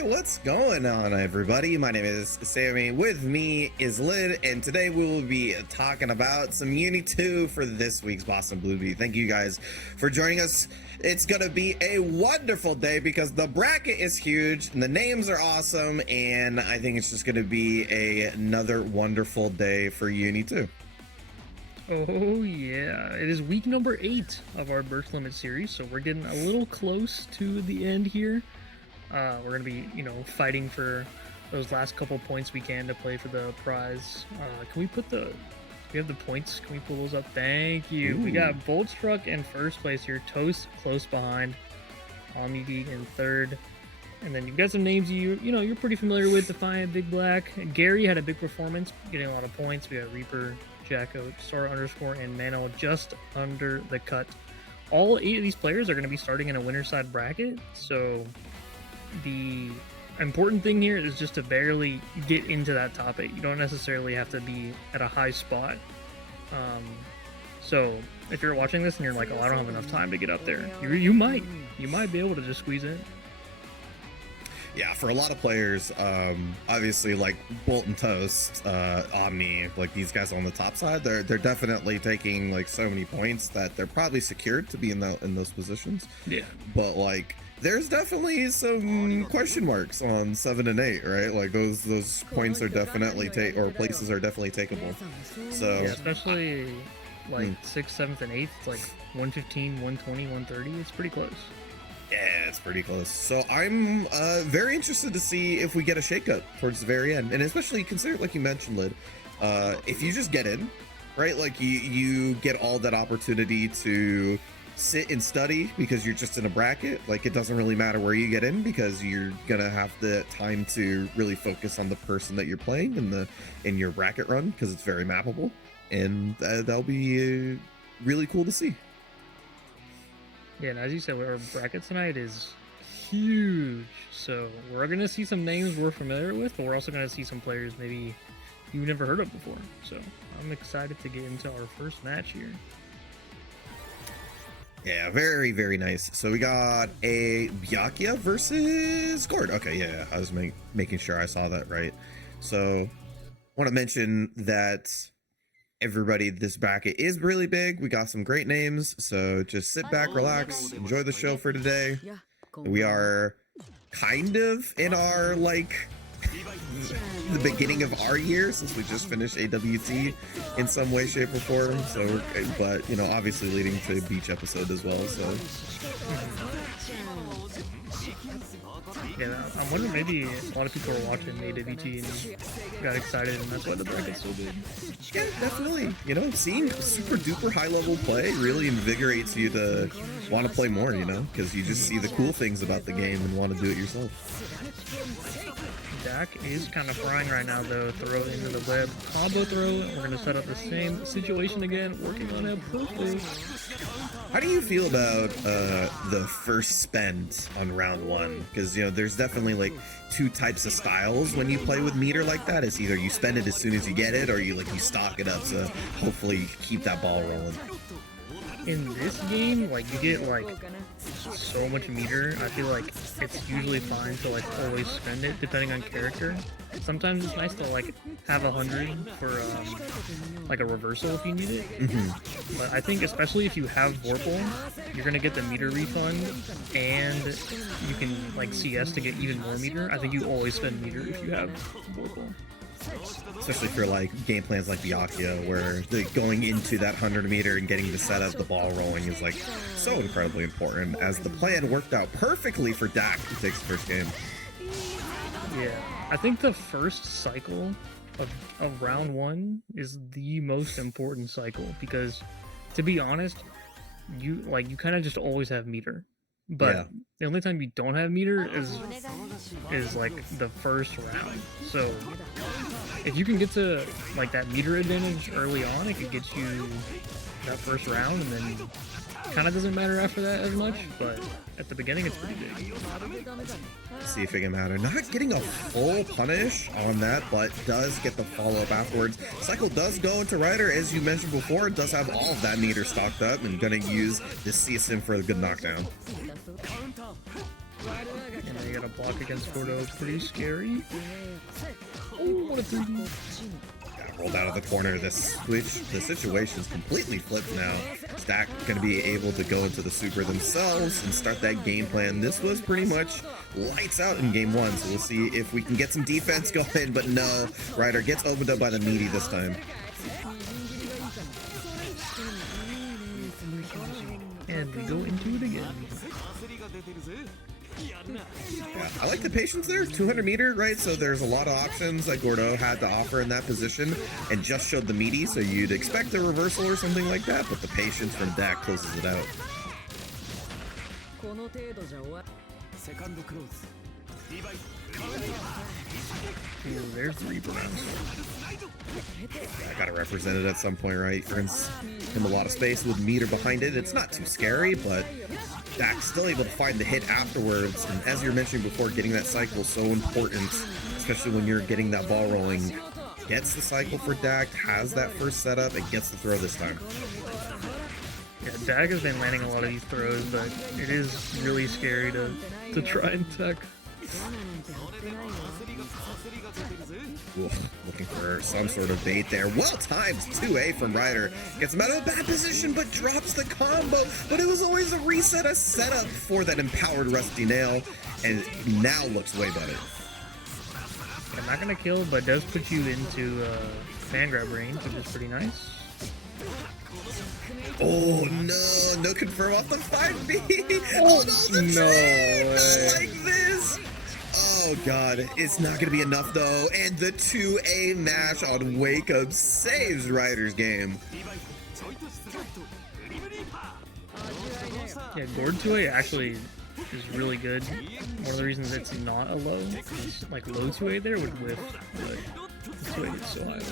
Hey, what's going on, everybody? My name is Sammy. With me is Linne, and today we will be talking about some UNI2 for this week's Boston Blue Bee. Thank you guys for joining us. It's gonna be a wonderful day because the bracket is huge and the names are awesome, and I think it's just gonna be another wonderful day for UNI2. Oh yeah, it is week number 8 of our Burst Limit series, so we're getting a little close to the end here. We're gonna be, fighting for those last couple points we can to play for the prize. Can we put we have the points? Can we pull those up? Thank you. Ooh. We got Boltstruck in first place here, Toast close behind, Omnidi in third, and then you've got some names you're pretty familiar with: Defiant, Big Black. Gary had a big performance, getting a lot of points. We got Reaper, Jacko, Star underscore, and Mano just under the cut. All 8 of these players are going to be starting in a winner side bracket, so the important thing here is just to barely get into that top 8. You don't necessarily have to be at a high spot. So if you're watching this and you're like, oh, I don't have enough time to get up there, you might be able to just squeeze in. Yeah, for a lot of players, obviously, like Bolt and Toast, Omni, like these guys on the top side, they're definitely taking like so many points that they're probably secured to be in those positions. Yeah, but like there's definitely some question marks on 7 and 8, right? Like those points are definitely places are definitely takeable. So yeah, especially like 6th, 7th, and 8th, it's like 115, 120, 130. It's pretty close. Yeah, it's pretty close. So I'm very interested to see if we get a shakeup towards the very end, and especially consider, like you mentioned, Lid, if you just get in, right? Like you get all that opportunity to sit and study because you're just in a bracket. Like it doesn't really matter where you get in because you're gonna have the time to really focus on the person that you're playing in your bracket run because it's very mappable, and that'll be really cool to see. Yeah, and as you said, our bracket tonight is huge, so we're going to see some names we're familiar with, but we're also going to see some players maybe you've never heard of before. So I'm excited to get into our first match here. Yeah, very, very nice. So we got a Byakuya versus Gordeau. Okay, yeah, I was making sure I saw that right. So I want to mention that everybody, this bracket is really big. We got some great names, so just sit back, relax, enjoy the show for today. We are kind of in our the beginning of our year since we just finished AWT in some way, shape, or form. So, but obviously leading to Beach episode as well. So. Yeah, I'm wondering maybe a lot of people are watching AWT and got excited, and that's why the bracket's so big. Yeah, definitely. Seeing super duper high level play really invigorates you to want to play more, because you just see the cool things about the game and want to do it yourself. Dak is kind of frying right now, though. Throw into the web. Combo throw. We're going to set up the same situation again, working on it perfectly. How do you feel about the first spend on round 1? Because, there's definitely like 2 types of styles when you play with meter like that. It's either you spend it as soon as you get it, or you stock it up to hopefully keep that ball rolling. In this game, you get so much meter. I feel like it's usually fine to always spend it depending on character. Sometimes it's nice to have 100 for a reversal if you need it. But I think especially if you have Vorpal, you're gonna get the meter refund, and you can CS to get even more meter. I think you always spend meter if you have Vorpal. Especially for game plans like Byakuya, where going into that 100 meter and getting the setup, the ball rolling is so incredibly important, as the plan worked out perfectly for Dak who takes the first game. Yeah, I think the first cycle of round 1 is the most important cycle, because to be honest, you kind of just always have meter. But yeah, the only time you don't have meter is the first round. So if you can get to that meter advantage early on, it could get you that first round, and then kind of doesn't matter after that as much. But at the beginning, it's pretty big. See if it can matter. Not getting a full punish on that, but does get the follow-up afterwards. Cycle does go into Rider, as you mentioned before. It does have all of that meter stocked up, and gonna use this CSM for a good knockdown. And then you got a block against Gordeau. Pretty scary. Oh, what a 3D. Got rolled out of the corner. The situation's completely flipped now. Stack going to be able to go into the super themselves and start that game plan. This was pretty much lights out in game one, so we'll see if we can get some defense going, but no. Ryder gets opened up by the meaty this time. And we go into it again. Yeah, I like the patience there. 200 meter, right? So there's a lot of options that Gordeau had to offer in that position and just showed the meaty, so you'd expect a reversal or something like that, but the patience from D.A.C closes it out. Ooh, there's the Reaper rounds. I gotta represent it at some point, right? Earns him a lot of space with meter behind it. It's not too scary, but D.A.C's still able to find the hit afterwards. And as you were mentioning before, getting that cycle is so important, especially when you're getting that ball rolling. Gets the cycle for D.A.C, has that first setup, and gets the throw this time. Yeah, D.A.C has been landing a lot of these throws, but it is really scary to try and tech. Ooh, looking for some sort of bait there. Well timed 2A from Ryder. Gets him out of a bad position, but drops the combo. But it was always a reset, a setup for that empowered Rusty Nail, and now looks way better. I'm not gonna kill, but does put you into fan grab range, which is pretty nice. Oh no, no confirm off the 5B. Oh no, the trade! Not like this. Oh god, it's not gonna be enough though, and the 2A mash on Wake Up saves Ryder's game. Yeah, Gord 2A actually is really good. One of the reasons it's not a low is like low 2A there would whiff, but 2A is so high.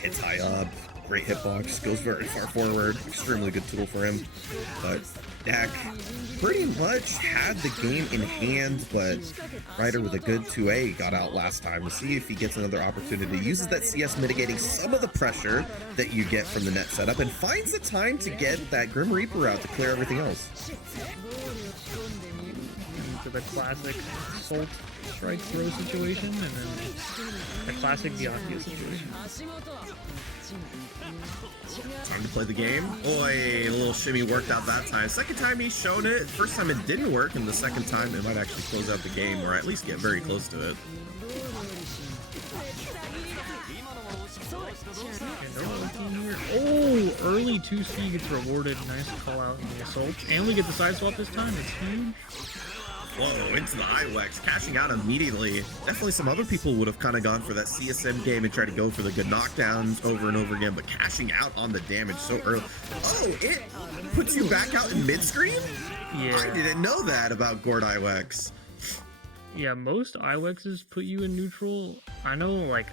Hits high up, great hitbox, goes very far forward, extremely good tool for him. But D.A.C pretty much had the game in hand, but Ryder with a good 2A got out last time. We'll see if he gets another opportunity. Uses that CS mitigating some of the pressure that you get from the net setup and finds the time to get that Grim Reaper out to clear everything else. Into the classic Salt strike throw situation, and then the classic Byakuya situation. Time to play the game. Oi, a little shimmy worked out that time. Second time he's shown it. First time it didn't work, and the second time it might actually close out the game, or at least get very close to it. Oh, early 2C gets rewarded. Nice call out in the assault. And we get the side swap this time. It's huge. Whoa, into the IWEX, cashing out immediately. Definitely some other people would have kind of gone for that CSM game and tried to go for the good knockdowns over and over again, but cashing out on the damage so early. Oh, it puts you back out in mid-screen? Yeah. I didn't know that about Gord IWEX. Yeah, most IWEXs put you in neutral. I know, like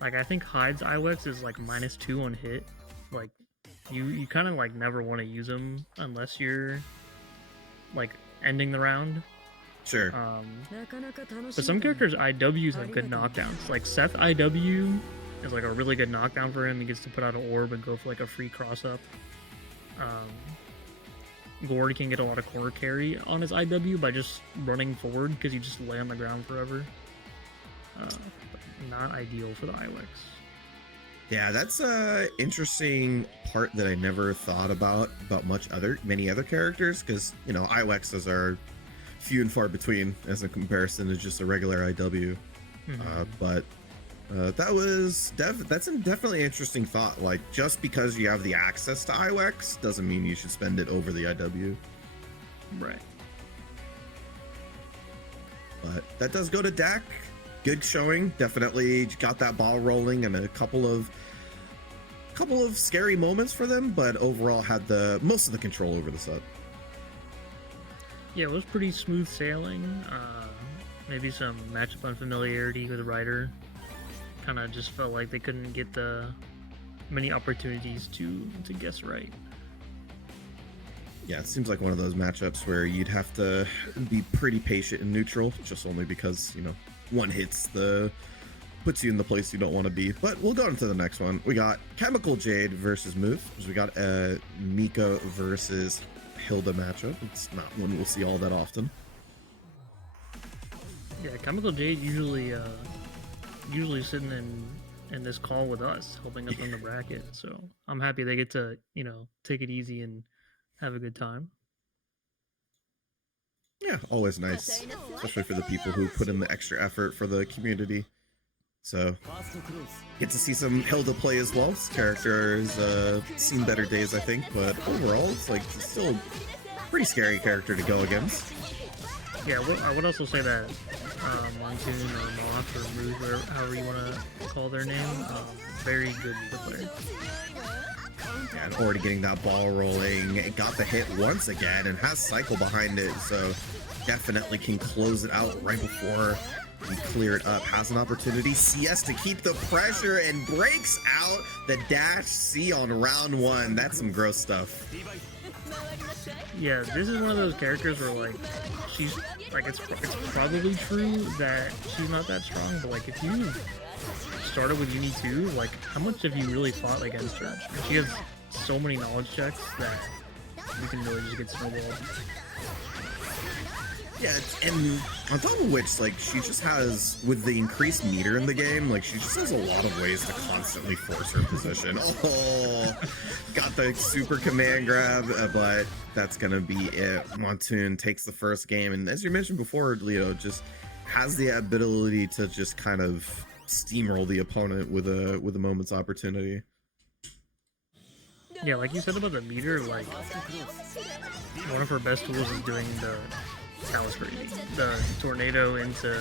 I think Hyde's IWEX is like -2 on hit. Like, you kind of like never want to use them unless you're like ending the round. Sure. But some characters IWs have good knockdowns. Like Seth IW is like a really good knockdown for him. He gets to put out an orb and go for like a free cross up. Gord can get a lot of corner carry on his IW by just running forward because you just lay on the ground forever. But not ideal for the IWEX. Yeah, that's a interesting part that I never thought about many other characters, because you know IWEXs are few and far between as a comparison to just a regular IW. But that's definitely an interesting thought. Like, just because you have the access to IWEX doesn't mean you should spend it over the IW. Right. But that does go to D.A.C. Good showing, definitely got that ball rolling, and a couple of scary moments for them, but overall had the most of the control over the set. Yeah, it was pretty smooth sailing. Maybe some matchup unfamiliarity with Ryder. Kind of just felt like they couldn't get the many opportunities to guess right. Yeah, it seems like one of those matchups where you'd have to be pretty patient in neutral, just only because, you know, one puts you in the place you don't want to be. But we'll go into the next one. We got ChemicalJade versus Moof. We got Mika versus Hilda matchup. It's not one we'll see all that often. Yeah, ChemicalJade usually sitting in this call with us, helping us on the bracket. So I'm happy they get to, you know, take it easy and have a good time. Yeah, always nice, especially for the people who put in the extra effort for the community. So get to see some Hilda play as well. This character has seen better days, I think, but overall it's like still a pretty scary character to go against. Yeah, I would also say that Montoon or Moth or Rouge, however you want to call their name, very good player. Yeah, and already getting that ball rolling. It got the hit once again and has cycle behind it, so definitely can close it out right before we clear it up. Has an opportunity. CS to keep the pressure and breaks out the D.A.C on round 1. That's some gross stuff. Yeah, this is one of those characters where like she's like it's probably true that she's not that strong, but like if you started with UNI2, like how much have you really fought against her? And she has so many knowledge checks that you can really just get snowballed. Yeah, and on top of which, like, she just has, with the increased meter in the game, like, she just has a lot of ways to constantly force her position. Oh, got the super command grab, but that's gonna be it. Montoon takes the first game, and as you mentioned before, Leo just has the ability to just kind of steamroll the opponent with a moment's opportunity. Yeah, like you said about the meter, like one of her best tools is doing the tornado into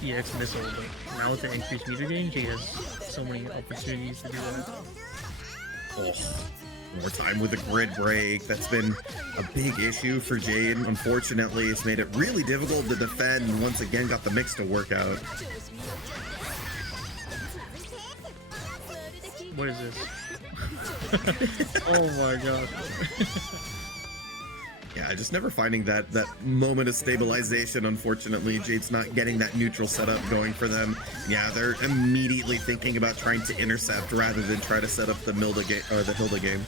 EX missile, but now with the increased meter gain, she has so many opportunities to do that. Oh, more time with the grid break. That's been a big issue for Jade. Unfortunately, it's made it really difficult to defend, and once again got the mix to work out. What is this? Oh my god. Yeah, just never finding that moment of stabilization. Unfortunately, Jade's not getting that neutral setup going for them. Yeah, they're immediately thinking about trying to intercept rather than try to set up the Hilda game.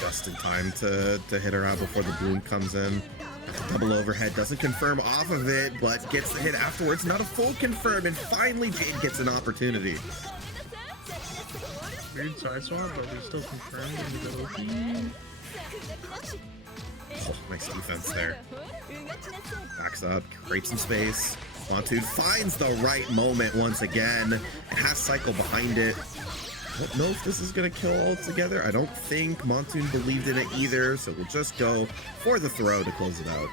Just in time to hit her out before the bloom comes in. Double overhead, doesn't confirm off of it, but gets the hit afterwards. Not a full confirm, and finally Jade gets an opportunity. Weird side swap, but we still confirmed into the OP. Oh, nice defense there. Backs up, creates some space. Montoon finds the right moment once again. It has cycle behind it. I don't know if this is going to kill altogether. I don't think Montoon believed in it either, so we'll just go for the throw to close it out.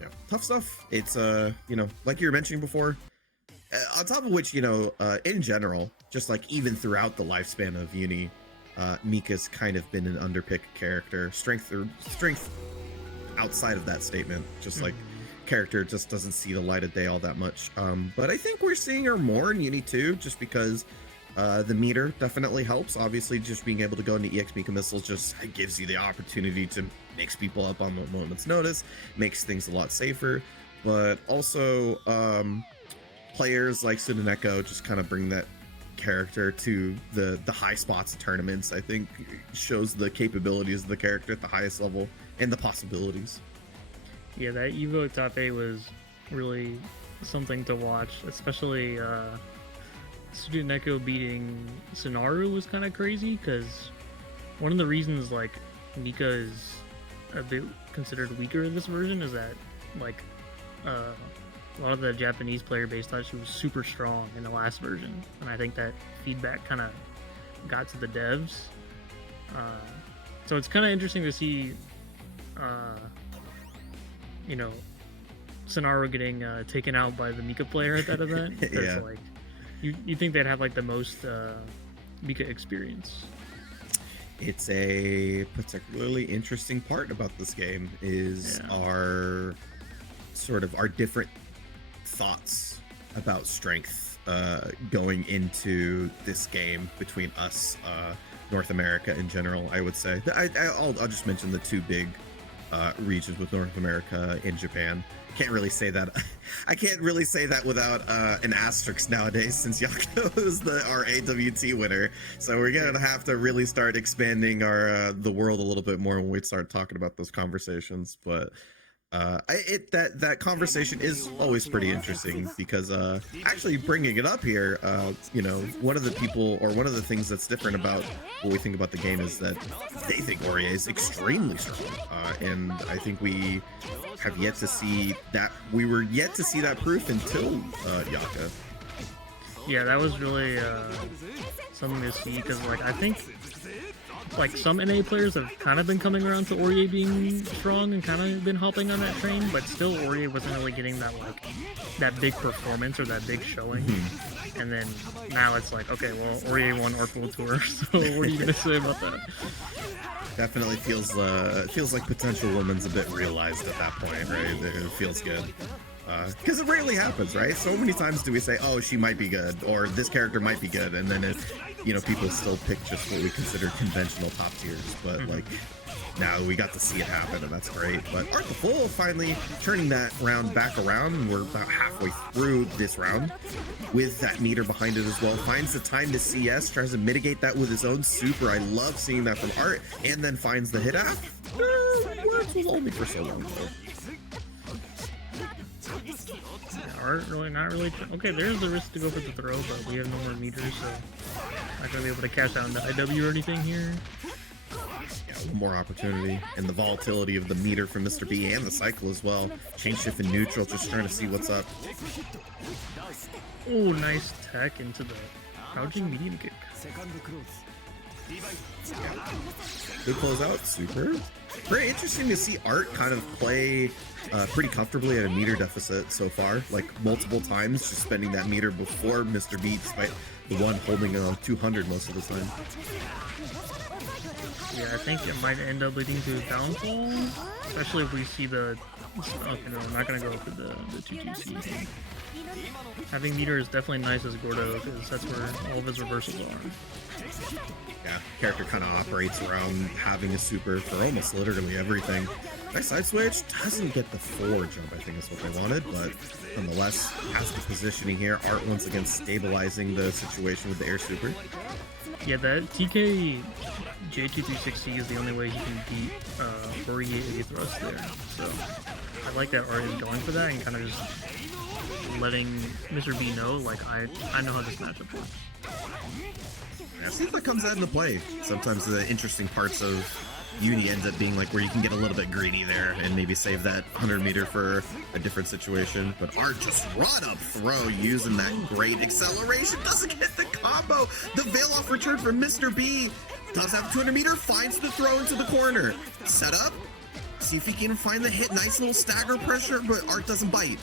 Yeah, tough stuff. It's, you know, like you were mentioning before, on top of which, you know, in general, just like even throughout the lifespan of Uni, Mika's kind of been an underpicked character. Strength outside of that statement, just like character just doesn't see the light of day all that much. But I think we're seeing her more in Uni 2 just because the meter definitely helps. Obviously, just being able to go into EX Mika missiles just gives you the opportunity to mix people up on a moment's notice, makes things a lot safer. But also, players like Tsuneneko just kind of bring that character to the high spots of tournaments. I think shows the capabilities of the character at the highest level and the possibilities. Yeah, that Evo top 8 was really something to watch, especially Tsuneneko beating Sonaru was kind of crazy, because one of the reasons like Mika is a bit considered weaker in this version is that like a lot of the Japanese player base thought she was super strong in the last version, and I think that feedback kind of got to the devs. So it's kind of interesting to see, you know, Sonaru getting taken out by the Mika player at that event. Yeah. Like, you think they'd have like the most Mika experience. It's a particularly interesting part about this game is our different thoughts about strength going into this game between us, North America in general. I would say I'll just mention the two big regions with North America and Japan. Can't really say that. I can't really say that without an asterisk nowadays, since Yako is our AWT winner. So we're gonna have to really start expanding our the world a little bit more when we start talking about those conversations. But that conversation is always pretty interesting, because actually bringing it up here, you know, one of the things that's different about what we think about the game is that they think Orie is extremely strong, and I think we have yet to see that. We were yet to see that proof until Yaka. Yeah, that was really something to see, because like I think like some NA players have kind of been coming around to Orie being strong and kind of been hopping on that train, but still Orie wasn't really getting that like that big performance or that big showing. And then now it's like, okay, well, Orie won Artful Tour, so what are you gonna say about that? Definitely feels like potential woman's a bit realized at that point, right? It feels good. Because it rarely happens, right? So many times do we say, oh, she might be good, or this character might be good, and then you know, people still pick just what we consider conventional top tiers. But like, now we got to see it happen, and that's great. But artthefool finally turning that round back around, and we're about halfway through this round with that meter behind it as well. Finds the time to CS, tries to mitigate that with his own super. I love seeing that from Art, and then finds the hit af. Works was only for so long though. Art really not really. Okay, there's the risk to go for the throw, but we have no more meters, so not gonna be able to cash out into IW or anything here. Yeah, one more opportunity, and the volatility of the meter from Mr.B and the cycle as well. Change shift in neutral, just trying to see what's up. Oh, nice tech into the crouching medium kick. Yeah. Good closeout, super. Very interesting to see Art kind of play pretty comfortably at a meter deficit so far, like multiple times, just spending that meter before Mr.B, despite the one holding 200 most of the time. Yeah, I think it might end up leading to a downfall, especially if we see the... Okay, no, I'm not going to go for the 2-2C. Having meter is definitely nice as Gordeau, because that's where all of his reversals are. Yeah, character kind of operates around having a super for almost literally everything. Nice side switch, doesn't get the forward jump, I think is what they wanted, but nonetheless, has the positioning here. Art once again stabilizing the situation with the air super. Yeah, that TK J2360 is the only way he can beat Orie A thrust there. So I like that Art is going for that and kind of just letting Mr.B know, like, I know how this matchup works. Yeah, see if that comes out into play. Sometimes the interesting parts of Uni ends up being like where you can get a little bit greedy there and maybe save that 100 meter for a different situation. But Art just run up throw using that great acceleration. Doesn't get the combo. The veil off return from Mr.B. Does have 200 meter, finds the throw into the corner. Set up. See if he can find the hit. Nice little stagger pressure, but Art doesn't bite.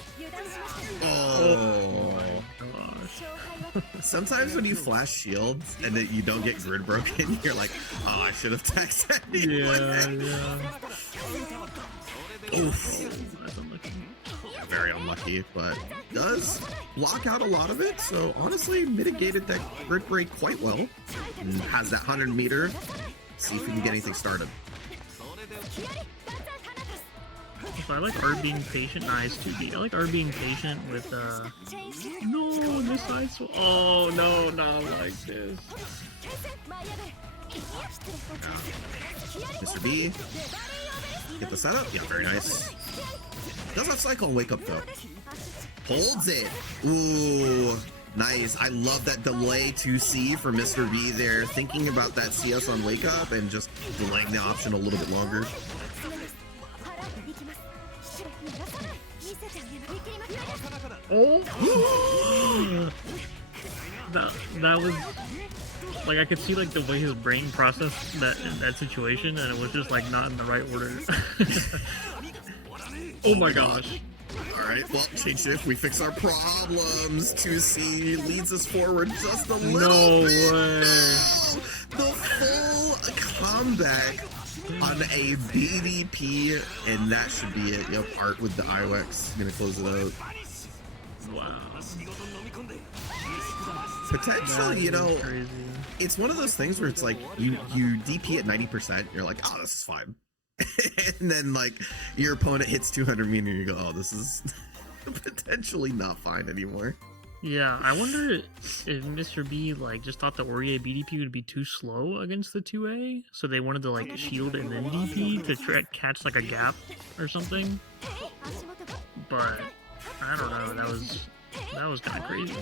Oh. Sometimes when you flash shields and that you don't get grid broken, you're like, oh, I should have texted anyway. Yeah. Oof. Very unlucky, but does block out a lot of it, so honestly mitigated that grid break quite well. And has that 100 meter. See if we can get anything started. So I like Art being patient. Nice 2B. I like Art being patient with no, this side swap. Oh no, not like this. Mr.B. Get the setup. Yeah, very nice. Does have cycle and wake up though. Holds it. Ooh, nice. I love that delay 2C for Mr.B there. Thinking about that CS on wake up and just delaying the option a little bit longer. Oh! that was like I could see like the way his brain processed that situation, and it was just like not in the right order. Oh my gosh! All right, well, change shift. We fix our problems. 2C leads us forward just a little bit. Way. No! The full comeback on a BDP, and that should be it. Yep, Art with the IOX. Gonna close it out. Wow. Potentially, you know, Crazy. it's one of those things where it's like you DP at 90%, you're like, oh, this is fine. And then like your opponent hits 200 meter and you go, oh, this is potentially not fine anymore. Yeah, I wonder if Mr.B like just thought the Orie BDP would be too slow against the 2A, so they wanted to like shield and then DP to try catch like a gap or something. But I don't know, that was kind of crazy.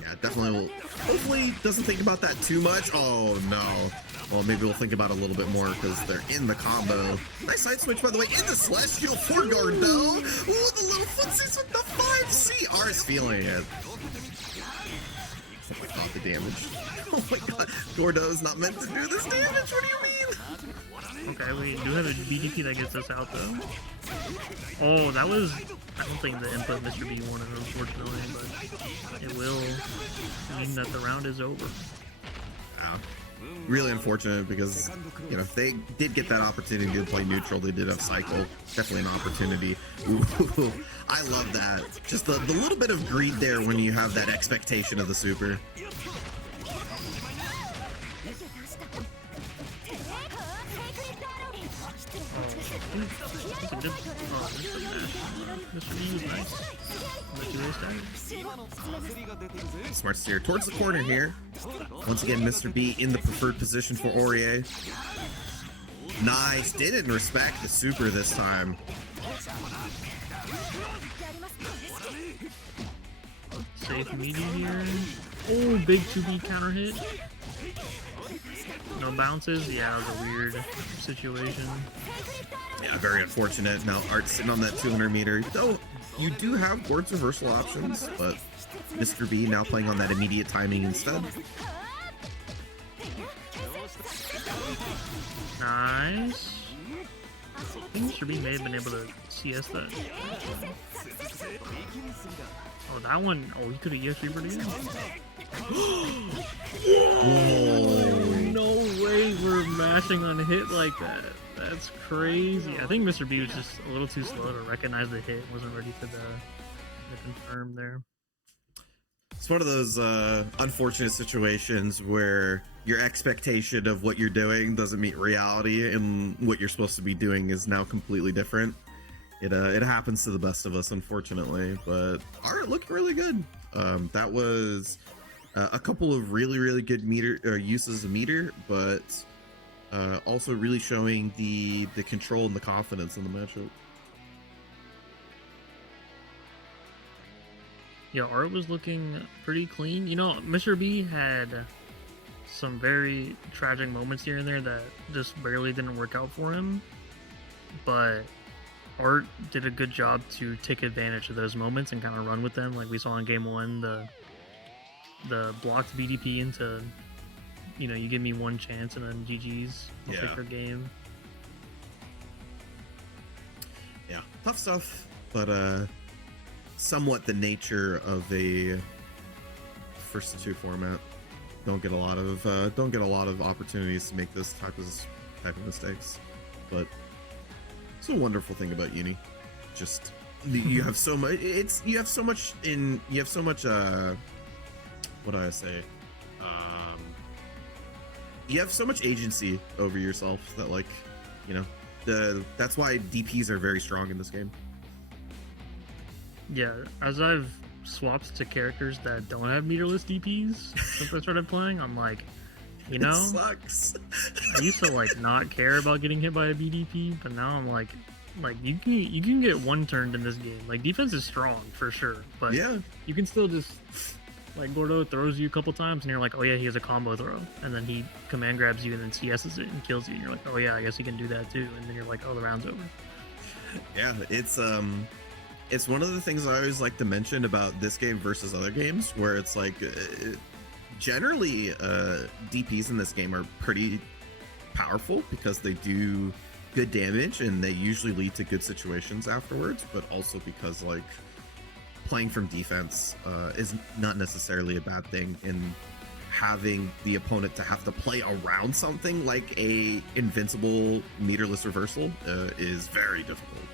Yeah, definitely will. Hopefully doesn't think about that too much. Oh no. Well, maybe we'll think about it a little bit more because they're in the combo. Nice side switch, by the way, in the Celestial for Gordeau. Ooh, the little footsies with the 5C. R is feeling it. Oh my god, the damage. Oh my god, Gordeau's not meant to do this damage. What do you mean? Okay, we do have a BDP that gets us out though. Oh, that was, I don't think the input Mr.B wanted, unfortunately, but it will mean that the round is over. Wow. Really unfortunate because, you know, if they did get that opportunity to play neutral, they did have cycle. Definitely an opportunity. Ooh, I love that. Just the little bit of greed there when you have that expectation of the super. Smart steer towards the corner here. Once again, Mr.B in the preferred position for Orie. Nice. Didn't respect the super this time. Safe medium here. Oh, big 2B counter hit. No bounces. Yeah, that was a weird situation. Yeah, very unfortunate. Now Art's sitting on that 200 meter. Though you do have Gord's reversal options, but Mr.B now playing on that immediate timing instead. Nice. I think Mr.B may have been able to CS that. Oh, that one. Oh, he could have ES-Reapered again. Oh, no way we're mashing on a hit like that. That's crazy. I think Mr.B was just a little too slow to recognize the hit. Wasn't ready for the confirm there. It's one of those unfortunate situations where your expectation of what you're doing doesn't meet reality, and what you're supposed to be doing is now completely different. It happens to the best of us, unfortunately. But Art looked really good. That was a couple of really good meter uses of meter, but also really showing the control and the confidence in the matchup. Yeah, Art was looking pretty clean. You know, Mr.B had some very tragic moments here and there that just barely didn't work out for him. But Art did a good job to take advantage of those moments and kind of run with them. Like we saw in game one, the blocked BDP into, you know, you give me one chance and then GG's. I'll take her game. Yeah, tough stuff, but somewhat the nature of a first to two format. Don't get a lot of opportunities to make this type of mistakes, but it's a wonderful thing about Uni. Just you have so much. You have so much. What do I say? You have so much agency over yourself that, like, you know, that's why DPs are very strong in this game. Yeah, as I've swapped to characters that don't have meterless DPs since I started playing, I'm like, you know, it sucks. I used to like not care about getting hit by a BDP, but now I'm like you can get one turned in this game. Like, defense is strong for sure, but yeah, you can still just, like, Gordeau throws you a couple times and you're like, oh yeah, he has a combo throw, and then he command grabs you and then CS's it and kills you, and you're like, oh yeah, I guess he can do that too, and then you're like, oh, the round's over. Yeah, it's one of the things I always like to mention about this game versus other games, where it's like generally DPs in this game are pretty powerful because they do good damage and they usually lead to good situations afterwards, but also because, like, playing from defense is not necessarily a bad thing, and having the opponent to have to play around something like a invincible meterless reversal is very difficult.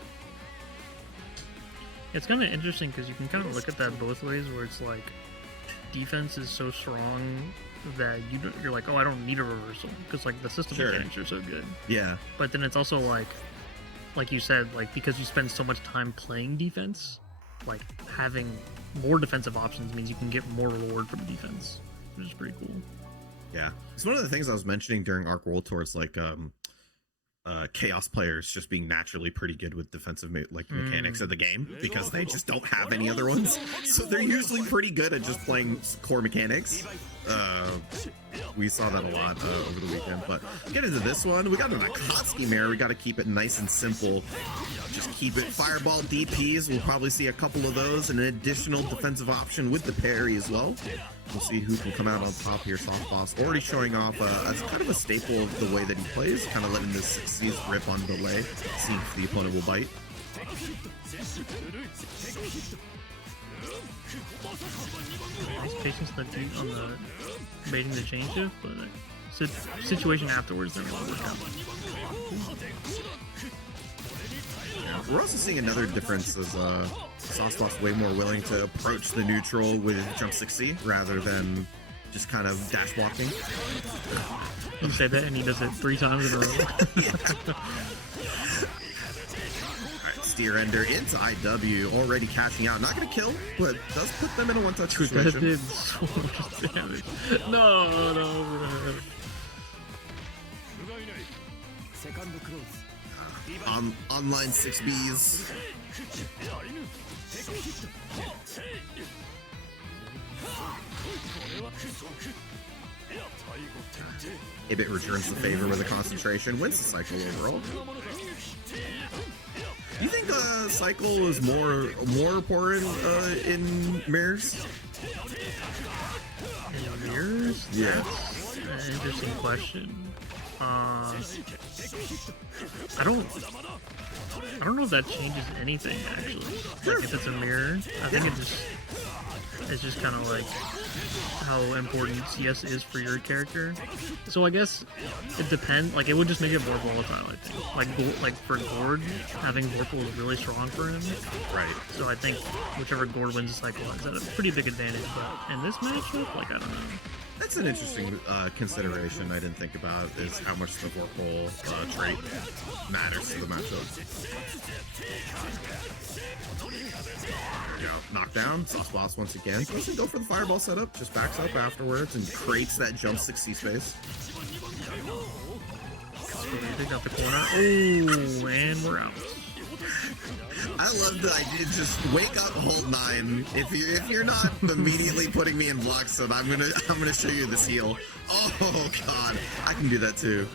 It's kind of interesting because you can kind of look at that both ways, where it's like defense is so strong that you're like, oh, I don't need a reversal because like the system mechanics are so good. Yeah. But then it's also like you said, like because you spend so much time playing defense, like having more defensive options means you can get more reward from defense, which is pretty cool. Yeah, it's one of the things I was mentioning during Arc World Tours, like Chaos players just being naturally pretty good with defensive mechanics of the game because they just don't have any other ones. So they're usually pretty good at just playing core mechanics. We saw that a lot over the weekend. But get into this one. We got an Akatsuki mirror. We got to keep it nice and simple. Just keep it fireball DPs. We'll probably see a couple of those and an additional defensive option with the parry as well. We'll see who can come out on top here. SauceBoss already showing off as kind of a staple of the way that he plays, kind of letting the 60s rip on delay, seeing if the opponent will bite. Nice patience on the baiting the chain shift, but situation afterwards didn't really work out. We're also seeing another difference as SauceBoss way more willing to approach the neutral with jump 6C rather than just kind of dash walking. You say that and he does it 3 times in a row. Alright, steer ender into IW, already cashing out. Not going to kill, but does put them in a one-touch situation. That did so much damage. No. Online 6Bs. Ibbit returns the favor with a concentration, wins the cycle overall. Do you think cycle is more important in mirrors? In mirrors? Yeah. That's an interesting question. I don't know if that changes anything actually. Like if it's a mirror, I think it's just kind of like how important CS is for your character. So I guess it depends. Like it would just make it more volatile. I think. Like for Gord, having Vorpal is really strong for him. Right. So I think whichever Gord wins the cycle is at a pretty big advantage. But in this matchup, like I don't know. That's an interesting consideration I didn't think about, is how much the Vorpal trait matters to the matchup. Yeah, knockdown. SauceBoss once again doesn't go for the fireball setup, just backs up afterwards and creates that jump 6C space. Take out the corner. Oh, and we're out. I love the idea. Just wake up, hold 9. If you're not immediately putting me in blocks, then I'm gonna show you this heal. Oh god, I can do that too.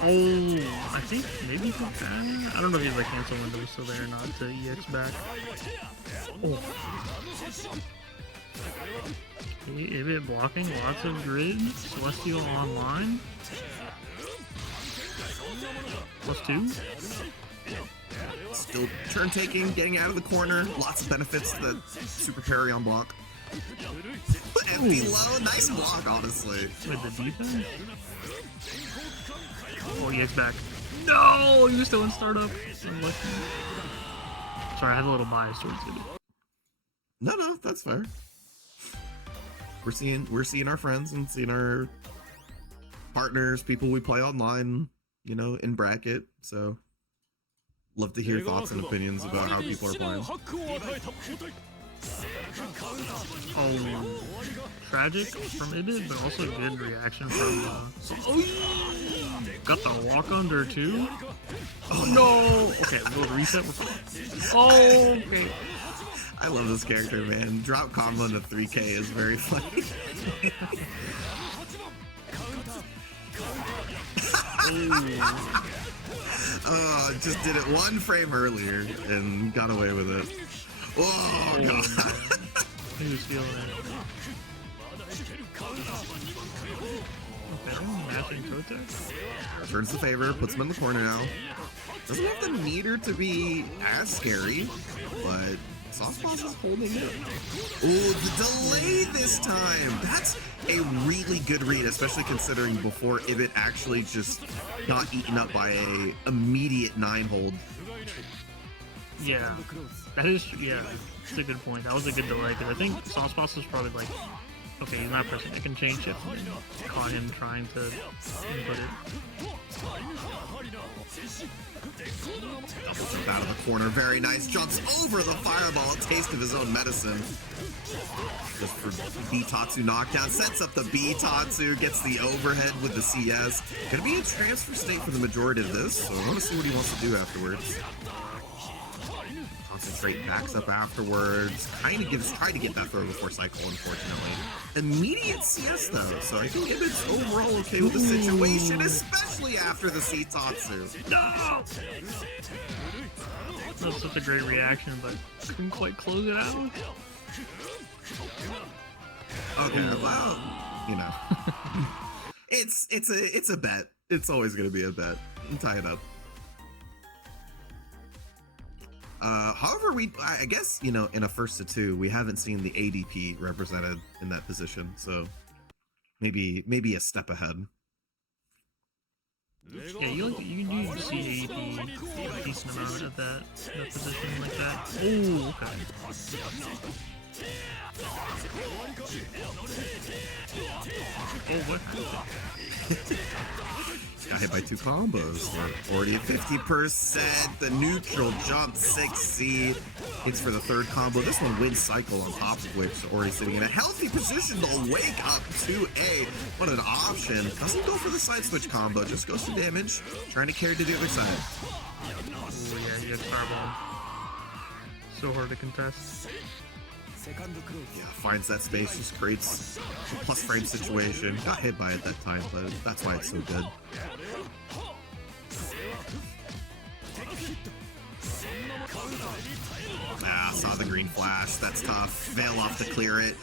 Oh, I think maybe he can. I don't know if he's like cancel window still there or not to EX back. Oh. Ibbit blocking, lots of grid. Celestial online. +2. Still turn taking, getting out of the corner. Lots of benefits to the super parry on block. Empty low, nice block, honestly. With the defense? Oh, he gets back. No, he was still in startup. Unlucky. Sorry, I had a little bias towards it. No, that's fair. We're seeing our friends and seeing our partners, people we play online, you know, in bracket. So love to hear thoughts and opinions about how people are playing. Oh, tragic from Ibbit, but also good reaction from got the walk under too. Oh no! Okay, we'll reset. Oh, okay. I love this character, man. Drop combo into 3K is very funny. Just did it 1 frame earlier and got away with it. Oh god. He was feeling it. Okay, matching Kotek. Turns the favor, puts him in the corner now. Doesn't have the meter to be as scary, but SauceBoss is holding it. Ooh, the delay this time. That's a really good read, especially considering before Ibbit actually just got eaten up by a immediate 9-hold. Yeah, that is, yeah, that's a good point. That was a good delay, because I think SauceBoss was probably like, okay, he's not pressing, I can change shift, and caught him trying to input it. Double jump out of the corner, very nice, jumps over the fireball, a taste of his own medicine. Just for B-Tatsu knockdown, sets up the B-Tatsu, gets the overhead with the CS. Gonna be in transfer state for the majority of this, so I want to see what he wants to do afterwards. Concentrate, backs up afterwards, kind of tried to get that throw before cycle, unfortunately. Immediate CS though, so I think Ibbit's overall okay with the situation, especially after the C-Tatsu. No! That was such a great reaction, but couldn't quite close it out. Okay, well, you know. it's a bet. It's always gonna be a bet. Tie it up. However, I guess, you know, in a 1-2, we haven't seen the ADP represented in that position, so maybe a step ahead. Yeah, you do see ADP a decent amount of that position like that. Oh, okay. Oh, what? Got hit by 2 combos. We're already at 50%. The neutral jump 6C hits for the 3rd combo. This one wins cycle on top of which Orie's sitting in a healthy position to wake up 2A. What an option. Doesn't go for the side switch combo, just goes for damage. Trying to carry to the other side. Oh yeah, he has fireball. So hard to contest. Yeah, finds that space, just creates a plus frame situation. Got hit by it that time, but that's why it's so good. Ah, saw the green flash. That's tough. Veil off to clear it.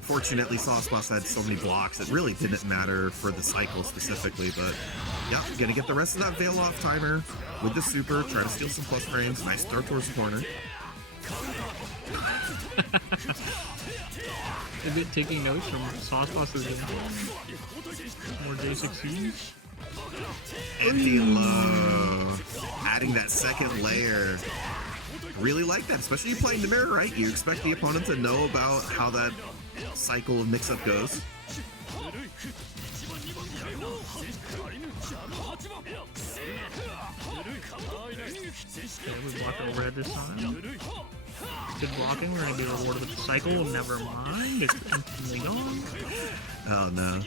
Fortunately, SauceBoss had so many blocks, it really didn't matter for the cycle specifically, but yeah, gonna get the rest of that veil off timer with the super, try to steal some plus frames. Nice throw towards the corner. Ibbit taking notes from SauceBoss's gameplay. More D.A.C. Empty low. Adding that second layer. Really like that, especially playing the mirror, right? You expect the opponent to know about how that cycle of mix-up goes. Okay, we blocked overhead this time. Good blocking, we're gonna be rewarded with the cycle. Never mind, it's instantly gone. Oh no.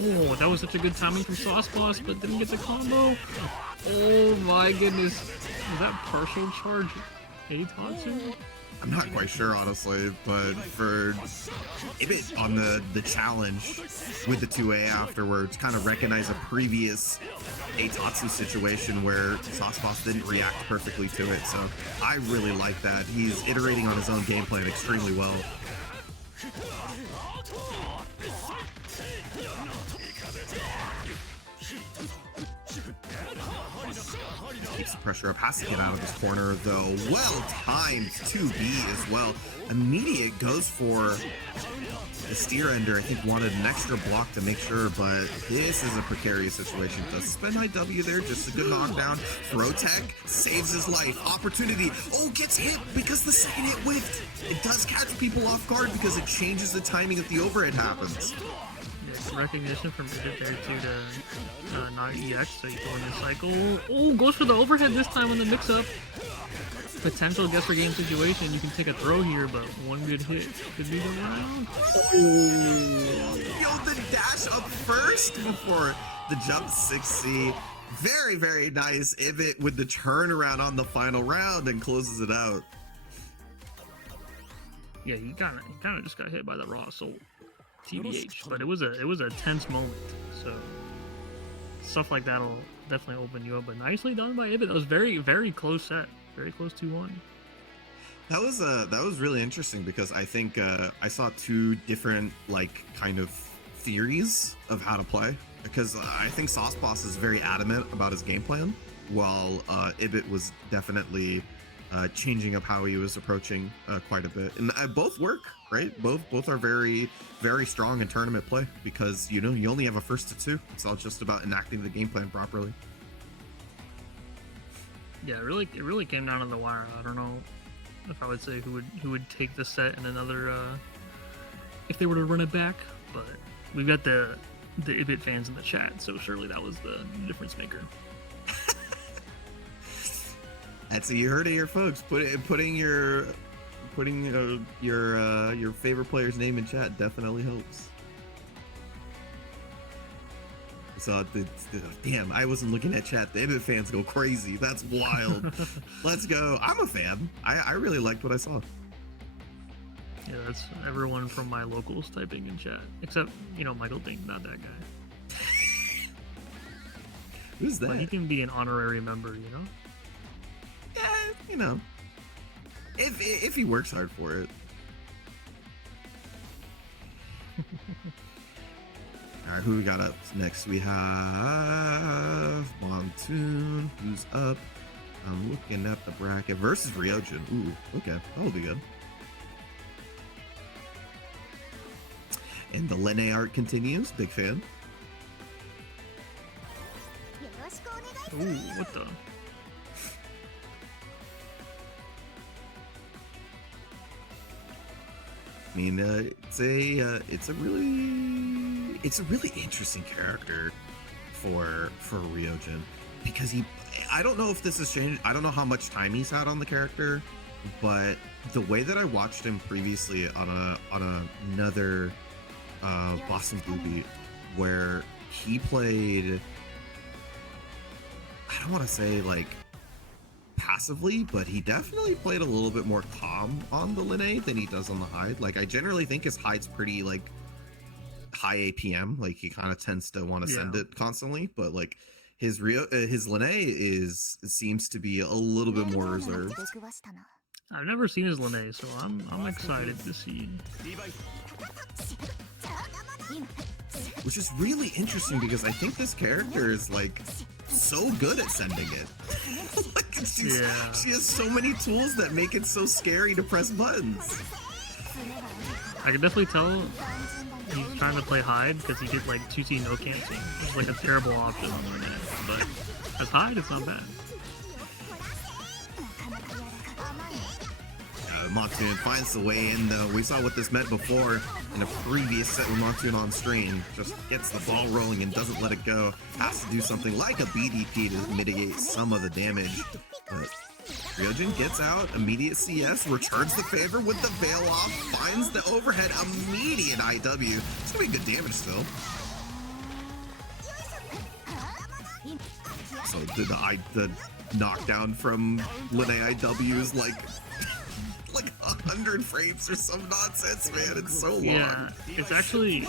Oh, that was such a good timing from SauceBoss, but didn't get the combo. Oh my goodness. Was that partial charge Tatsu? I'm not quite sure, honestly, but for Ibbit on the challenge with the 2A afterwards, kind of recognize a previous Tatsu situation where SauceBoss didn't react perfectly to it, so I really like that. He's iterating on his own game plan extremely well. Keeps the pressure up, has to get out of this corner though. Well timed 2B as well. Immediate goes for the steer ender. I think wanted an extra block to make sure, but this is a precarious situation. Does spend IW there, just a good knockdown. Throw tech saves his life. Opportunity. Oh, gets hit because the second hit whiffed. It does catch people off guard because it changes the timing if the overhead happens. Recognition from Ibbit there too to not EX, so you go in the cycle. Oh, goes for the overhead this time on the mix-up. Potential guess for game situation. You can take a throw here, but one good hit could be the round. Oh, yo, the dash up first before the jump 6C. Very, very nice. Ibbit with the turnaround on the final round and closes it out. Yeah, he kind of just got hit by the raw soul. TBH, but it was a tense moment, so stuff like that'll definitely open you up. But nicely done by Ibbit. That was very, very close set, very close 2-1. That was really interesting because I think I saw 2 different kind of theories of how to play, because I think SauceBoss is very adamant about his game plan, while Ibbit was definitely changing up how he was approaching quite a bit, and both work, right? Both are very, very strong in tournament play because you only have a first to two. It's all just about enacting the game plan properly. Yeah, it really came down to the wire. I don't know if I would say who would take the set in another if they were to run it back, but we've got the Ibbit fans in the chat, so surely that was the difference maker. That's what you heard it here, folks. Putting your favorite player's name in chat definitely helps. So damn, I wasn't looking at chat. The Ibbit fans go crazy. That's wild. Let's go. I'm a fan. I really liked what I saw. Yeah, that's everyone from my locals typing in chat, except Michael Ding, not that guy. Who's that? But he can be an honorary member, Yeah, if he works hard for it. All right, who we got up next? We have Montoon, who's up. I'm looking at the bracket versus Riojin. Ooh, okay, that'll be good. And the Linne art continues. Big fan. Ooh, what the? I mean, it's a really interesting character for Riojin because I don't know if this has changed. I don't know how much time he's had on the character, but the way that I watched him previously on another Boston Blue Beat where he played, I don't want to say like passively, but he definitely played a little bit more calm on the Linne than he does on the Hyde. Like I generally think his Hyde's pretty like high APM, like he kind of tends to want to send it constantly, but like his Linne seems to be a little bit more reserved. I've never seen his Linne, so I'm excited to see. Which is really interesting because I think this character is like so good at sending it. Like she has so many tools that make it so scary to press buttons. I can definitely tell he's trying to play Hyde because he did like 2T no cancel, which is like a terrible option on the net. But as Hyde, it's not bad. Montoon finds the way in, though. We saw what this meant before in a previous set with Montoon on stream. Just gets the ball rolling and doesn't let it go. Has to do something like a BDP to mitigate some of the damage. But Riojin gets out, immediate CS, returns the favor with the veil off, finds the overhead, immediate IW. It's gonna be good damage still. So the knockdown from Linne IW is like 100 frames or some nonsense, man. It's so long. Yeah, it's actually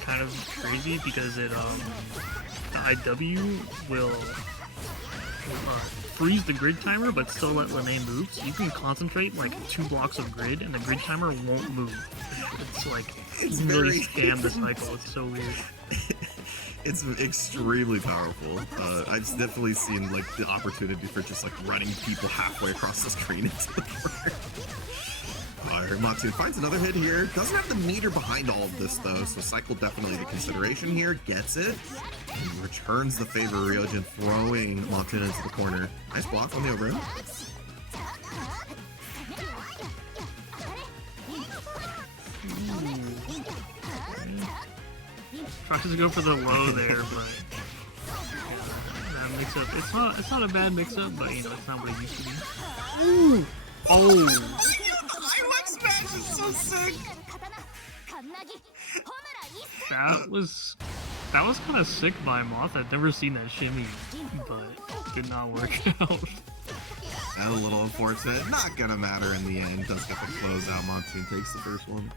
kind of crazy because it the IW will freeze the grid timer but still let Linne move, so you can concentrate like 2 blocks of grid and the grid timer won't move. It's like you can really scam the cycle. It's so weird. It's extremely powerful. I've definitely seen like the opportunity for just like running people halfway across the screen into the corner. Montoon finds another hit here. Doesn't have the meter behind all of this though, so cycle definitely the consideration here. Gets it and returns the favor. Riojin throwing Montoon into the corner. Nice block on the overhead. Tries to go for the low there, but that mix-up. It's not a bad mix-up, but it's not what it used to be. Ooh. Oh. IWAC smash is so sick. That was kind of sick by Moth. I've never seen that shimmy, but did not work out. A little unfortunate. Not gonna matter in the end. Does get the closeout. Montoon takes the first one.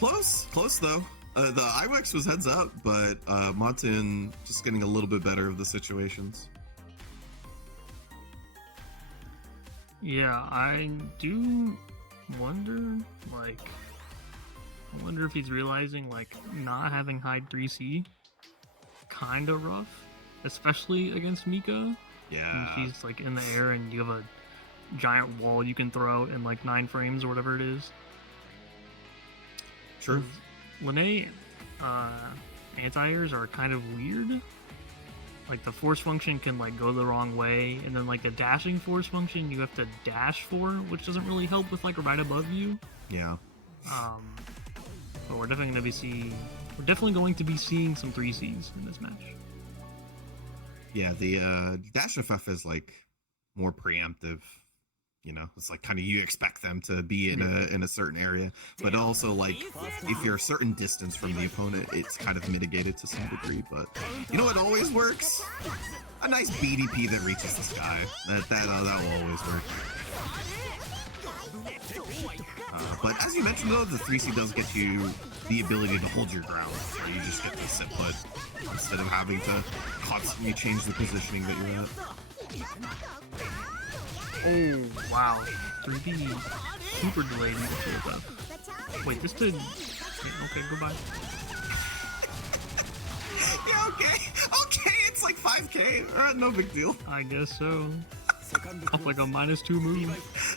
Close though. The IWEX was heads up, but Montoon just getting a little bit better of the situations. Yeah, I do wonder, I wonder if he's realizing, not having high 3C, kinda rough, especially against Mika. Yeah. And she's like in the air, and you have a giant wall you can throw out in like 9 frames or whatever it is. True. Linne anti-airs are kind of weird. Like the force function can like go the wrong way, and then like the dashing force function you have to dash for, which doesn't really help with like right above you. Yeah. But we're definitely going to be seeing some 3Cs in this match. Yeah, the dash FF is like more preemptive. You know, it's like kind of you expect them to be in a certain area, but also like if you're a certain distance from the opponent, it's kind of mitigated to some degree. But you know what always works? A nice BDP that reaches the sky. That will always work. But as you mentioned though, the 3C does get you the ability to hold your ground, so you just get to sit put instead of having to constantly change the positioning that you're at. Oh, wow. 3D super delayed. Wait, this did... Okay, goodbye. Yeah, okay, it's like 5k, no big deal. I guess so. Off like a -2 move.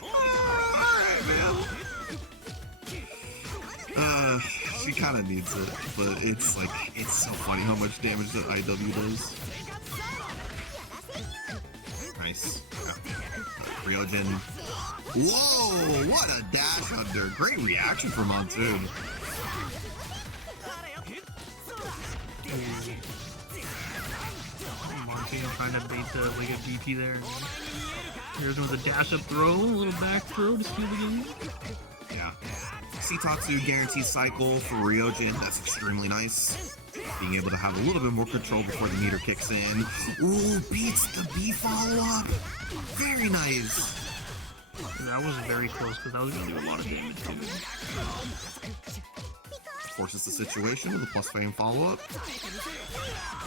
Alright, man. She kind of needs it, but it's like, it's so funny how much damage that IW does. Nice. Riojin. Whoa! What a dash under. Great reaction from Montoon. Montoon trying to bait the like a GP there. Here's with a dash up throw, a little back throw to steal the game. Yeah. Citatsu guaranteed cycle for Riojin. That's extremely nice. Being able to have a little bit more control before the meter kicks in. Ooh, beats the B follow-up. Very nice. That was very close because that was going to do a lot of damage too. Forces the situation with a plus fame follow-up.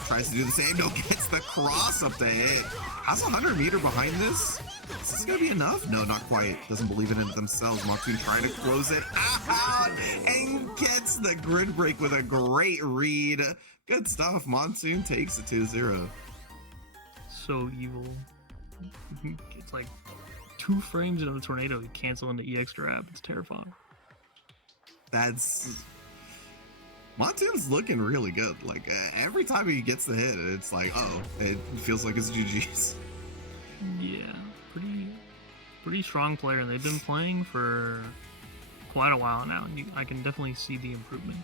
Tries to do the same. No, gets the cross up to hit. Has 100 meter behind this. Is this going to be enough? No, not quite. Doesn't believe it in themselves. Montoon trying to close it out and gets the grid break with a great read. Good stuff. Montoon takes it 2-0. So evil. It's like 2 frames into the tornado. You cancel into EX grab. It's terrifying. That's... Montoon's looking really good. Like, every time he gets the hit, it's like, oh, it feels like it's GG's. Yeah, pretty strong player, and they've been playing for quite a while now, and I can definitely see the improvement.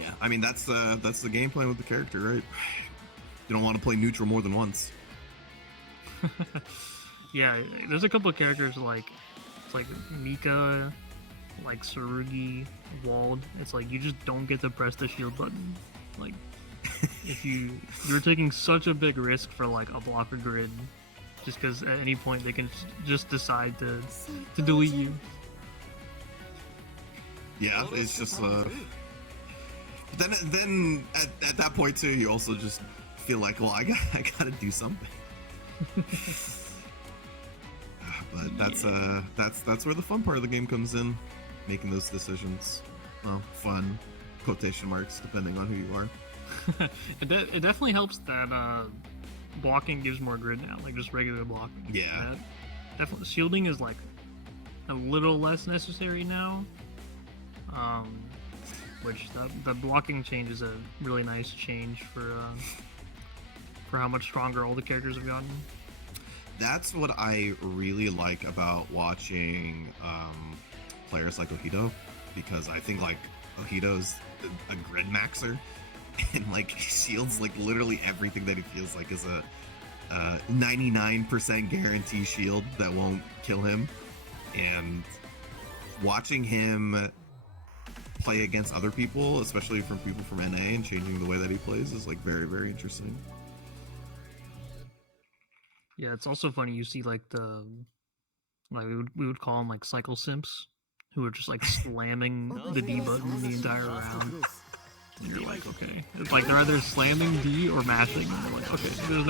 Yeah, I mean, that's the game plan with the character, right? You don't want to play neutral more than once. Yeah, there's a couple of characters like, it's like Mika, like Tsurugi, Wald. It's like you just don't get to press the shield button. Like, if you're taking such a big risk for like a blocker grid, just because at any point they can just decide to delete you. Yeah, it's just then at that point too, you also just feel like, well, I gotta do something. But that's where the fun part of the game comes in, making those decisions. Well, fun, quotation marks, depending on who you are. It definitely helps that blocking gives more grid now, like just regular blocking. Yeah. Definitely, shielding is like a little less necessary now. Which the blocking change is a really nice change for how much stronger all the characters have gotten. That's what I really like about watching players like Ohido, because I think like Ohido's a grid maxer, and like shields like literally everything that he feels like is a 99% guarantee shield that won't kill him. And watching him play against other people, especially from people from NA, and changing the way that he plays is like very, very interesting. Yeah, it's also funny, you see like we would call them like cycle simps, who are just like slamming the D button the entire round. And you're like, okay. It's like they're either slamming D or mashing. And you're like, okay, there's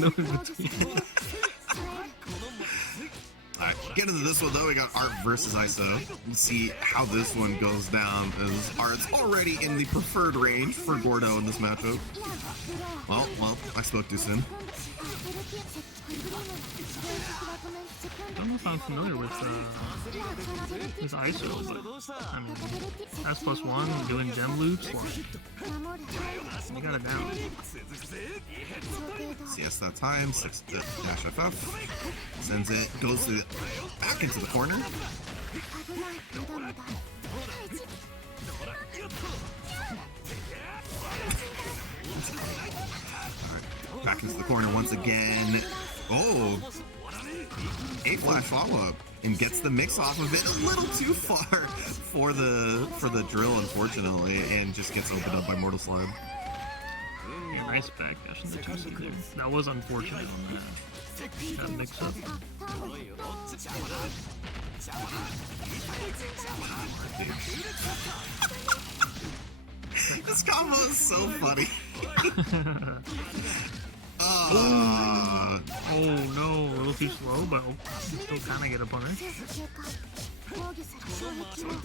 no in between. Alright, get into this one though. We got Art versus ISO. Let's see how this one goes down, as Art's already in the preferred range for Gordeau in this matchup. Well, I spoke too soon. I don't know if I'm familiar with ISO, but I mean, S+1 doing gem loops, like, you got it down. CS that time, 6 dash FF, sends it, goes to back into the corner. Alright, back into the corner once again. Oh! A flash follow-up and gets the mix off of it a little too far for the drill, unfortunately, and just gets opened up by Mortal Slide. Yeah, nice backdash in the 2C there. That was unfortunate on that mix-up. This combo is so funny. Oh no, a little too slow, but still kind of get a punish.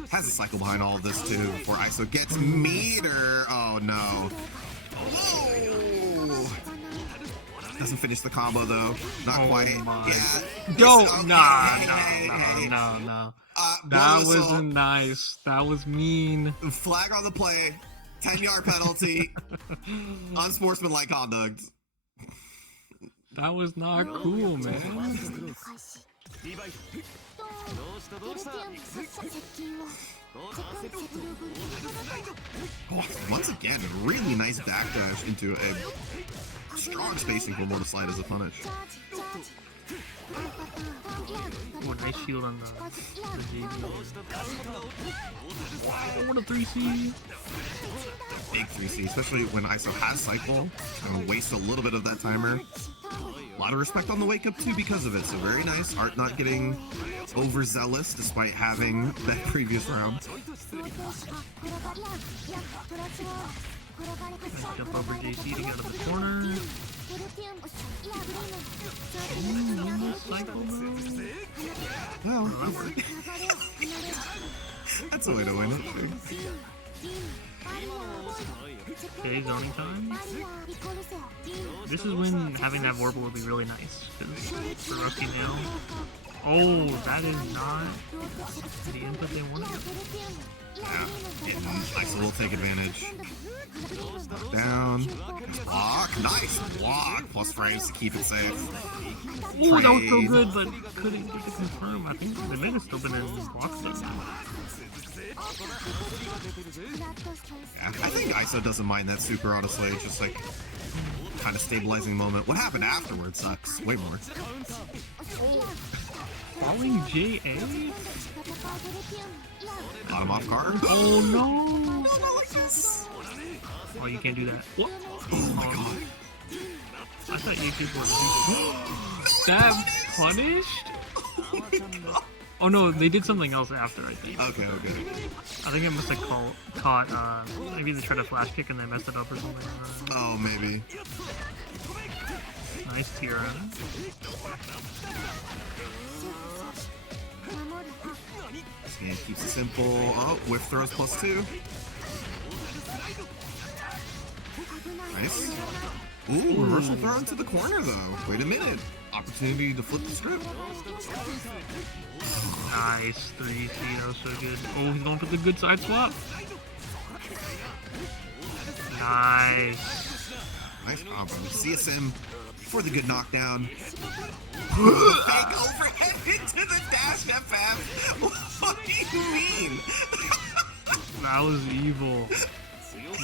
Has a cycle behind all of this too before ISO gets meter. Oh no. Oh. Doesn't finish the combo though. Not quite. My. Yeah. Don't. No. That wasn't nice. That was mean. Flag on the play. 10-yard penalty. Unsportsmanlike conduct. That was not cool, man. Oh, once again, really nice backdash into a strong spacing for Mortal Slide as a punish. Oh, nice shield on the JD. Oh, what a 3C. Big 3C, especially when ISO has cycle. And waste a little bit of that timer. A lot of respect on the wake up too because of it, so very nice. Art not getting overzealous despite having that previous round. Nice jump over JC to get out of the corner. Well, that worked. That's a way to win it. Sure. Okay, zoning time. This is when having that Vorpal would be really nice. For Rusty Nail. Oh, that is not the input they wanted. Yeah, and ISO will take advantage. Down. Block. Nice block. Plus frames to keep it safe. Ooh, that was so good, but couldn't get to confirm. I think they may have still been in block stuff. Yeah, I think ISO doesn't mind that super, honestly. It's just like kind of stabilizing moment. What happened afterwards sucks way more. Falling JA? Got him off guard. Oh no! No, not like this. Oh, you can't do that. What? Oh my god. I thought you could work. That punished? Oh my god. Oh no, they did something else after, I think. Okay. I think I must have caught, maybe they tried a flash kick and they messed it up or something. Oh, maybe. Nice Tira. This game keeps it simple. Oh, whiff throws +2. Nice. Ooh, reversal throw into the corner though. Wait a minute. Opportunity to flip the script. Nice 3C, that was so good. Oh, he's going for the good side swap. Nice. Nice combo. CSM for the good knockdown. Fake overhead into the dash FF. What do you mean? That was evil.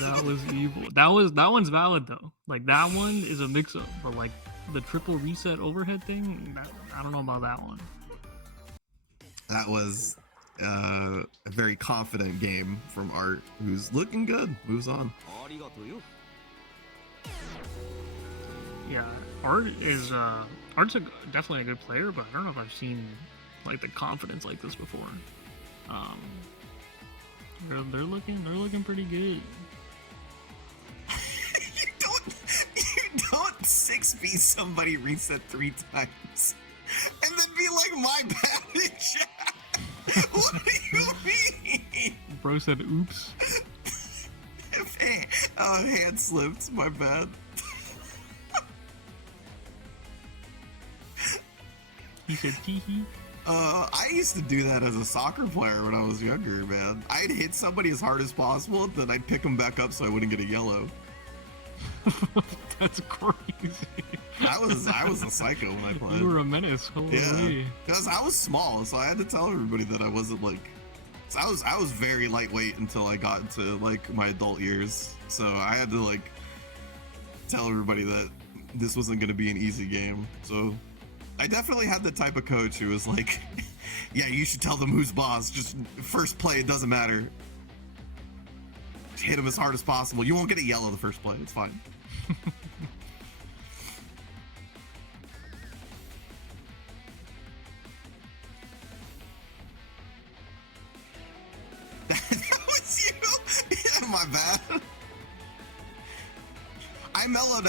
That was evil. That one's valid though. Like that one is a mix-up, but like the triple reset overhead thing, I don't know about that one. That was a very confident game from Art, who's looking good. Moves on. Yeah, Art's definitely a good player, but I don't know if I've seen like the confidence like this before. They're looking pretty good. You don't 6B somebody reset 3 times and then be like, my bad. What do you mean? Bro said oops. Oh, hand slipped. My bad. He said tee hee. I used to do that as a soccer player when I was younger, man. I'd hit somebody as hard as possible, then I'd pick them back up so I wouldn't get a yellow. That's crazy. I was a psycho when I played. You were a menace. Holy. Yeah, because I was small, so I had to tell everybody that I wasn't like. So I was very lightweight until I got into like my adult years. So I had to like tell everybody that this wasn't going to be an easy game. So I definitely had the type of coach who was like, "Yeah, you should tell them who's boss. Just first play, it doesn't matter. Just hit them as hard as possible. You won't get a yellow the first play. It's fine." That was you? Yeah, my bad. I mellowed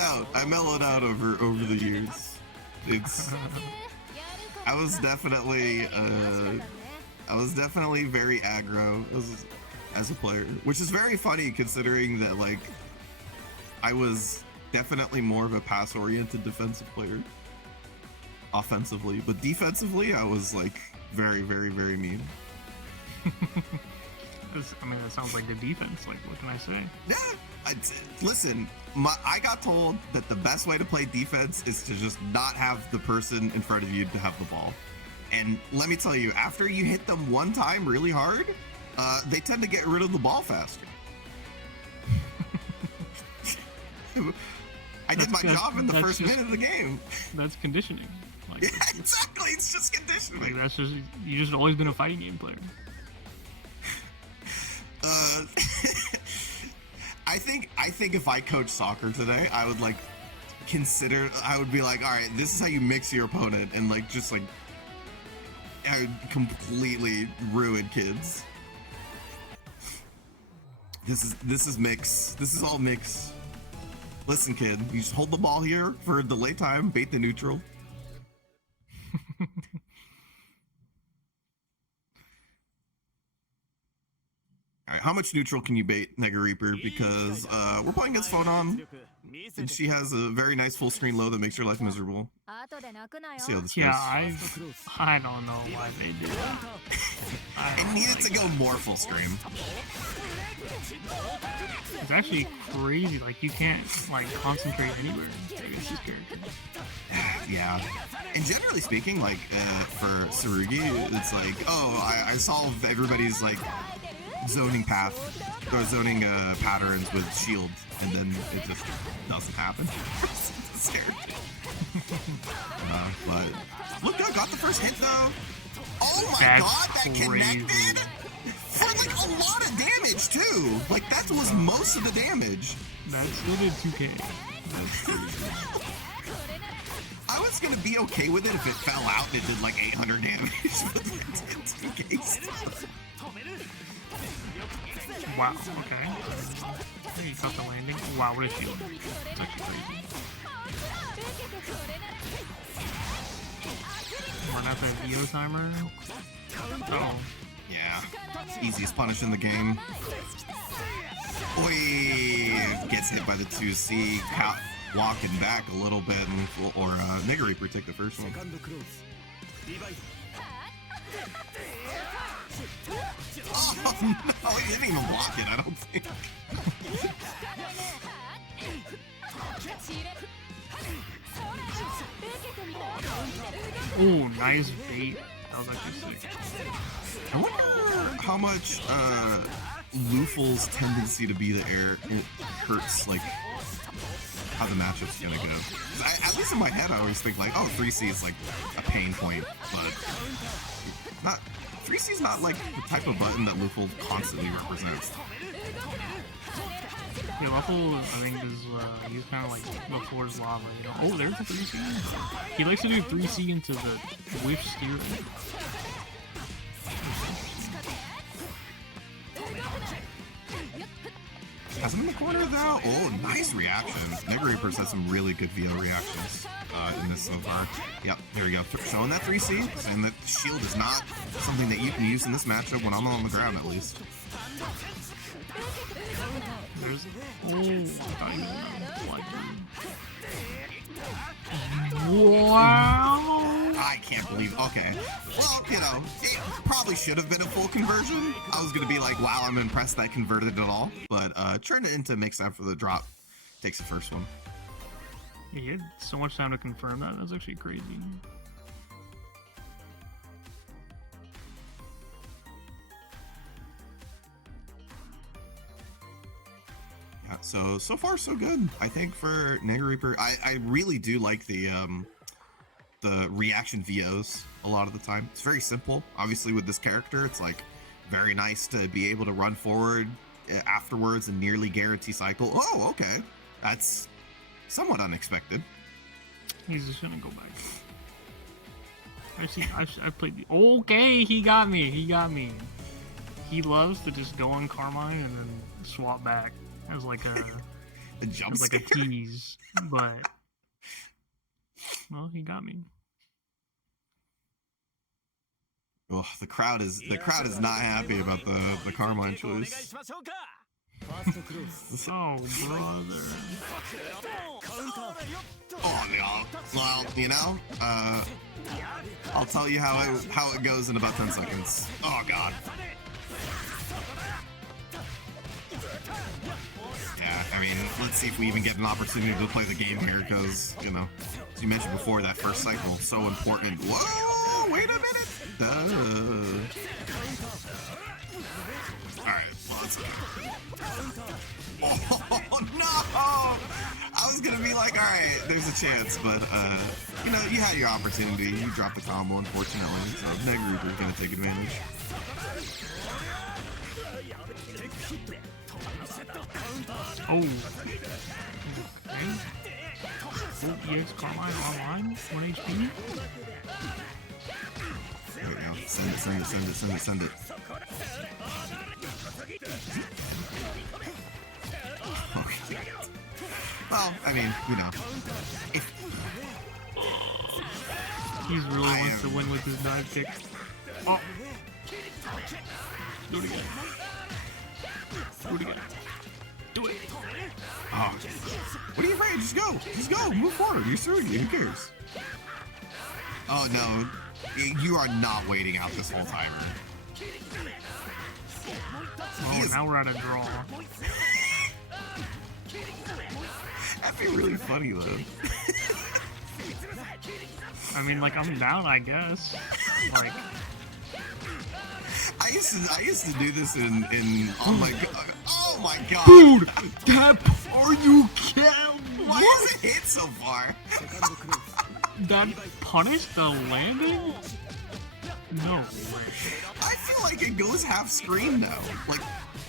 out over the years. I was definitely very aggro as a player, which is very funny considering that like I was definitely more of a pass-oriented defensive player offensively, but defensively I was like very, very, very mean. I mean, that sounds like the defense. Like, what can I say? Yeah, listen, I got told that the best way to play defense is to just not have the person in front of you to have the ball. And let me tell you, after you hit them one time really hard, they tend to get rid of the ball faster. I did my job in the first minute of the game. That's conditioning. Like, yeah, exactly. It's just conditioning. Like, that's just, you just always been a fighting game player. I think if I coach soccer today, I would like I would be like, all right, this is how you mix your opponent, and like just like I would completely ruin kids. This is mix. This is all mix. Listen, kid, you just hold the ball here for a delay time, bait the neutral. Alright, how much neutral can you bait, NegaReaper? Because we're playing against Phonon, and she has a very nice full screen low that makes your life miserable. See how this goes. I don't know why they do that. It needed to go more full screen. It's actually crazy, like you can't like concentrate anywhere against this character. Yeah, and generally speaking, like for Tsurugi, it's like, oh, I solve everybody's like zoning path or zoning patterns with shield, and then it just doesn't happen. It's scary. But look, I got the first hit though. Oh my god, that connected for like a lot of damage too. Like that was most of the damage. That's literally 2K. I was gonna be okay with it if it fell out and it did like 800 damage, but it did 2K stuff. Wow, okay. He caught the landing. Wow, what a shield. It's actually crazy. Run out that VO timer. Oh. Yeah. Easiest punish in the game. Orie gets hit by the 2C. Walking back a little bit, or NegaReaper take the first one. Oh no, he didn't even block it, I don't think. Ooh, nice bait. That was actually sick. I wonder how much LuFL's tendency to be the air hurts, like, how the matchup's gonna go. At least in my head, I always think like, oh, 3C is like a pain point, but not. 3C is not like the type of button that LuFL constantly represents. Yeah, LuFL, I think, is he's kind of like LuFL's lava. You know? Oh, there's the 3C. He likes to do 3C into the whiff steering. Has him in the corner though. Oh, nice reaction. NegaReaper's had some really good VO reactions. in this so far. Yep, there we go. Showing that 3C, and that shield is not something that you can use in this matchup when I'm on the ground, at least. There's... Wow! I can't believe... Okay. Well, you know, it probably should have been a full conversion. I was going to be like, wow, I'm impressed that converted at all. But turned it into mix after the drop. Takes the first one. Yeah, he had so much time to confirm that. That's actually crazy. Yeah, so far so good. I think for NegaReaper, I really do like the reaction VOs a lot of the time. It's very simple. Obviously with this character, it's like very nice to be able to run forward afterwards and nearly guarantee cycle. Oh, okay. That's somewhat unexpected. He's just gonna go back. I played the... Okay, he got me. He got me. He loves to just go on Carmine and then swap back as like a jump as like a tease. But well, he got me. Oh, the crowd is not happy about the Carmine choice. Oh, brother. Oh, no. Well, you know, I'll tell you how it goes in about 10 seconds. Oh, God. Yeah, I mean, let's see if we even get an opportunity to play the game here, because, you know, as you mentioned before, that first cycle, so important. Whoa, wait a minute. Alright, well, let's go. Oh, no! I was gonna be like, alright, there's a chance, but, you know, you had your opportunity. You dropped the combo, unfortunately, so NegaReaper's gonna take advantage. Oh. Okay. Oh, yes, Carmine online. 1 HP. There we go. Send it. Okay. Well, I mean, you know. He's really wants to win with his dive kick. Oh. Do it again. Do it again. Do it. Oh. What are you afraid? Just go. Just go. Move forward. You're Tsurugi. Who cares? Oh, no. You are not waiting out this whole timer. Oh, now we're at a draw. That'd be really funny, though. I mean, like, I'm down, I guess. Like... I used to do this in oh my god. Dude, that, are you kidding? Why does it hit so far? That punished the landing? No way. I feel like it goes half screen now. Like,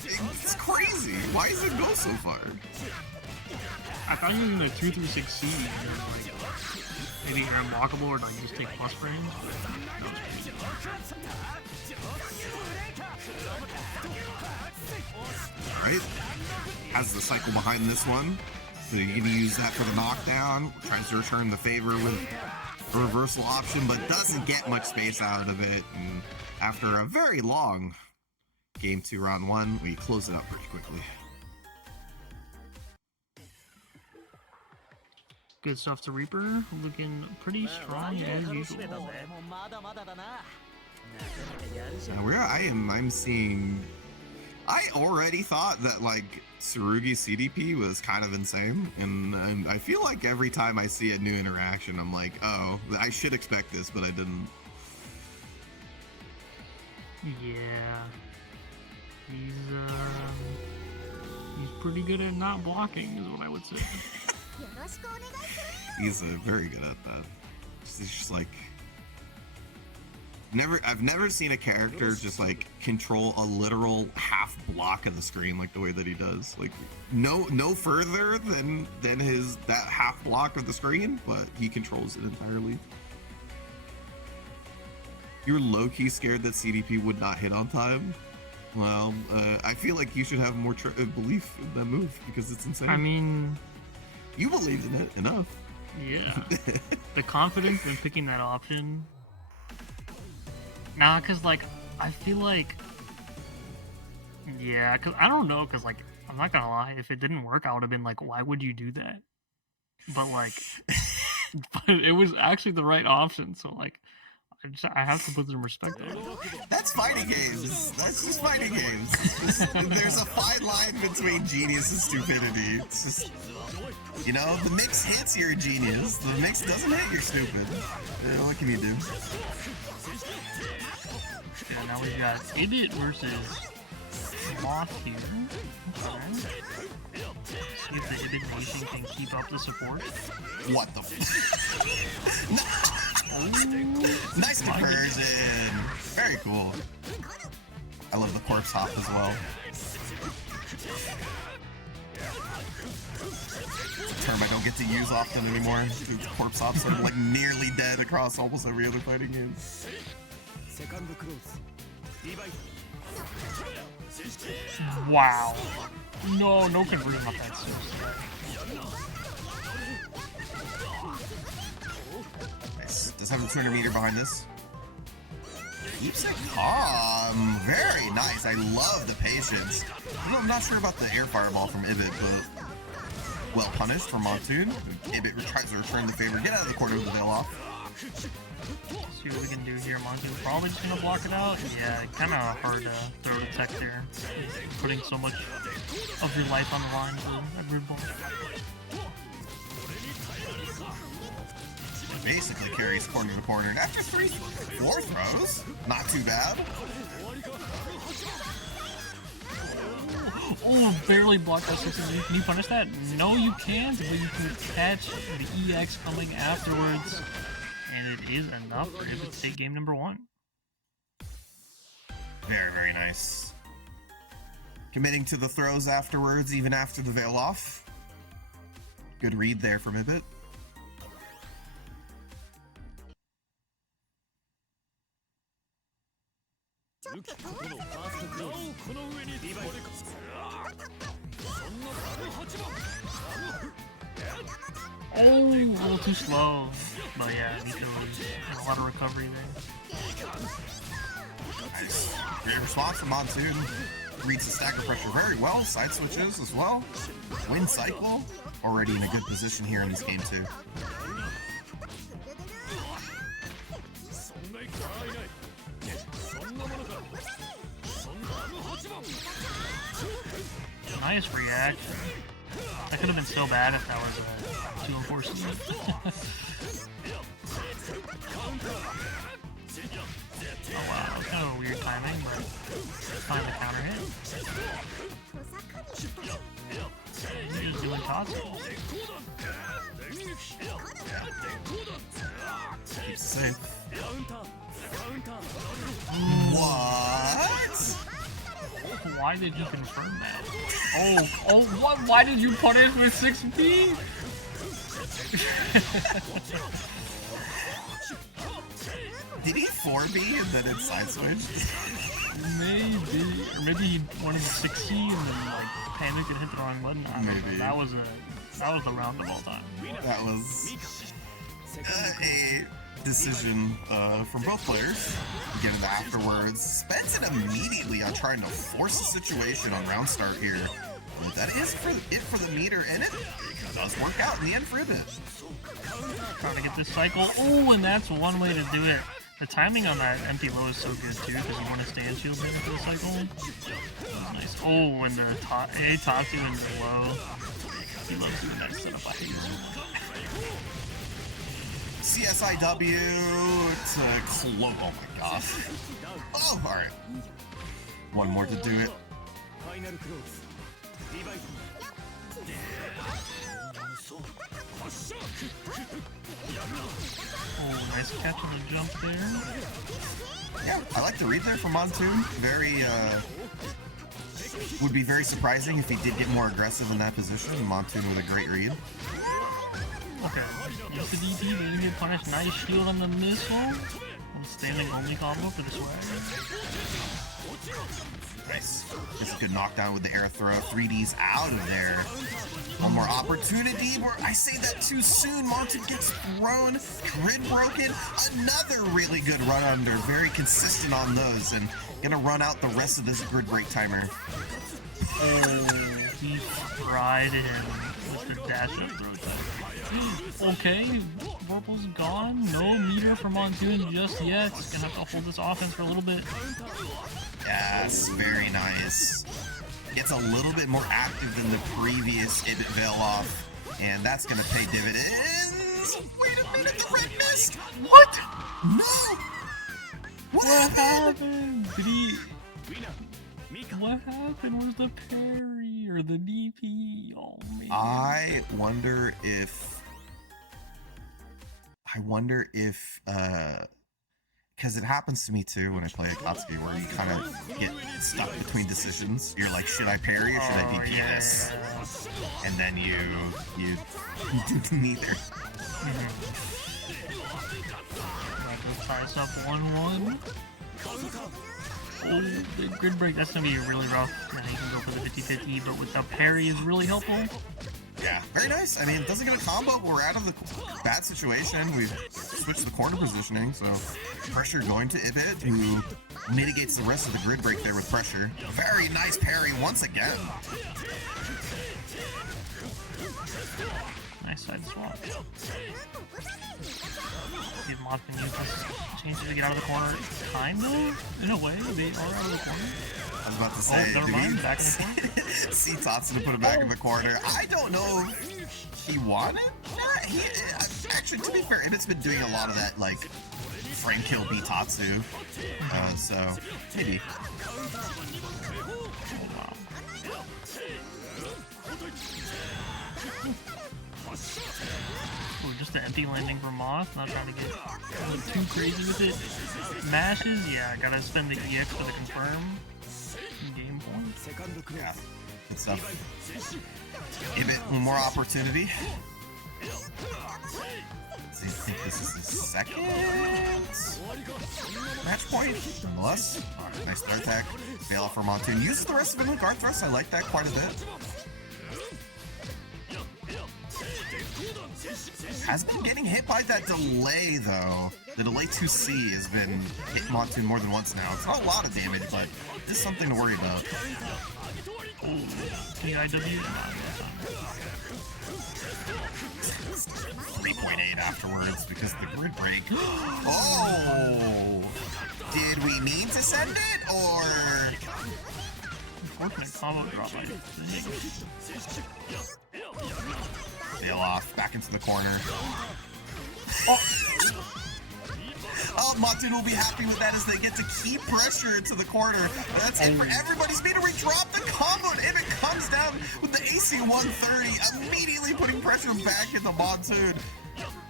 it's crazy. Why does it go so far? I thought you were gonna 2-3-6 like maybe you're unblockable or like just take plus frames. Alright. Has the cycle behind this one. So you're gonna use that for the knockdown. Tries to return the favor with a reversal option, but doesn't get much space out of it. And after a very long game 2, round 1, we close it up pretty quickly. Good stuff to Reaper, looking pretty strong as usual. I'm seeing. I already thought that like Tsurugi CDP was kind of insane, and I feel like every time I see a new interaction, I'm like, oh, I should expect this, but I didn't. Yeah, he's pretty good at not blocking, is what I would say. He's very good at that. It's just like I've never seen a character just like control a literal half block of the screen like the way that he does. Like no further than that half block of the screen, but he controls it entirely. You were low-key scared that CDP would not hit on time. Well, I feel like you should have more belief in that move because it's insane. I mean, you believed in it enough. Yeah. The confidence in picking that option. Nah, cause like I feel like, yeah, cause I don't know, cause like I'm not gonna lie, if it didn't work, I would have been like, why would you do that? But like, but it was actually the right option, so like, I have to put some respect there. That's fighting games. That's just fighting games. There's a fine line between genius and stupidity. It's just, you know, the mix hits your genius. The mix doesn't hit your stupid. What can you do? Yeah, now we've got Ibbit versus Moth here. Okay. See if the Ibbit Nation can keep up the support. What the No! Nice conversion! Very cool. I love the corpse hop as well. It's a term I don't get to use often anymore. Corpse hops are like nearly dead across almost every other fighting game. Wow. No conversion off that switch. Nice. Does have a 200 meter behind this. Keeps it calm. Very nice. I love the patience. I'm not sure about the air fireball from Ibbit, but well punished from Montoon. Ibbit tries to return the favor. Get out of the corner with the veil off. See what we can do here. Montoon probably just gonna block it out. Yeah, kind of hard to throw the tech there. Putting so much of your life on the line for every ball. Basically carries corner to corner. And after 4 throws, not too bad. Oh, barely blocked that 60. Can you punish that? No, you can't, but you can catch the EX coming afterwards. And it is enough for Ibbit to take game number 1. Very, very nice. Committing to the throws afterwards, even after the veil off. Good read there from Ibbit. Oh, a little too slow. But yeah, Mika was in a lot of recovery there. Nice. Great response from Montoon. Reads the stagger pressure very well. Side switches as well. Win cycle. Already in a good position here in this game too. Nice reaction. That could have been so bad if that was too unfortunate. Oh wow, kind of weird timing, but fine the counter hit. He's just doing tosses. Keeps safe. What? Why did you confirm that? Oh, what? Why did you punish with 6B? Did he 4B and then it side switched? Maybe. Or maybe he wanted 6C and then like panicked and hit the wrong button. I don't know. That was the round of all time. That was a decision from both players. Again, afterwards, spends it immediately on trying to force a situation on round start here. But that is it for the meter, and it does work out in the end for Ibbit. Trying to get this cycle. Oh, and that's one way to do it. The timing on that empty low is so good too, because you want to stand shield in for the cycle. Nice. Oh, and the top two and the low. He loves doing that setup. I hate this. CSIW to Cloak. Oh my gosh. Oh, alright. One more to do it. Oh, nice catch on the jump there. Yeah, I like the read there from Montoon. Very, would be very surprising if he did get more aggressive in that position. Montoon with a great read. Okay, use the DP, then you get punished. Nice shield on the missile. Standing only combo for the swag. Nice. Just a good knockdown with the air throw. 3D's out of there. One more opportunity. Where I say that too soon. Montoon gets thrown. Grid broken. Another really good run under. Very consistent on those. And gonna run out the rest of this grid break timer. Oh, he fried him with the dash up throw type. Okay, Vorpal's gone. No meter for Montoon just yet. He's gonna have to hold this offense for a little bit. Yes, very nice. Gets a little bit more active than the previous Ibbit Veil off, and that's gonna pay dividends. Wait a minute, the red missed. What? No. What happened? Did he? What happened? Where's the parry or the DP? Oh man. I wonder if because it happens to me too when I play Akatsuki, where you kind of get stuck between decisions. You're like, should I parry or should I DP this? And then you do neither. Let's tie us up 1-1. Oh, the grid break, that's going to be really rough. Now you can go for the 50-50, but with the parry is really helpful. Yeah, very nice. I mean, it doesn't get a combo, but we're out of the bad situation. We've switched the corner positioning, so pressure going to Ibbit, who mitigates the rest of the grid break there with pressure. Very nice parry once again. Nice side swap. See if Mod can use this change to get out of the corner. Kind of, in a way, they are out of the corner. I was about to say, never mind, back in the corner. See Tatsu to put it back in the corner. I don't know if he wanted that. Actually, to be fair, Ibbit's been doing a lot of that, like, frame kill beat Tatsu. So, maybe. Ooh, just an empty landing for Moth, not trying to get too crazy with it. Mashes, yeah, gotta spend the EX for the confirm. Game point. Yeah, good stuff. Ibbit, one more opportunity. I think this is the second match point, nonetheless. Right, nice third attack. Fail off for Montoon. Uses the rest of it with guard thrust. I like that quite a bit. Has been getting hit by that delay though. The delay 2C has been hit Montoon more than once now. It's not a lot of damage, but it's something to worry about. Oh, TIW. 3.8 afterwards because the grid break. Oh! Did we mean to send it or? Unfortunate combo drop, I think. Fail off, back into the corner. Oh, Montoon will be happy with that as they get to keep pressure into the corner. That's it for everybody's meter. We drop the combo and it comes down with the AC 130, immediately putting pressure back into Montoon.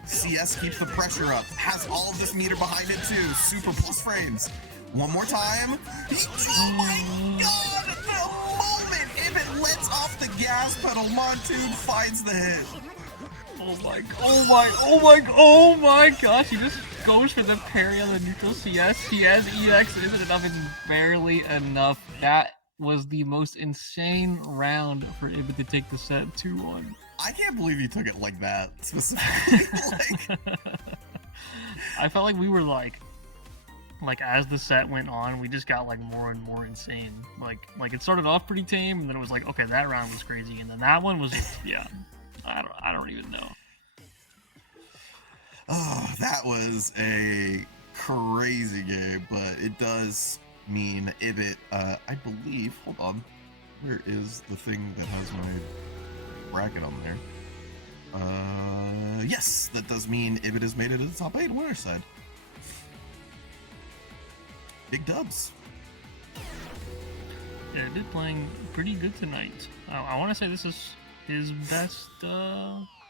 CS keeps the pressure up, has all of this meter behind it too. Super pulse frames. One more time. Oh my god! The moment Ibbit lets off the gas pedal, Montoon finds the hit. Oh my gosh, he just goes for the parry on the neutral CS. He has EX, isn't enough, it's barely enough. That was the most insane round for Ibbit to take the set 2-1. I can't believe he took it like that, specifically. I felt like we were like as the set went on, we just got like more and more insane. Like it started off pretty tame, and then it was like, okay, that round was crazy, and then that one was just, yeah. I don't even know. Oh, that was a crazy game, but it does mean Ibbit, I believe, hold on, where is the thing that has my bracket on there? Yes, that does mean Ibbit has made it to the top 8 winner side. Big dubs. Yeah, Ibbit playing pretty good tonight. I want to say this is his best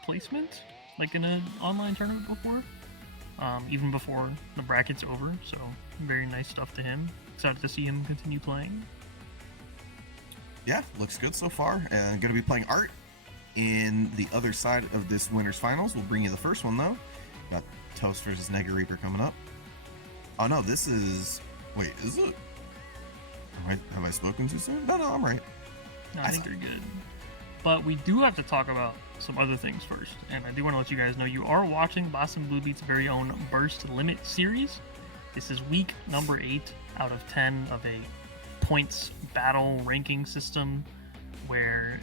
placement, like in an online tournament before, even before the bracket's over. So very nice stuff to him. Excited to see him continue playing. Yeah, looks good so far. And going to be playing Art in the other side of this winner's finals. We'll bring you the first one though. Got Toast versus NegaReaper coming up. Oh no, this is. Wait, is it? Have I spoken too soon? No, I'm right. No, I think you're good. But we do have to talk about some other things first. And I do want to let you guys know you are watching BlazBlue Beat's very own Burst Limit series. This is week number 8 out of 10 of a points battle ranking system where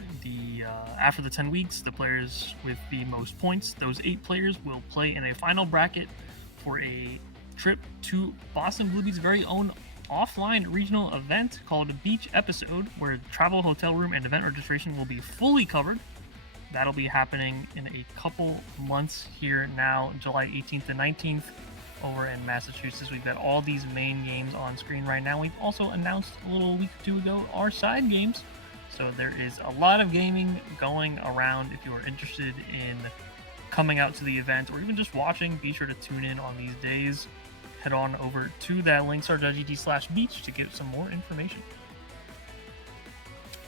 after the 10 weeks, the players with the most points, those 8 players, will play in a final bracket for a trip to BlazBlue Beat's very own offline regional event called Beach Episode, where travel, hotel room, and event registration will be fully covered. That'll be happening in a couple months here now, July 18th to 19th over in Massachusetts. We've got all these main games on screen right now. We've also announced a little week or two ago our side games. So there is a lot of gaming going around. If you are interested in coming out to the event or even just watching, be sure to tune in on these days. Head on over to that link, star.gt/beach, to get some more information.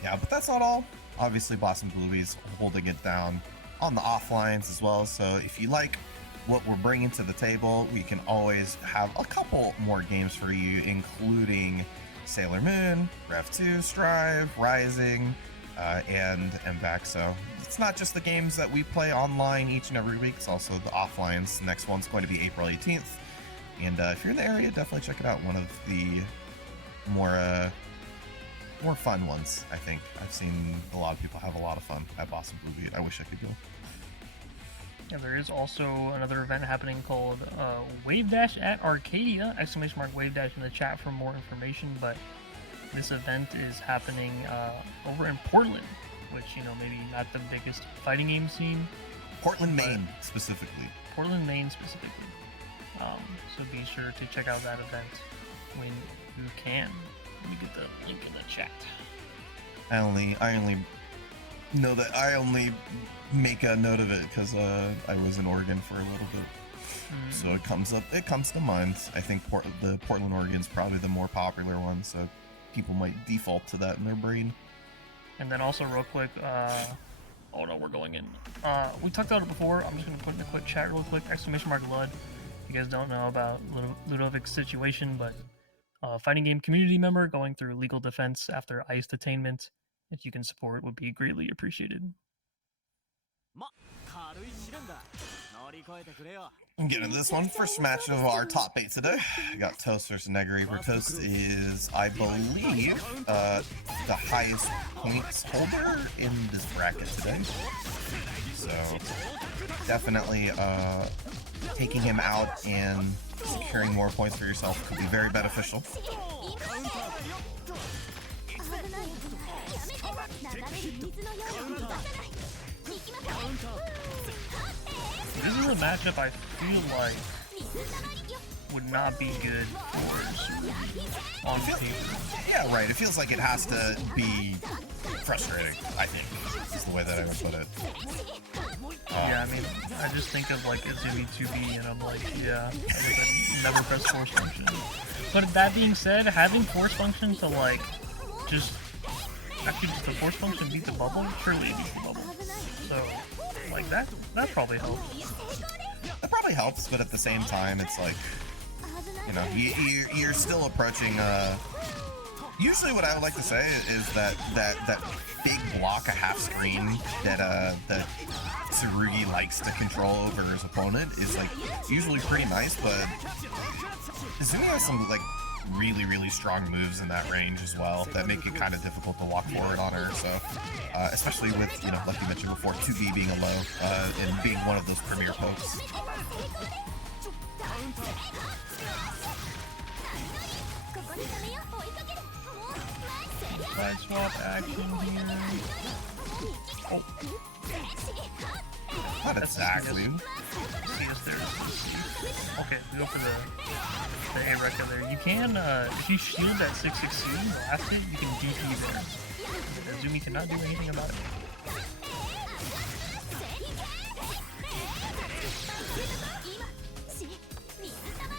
Yeah, but that's not all. Obviously, BlazBlue is holding it down on the offlines as well. So if you like what we're bringing to the table, we can always have a couple more games for you, including Sailor Moon, Rev 2, Strive, Rising, and back. So it's not just the games that we play online each and every week, it's also the offlines. The next one's going to be April 18th. And if you're in the area, definitely check it out. One of the more fun ones, I think. I've seen a lot of people have a lot of fun at BlazBlue Beat. I wish I could go. Yeah, there is also another event happening called Wave Dash at Arcadia! !Wave Dash in the chat for more information. But this event is happening over in Portland, which, you know, maybe not the biggest fighting game scene. Portland, Maine, specifically. Portland, Maine, specifically. So be sure to check out that event when you can. Let me get the link in the chat. I only know that I only make a note of it because I was in Oregon for a little bit, so it comes to mind. I think the Portland, Oregon is probably the more popular one, so people might default to that in their brain. And then also real quick, oh no, we're going in. We talked about it before. I'm just gonna put in a quick chat real quick. !Lud. You guys don't know about Ludovic's situation, but fighting game community member going through legal defense after ICE detainment. If you can support, would be greatly appreciated. I'm getting this one. First match of our top 8 today. We got Toast versus NegaReaper. Toast is, I believe, the highest points holder in this bracket today. So definitely taking him out and securing more points for yourself could be very beneficial. This is a matchup I feel like would not be good for Tsurugi on paper. Yeah, right. It feels like it has to be frustrating, I think, is the way that I would put it. Yeah, I mean, I just think of like Uzuki and I'm like, yeah, I never press force function. But that being said, having force function to like just the force function beat the bubble, surely it beats the bubble. So like that probably helps. That probably helps, but at the same time, it's like, you know, you're still approaching. Usually, what I would like to say is that big block of half screen that Tsurugi likes to control over his opponent is like usually pretty nice, but Izumi has some like really strong moves in that range as well that make it kind of difficult to walk forward on her. So especially with, you know, like you mentioned before, 2B being a low and being one of those premier pokes. Side swap action here. Oh. Not exactly. See us there. Okay, we go for the A-Rekka there. You can, if you shield that 660 and blast it, you can DP there. Izumi cannot do anything about it.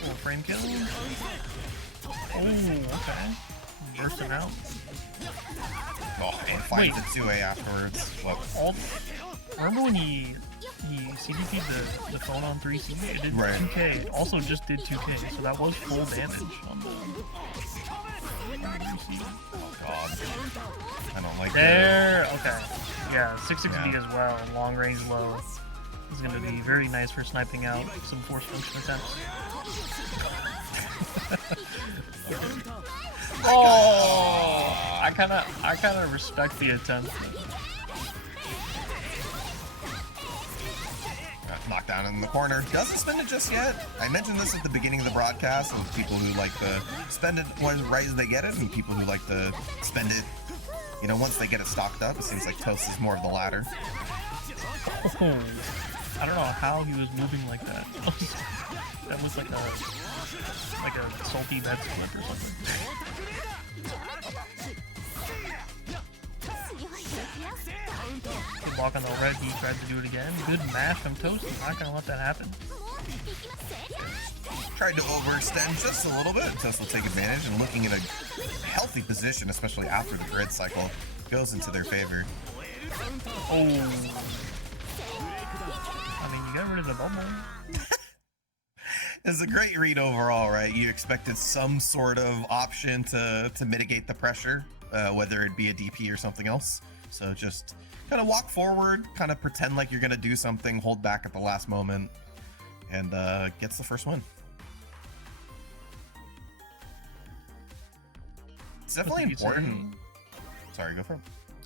Oh, frame kill. Oh, okay. Bursting out. Oh, and finds a 2A afterwards. What? Remember when he CDP'd the Phonon 3C? It did 2k. It also just did 2k, so that was full damage on the 3C. God. I don't like that. Okay. Yeah, 660 as well. Long range low. Is going to be very nice for sniping out some force function attempts. Oh! I kind of respect the attempt. Knockdown in the corner. Doesn't spend it just yet. I mentioned this at the beginning of the broadcast of people who like to spend it when right as they get it, and people who like to spend it, you know, once they get it stocked up. It seems like Toast is more of the latter. Oh, I don't know how he was moving like that. That was like a salty bed split or something. Good block on the red, he tried to do it again. Good mash from Toast, he's not gonna let that happen. Tried to overextend just a little bit. Toast will take advantage, and looking at a healthy position, especially after the grid cycle, goes into their favor. Oh. I mean, you got rid of the bubble. It's a great read overall, right? You expected some sort of option to mitigate the pressure, whether it be a DP or something else. So just kind of walk forward, kind of pretend like you're going to do something, hold back at the last moment, and gets the first win. It's definitely important. Sorry, go for it.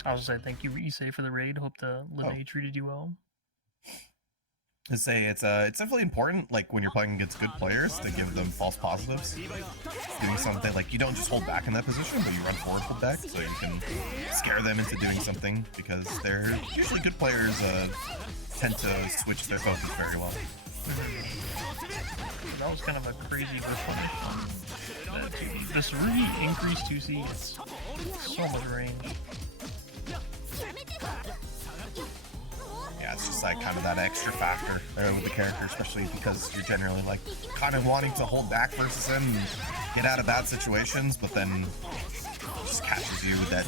I was going to say thank you, Issei, for the raid. Hope the Linne treated you well. It's definitely important, like when you're playing against good players, to give them false positives. Doing something like you don't just hold back in that position, but you run forward full deck, so you can scare them into doing something, because they're usually good players tend to switch their focus very well. That was kind of a crazy punish on that 2D. The Tsurugi increased 2C, it's so much range. Yeah, it's just like kind of that extra factor with the character, especially because you're generally like kind of wanting to hold back versus him and get out of bad situations, but then just catches you with that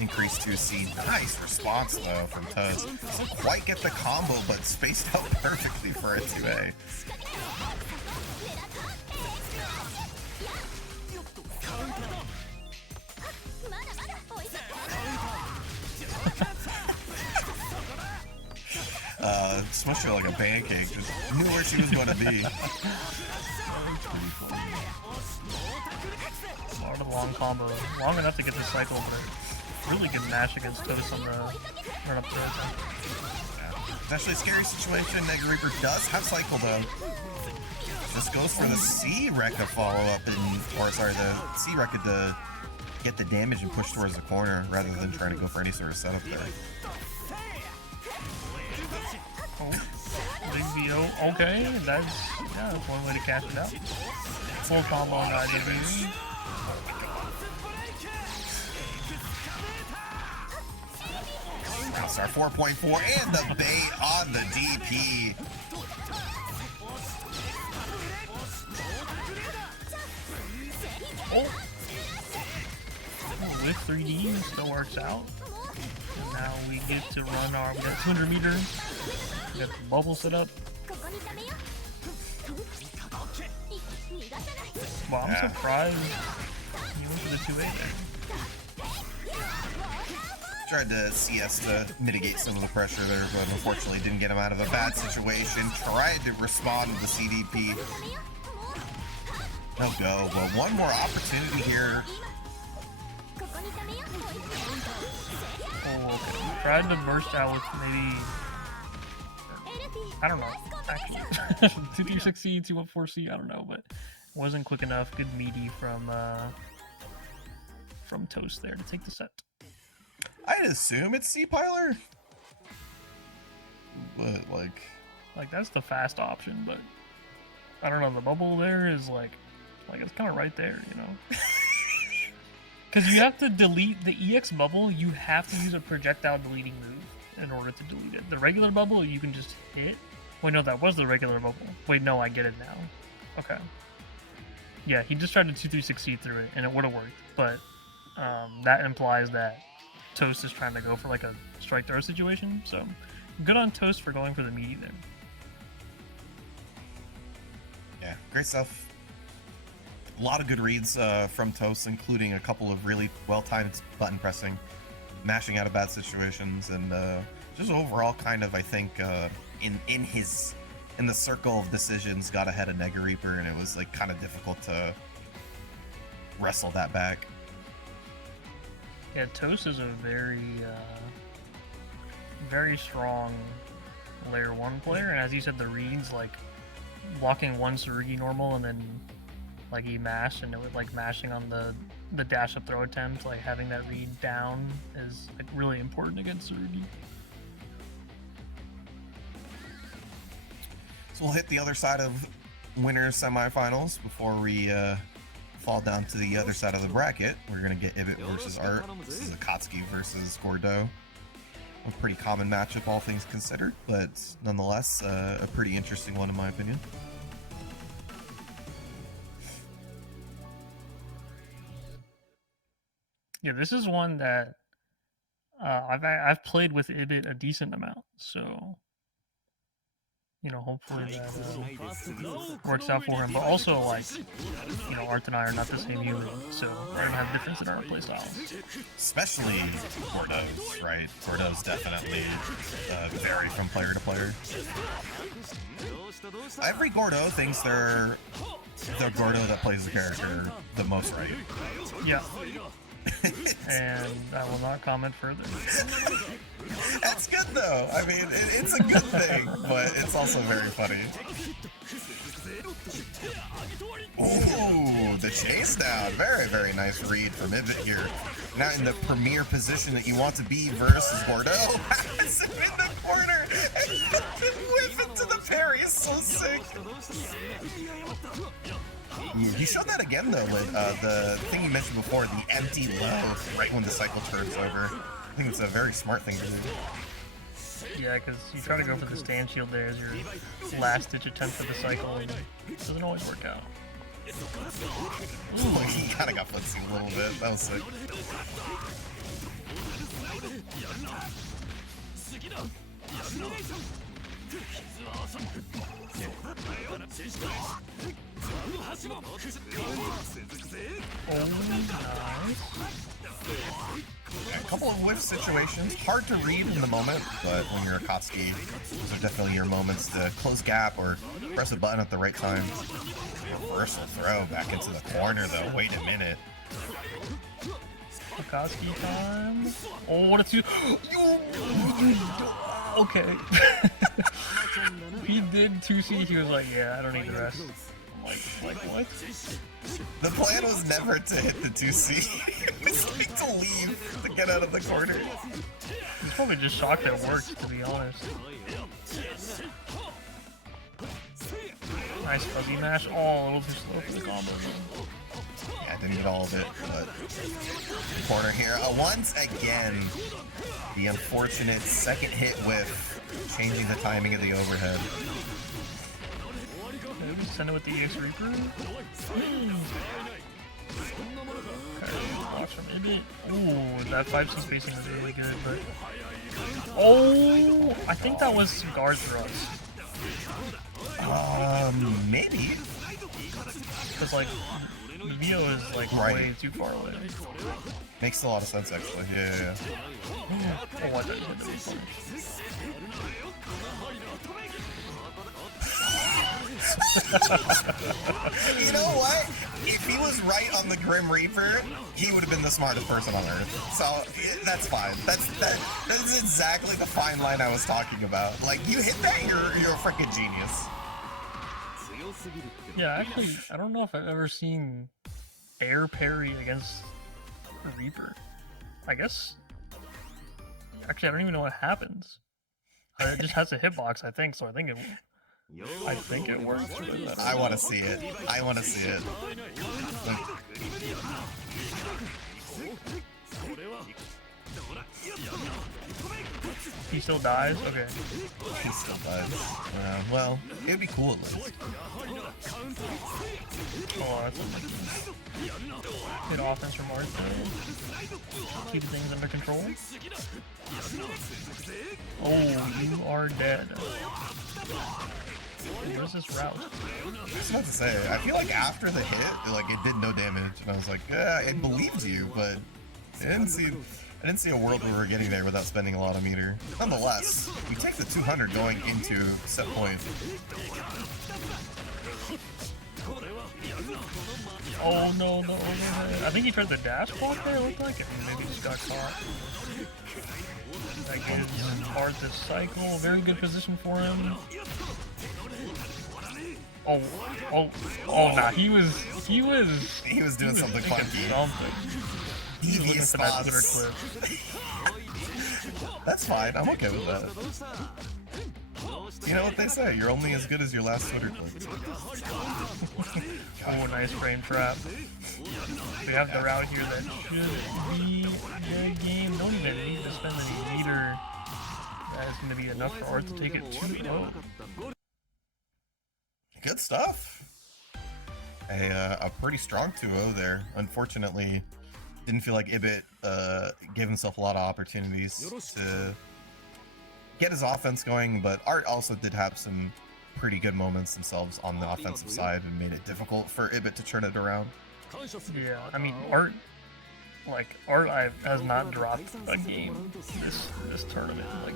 increased 2C. Nice response though from Toast. Doesn't quite get the combo, but spaced out perfectly for a 2A. Smushed her like a pancake, just knew where she was going to be. Smart of long combo. Long enough to get the cycle, but really good mash against Toast on the run up throw. Yeah. It's actually a scary situation. NegaReaper does have cycle though. Just goes for the C-Rekka follow-up, or sorry, the C-Rekka to get the damage and push towards the corner rather than trying to go for any sort of setup there. Oh, big VO. Okay, that's one way to cash it out. Full combo on IDB. Star 4.4 and the bait on the DP. Oh, with 3D still works out. And now we get to run we got 200 meters. We got the bubble set up. Wow, I'm surprised he went for the 2A there. Tried to CS to mitigate some of the pressure there, but unfortunately didn't get him out of a bad situation. Tried to respond to the CDP. No go, but one more opportunity here. Oh, okay. Tried to burst out with maybe... I don't know, actually. 236C, 214C, I don't know, but wasn't quick enough. Good meaty from Toast there to take the set. I'd assume it's C-Piler. But, like, that's the fast option, but I don't know, the bubble there is like it's kind of right there, you know? Because you have to delete the EX bubble, you have to use a projectile deleting move in order to delete it. The regular bubble, you can just hit. Wait, no, that was the regular bubble. Wait, no, I get it now. Okay. Yeah, he just tried to 2-3-6C through it, and it would have worked, but that implies that Toast is trying to go for like a strike throw situation, so good on Toast for going for the meaty there. Yeah, great stuff. A lot of good reads from Toast, including a couple of really well-timed button pressing, mashing out of bad situations, and just overall kind of, I think, in the circle of decisions, got ahead of NegaReaper, and it was like kind of difficult to wrestle that back. Yeah, Toast is a very strong layer 1 player, and as you said, the reads, like blocking one Tsurugi normal and then like he mashed, and it was like mashing on the dash up throw attempt, like having that read down is like really important against Tsurugi. So we'll hit the other side of winners semifinals before we fall down to the other side of the bracket. We're gonna get Ibbit versus Art. This is Akatsuki versus Gordeau. A pretty common matchup, all things considered, but nonetheless a pretty interesting one in my opinion. Yeah, this is one that I've played with Ibbit a decent amount, so you know, hopefully that works out for him. But also, like, you know, Art and I are not the same human, so we're gonna have difference in our playstyles. Especially Gordeau's, right? Gordeau's definitely vary from player to player. Every Gordeau thinks they're the Gordeau that plays the character the most right. Yeah. And I will not comment further. That's good though. I mean, it's a good thing, but it's also very funny. Ooh, the chase down. Very, very nice read from Ibbit here. Now in the premier position that you want to be versus Gordeau. Has him in the corner and whiff into the parry is so sick. He showed that again though with the thing you mentioned before, the empty low right when the cycle turns over. I think it's a very smart thing to do. Yeah, because you try to go for the stand shield there as your last ditch attempt for the cycle, and it doesn't always work out. Ooh, he kind of got footsie a little bit. That was sick. Yeah, a couple of whiff situations, hard to read in the moment, but when you're Akatsuki, those are definitely your moments to close gap or press a button at the right time. Reversal throw back into the corner though, wait a minute. Akatsuki time. Oh, what a two. Okay. He did 2C, he was like, yeah, I don't need the rest. I'm like what? The plan was never to hit the 2C. It was like to leave, to get out of the corner. He's probably just shocked that it worked, to be honest. Nice fuzzy mash. Oh, a little too slow for the combo. Yeah, I didn't get all of it, but corner here. Once again, the unfortunate second hit with changing the timing of the overhead. Maybe send it with the NegaReaper. Okay, blocks from Ibbit. Ooh, that 5C spacing was really good, but... Oh, I think that was guard thrust. Maybe. Because, like, Vio is, like, way too far away. Makes a lot of sense, actually. Yeah. Oh, what the hell? You know what? If he was right on the Grim Reaper, he would have been the smartest person on Earth. So that's fine. That's exactly the fine line I was talking about. Like, you hit that, you're a freaking genius. Yeah, actually, I don't know if I've ever seen air parry against Reaper. I guess. Actually, I don't even know what happens. It just has a hitbox, I think. So I think it works. I want to see it. I want to see it. He still dies? Okay. He still dies. Well, it would be cool at least. Oh, that's Good offense from Art though. Keep things under control. Oh, you are dead. Where's this route? I was about to say, I feel like after the hit, like it did no damage, and I was like, yeah, it believed you, but I didn't see a world where we were getting there without spending a lot of meter. Nonetheless, we take the 200 going into set point. Oh no, no, I think he tried the dash block there, it looked like it. Maybe just got caught. That gives Art this cycle. Very good position for him. Oh, nah, he was doing something funky. He was looking for that Twitter clip. That's fine, I'm okay with that. You know what they say, you're only as good as your last Twitter clip. Oh, nice frame trap. We have the route here that should be the game. Don't even need to spend any meter. That is going to be enough for Art to take it 2-0. Good stuff. A pretty strong 2-0 there. Unfortunately, didn't feel like Ibbit gave himself a lot of opportunities to get his offense going, but Art also did have some pretty good moments themselves on the offensive side and made it difficult for Ibbit to turn it around. Yeah, I mean, Art has not dropped a game this tournament. Like,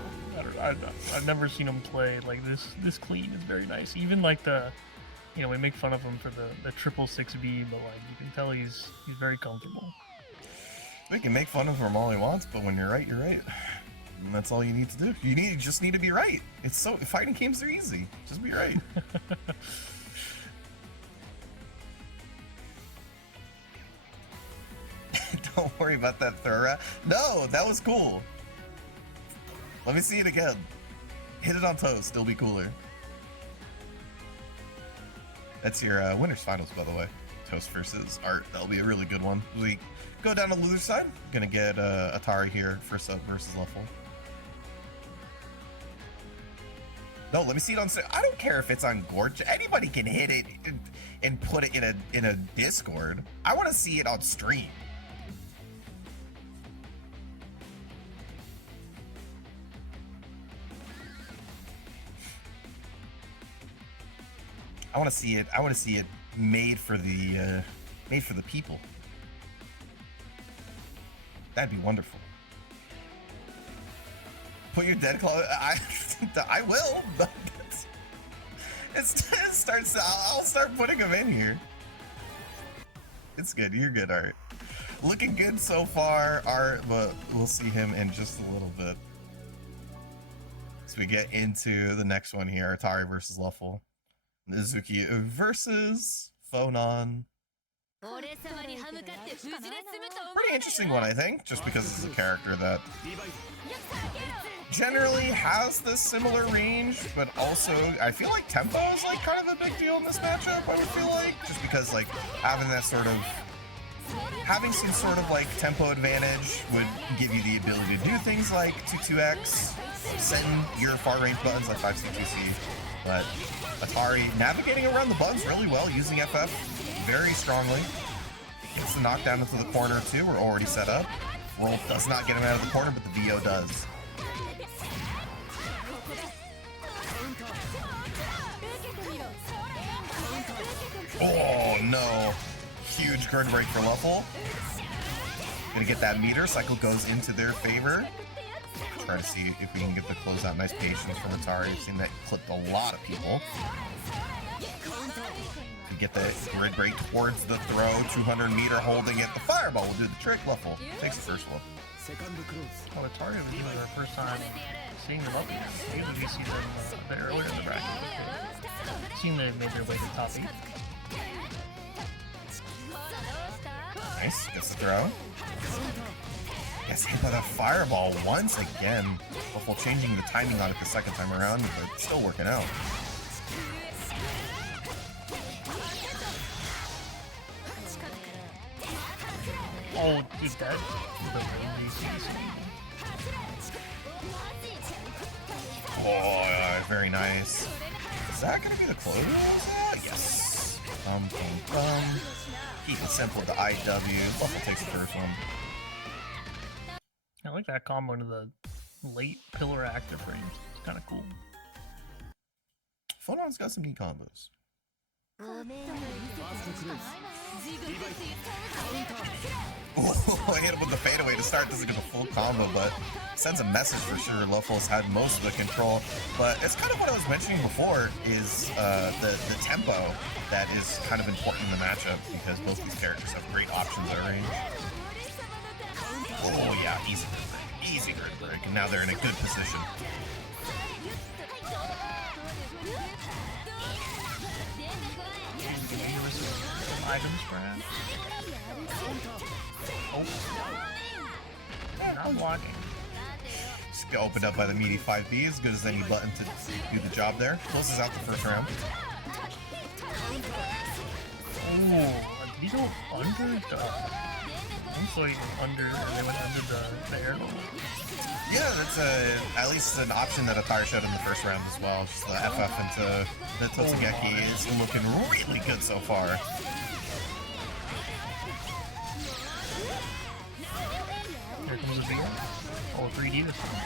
I've never seen him play like this clean. Is very nice. Even like we make fun of him for the 666B, but like you can tell he's very comfortable. We can make fun of him all he wants, but when you're right, you're right. And that's all you need to do. You just need to be right. Fighting games are easy. Just be right. Don't worry about that throw. No, that was cool. Let me see it again. Hit it on toast. It'll be cooler. That's your winners finals, by the way. Toast versus Art. That'll be a really good one. We go down to the loser side. Gonna get Atari here first up versus LuFL. No, let me see it on. I don't care if it's on Gorge. Anybody can hit it and put it in a Discord. I want to see it on stream. I want to see it. I want to see it made for the people. That'd be wonderful. Put your dead claw. I will. But it starts. I'll start putting them in here. It's good. You're good, Art. Looking good so far, Art. But we'll see him in just a little bit. So we get into the next one here: Atari versus LuFL. Uzuki versus Phonon. Pretty interesting one, I think, just because it's a character that generally has this similar range, but also I feel like tempo is like kind of a big deal in this matchup. I would feel like, just because like having some sort of like tempo advantage would give you the ability to do things like 2-2x, setting your far range buttons like 5C2C, but Atari navigating around the buttons really well, using FF very strongly. Gets the knockdown into the corner too. We're already set up. Roll does not get him out of the corner, but the VO does. Oh no! Huge grid break for LuFL. Gonna get that meter. Cycle goes into their favor. Try to see if we can get the closeout. Nice patience from Atari. I've seen that clipped a lot of people. We get the grid break towards the throw. 200 meter holding it. The fireball will do the trick. LuFL takes the first one. Well, Atari was doing our first time seeing them up here. We usually see them a bit earlier in the bracket. Seeing they've made their way to the top 8. Nice. Gets the throw. Gets hit by the fireball once again. LuFL changing the timing on it the second time around, but still working out. Oh, dude, that Oh, very nice. Is that gonna be the close? Yes. Keep it simple, the IW. LuFL takes the first one. I like that combo into the late pillar active frames. It's kind of cool. Phonon's got some neat combos. Oh, I hit him with the fadeaway to start. Doesn't get a full combo, but sends a message for sure. LuFL's had most of the control, but it's kind of what I was mentioning before is the tempo that is kind of important in the matchup because both these characters have great options at range. Oh yeah, easy grid break, and now they're in a good position. Items, perhaps? Oh. Not blocking. Just get opened up by the meaty 5B, as good as any button to do the job there. Closes out the first round. Oh, you go under the... I'm sorry, under, and they went under the air level. Yeah, that's at least an option that Atari showed in the first round as well. Just the FF into the Totsugeki is looking really good so far. Here comes a VO. Oh, 3D this time.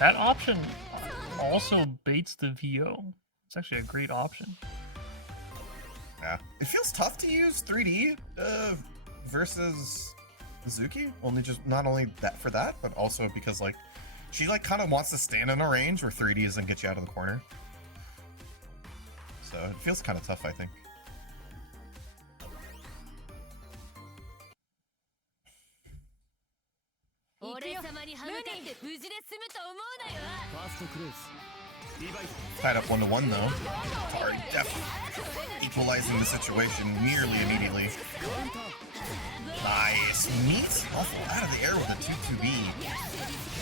That option also baits the VO. It's actually a great option. Yeah. It feels tough to use 3D versus Uzuki. Not only that for that, but also because like she like kind of wants to stand in a range where 3D doesn't get you out of the corner. So it feels kind of tough, I think. Tied up 1-1 though. Atari definitely equalizing the situation nearly immediately. Nice. Meets LuFL out of the air with a 2-2B.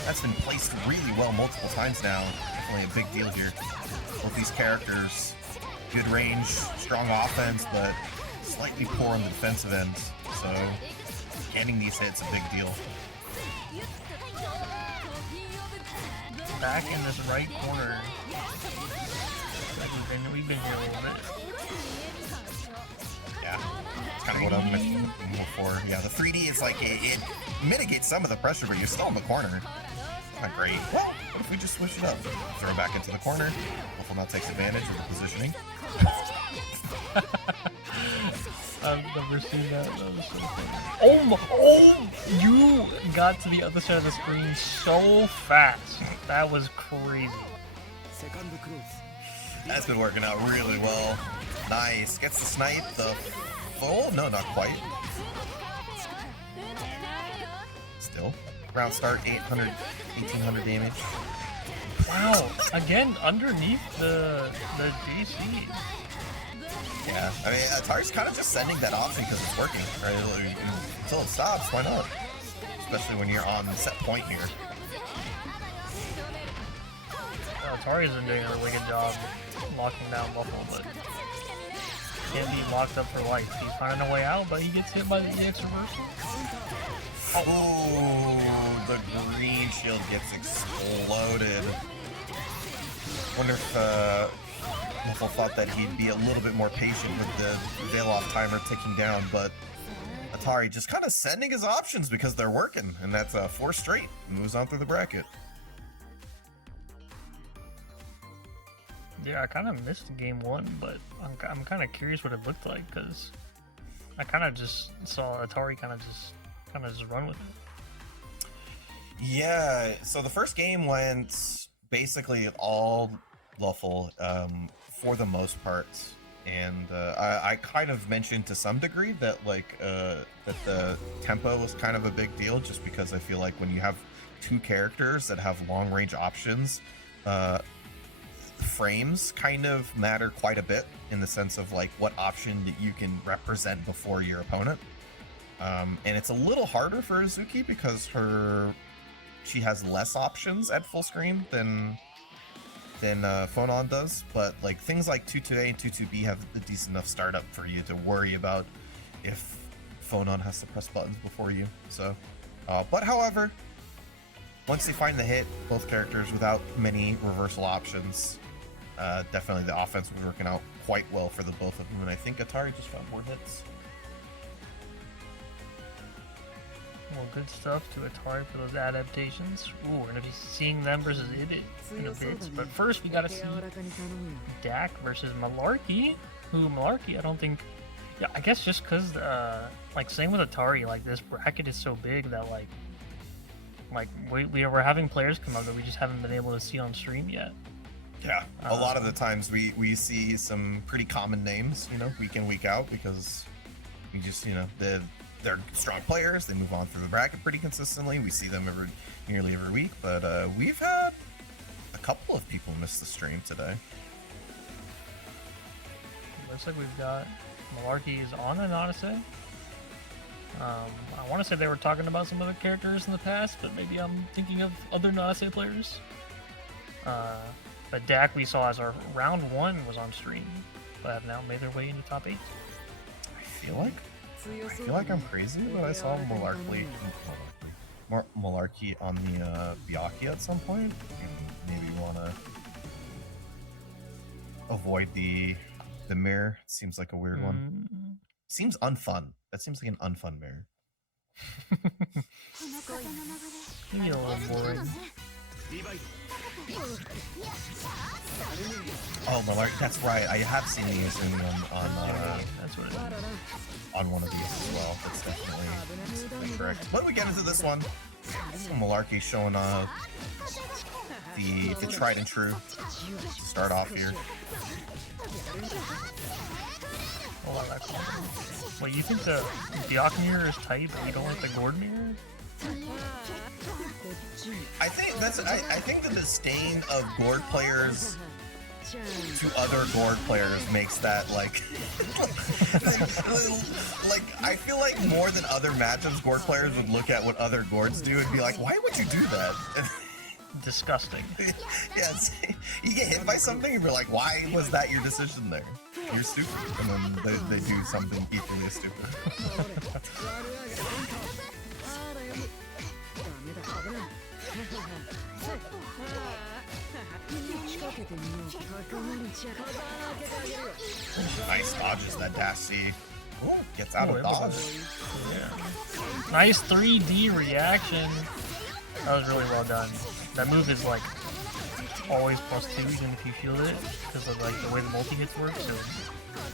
That's been placed really well multiple times now. Definitely a big deal here. Both these characters, good range, strong offense, but slightly poor on the defensive end. So getting these hits a big deal. Back in this right corner. We've been here a little bit. Yeah, it's kind of what I was mentioning before. Yeah, the 3D is like it mitigates some of the pressure, but you're still in the corner. Not great. Well, what if we just switch it up? Throw it back into the corner. LuFL now takes advantage of the positioning. I've never seen that. That was so funny. Oh, you got to the other side of the screen so fast. That was crazy. That's been working out really well. Nice. Gets the snipe. The full? No, not quite. Still. Round start, 1800 damage. Wow. Again, underneath the D.A.C. Yeah, I mean, Atari's kind of just sending that option because it's working, right? Until it stops, why not? Especially when you're on set point here. Atari's been doing a really good job locking down LuFL, but can't be locked up for life. He's finding a way out, but he gets hit by the EX reversal. Oh, the green shield gets exploded. Wonder if LuFL thought that he'd be a little bit more patient with the veil-off timer ticking down, but Atari just kind of sending his options because they're working, and that's 4 straight. Moves on through the bracket. Yeah, I kind of missed game 1, but I'm kind of curious what it looked like because I kind of just saw Atari kind of just run with it. Yeah, so the first game went basically all LuFL for the most part, and I kind of mentioned to some degree that like that the tempo was kind of a big deal, just because I feel like when you have 2 characters that have long range options, frames kind of matter quite a bit in the sense of like what option that you can represent before your opponent. And it's a little harder for Uzuki because she has less options at full screen than Phonon does, but like things like 2-2A and 2-2B have a decent enough startup for you to worry about if Phonon has to press buttons before you. So, but however, once they find the hit, both characters without many reversal options, definitely the offense was working out quite well for the both of them, and I think Atari just found more hits. Well, good stuff to Atari for those adaptations. Ooh, we're gonna be seeing them versus Ibbit in a bit. But first, we gotta see D.A.C versus Malarky. Who Malarky? I don't think. Yeah, I guess just because like same with Atari, like this bracket is so big that like we're having players come up that we just haven't been able to see on stream yet. Yeah, a lot of the times we see some pretty common names, you know, week in, week out, because we just, you know, they're strong players. They move on through the bracket pretty consistently. We see them nearly every week, but we've had a couple of people miss the stream today. Looks like we've got Malarky is on a Nanase. I want to say they were talking about some other characters in the past, but maybe I'm thinking of other Nanase players. But D.A.C we saw as our round 1 was on stream, but have now made their way into top 8. I feel like I'm crazy, but I saw Malarky on the Byakuya at some point. Maybe you want to avoid the mirror. It seems like a weird one. Seems unfun. That seems like an unfun mirror. Maybe a little boring. Oh, Malarky, that's right. I have seen you using them That's what it is. on one of these as well. That's definitely correct. When we get into this one, Malarky showing the tried and true to start off here. Oh, I like that. Wait, you think the D.A.C mirror is tight, but you don't like the Gord mirror? I think the disdain of Gord players to other Gord players makes that like I feel like more than other matchups, Gord players would look at what other Gords do and be like, why would you do that? Disgusting. Yeah, you get hit by something and you're like, why was that your decision there? You're stupid. And then they do something equally as stupid. Nice dodges that D.A.C. Ooh, gets out of dodge. Yeah. Nice 3D reaction. That was really well done. That move is like always +2 even if you shield it, because of like the way the multi hits work. So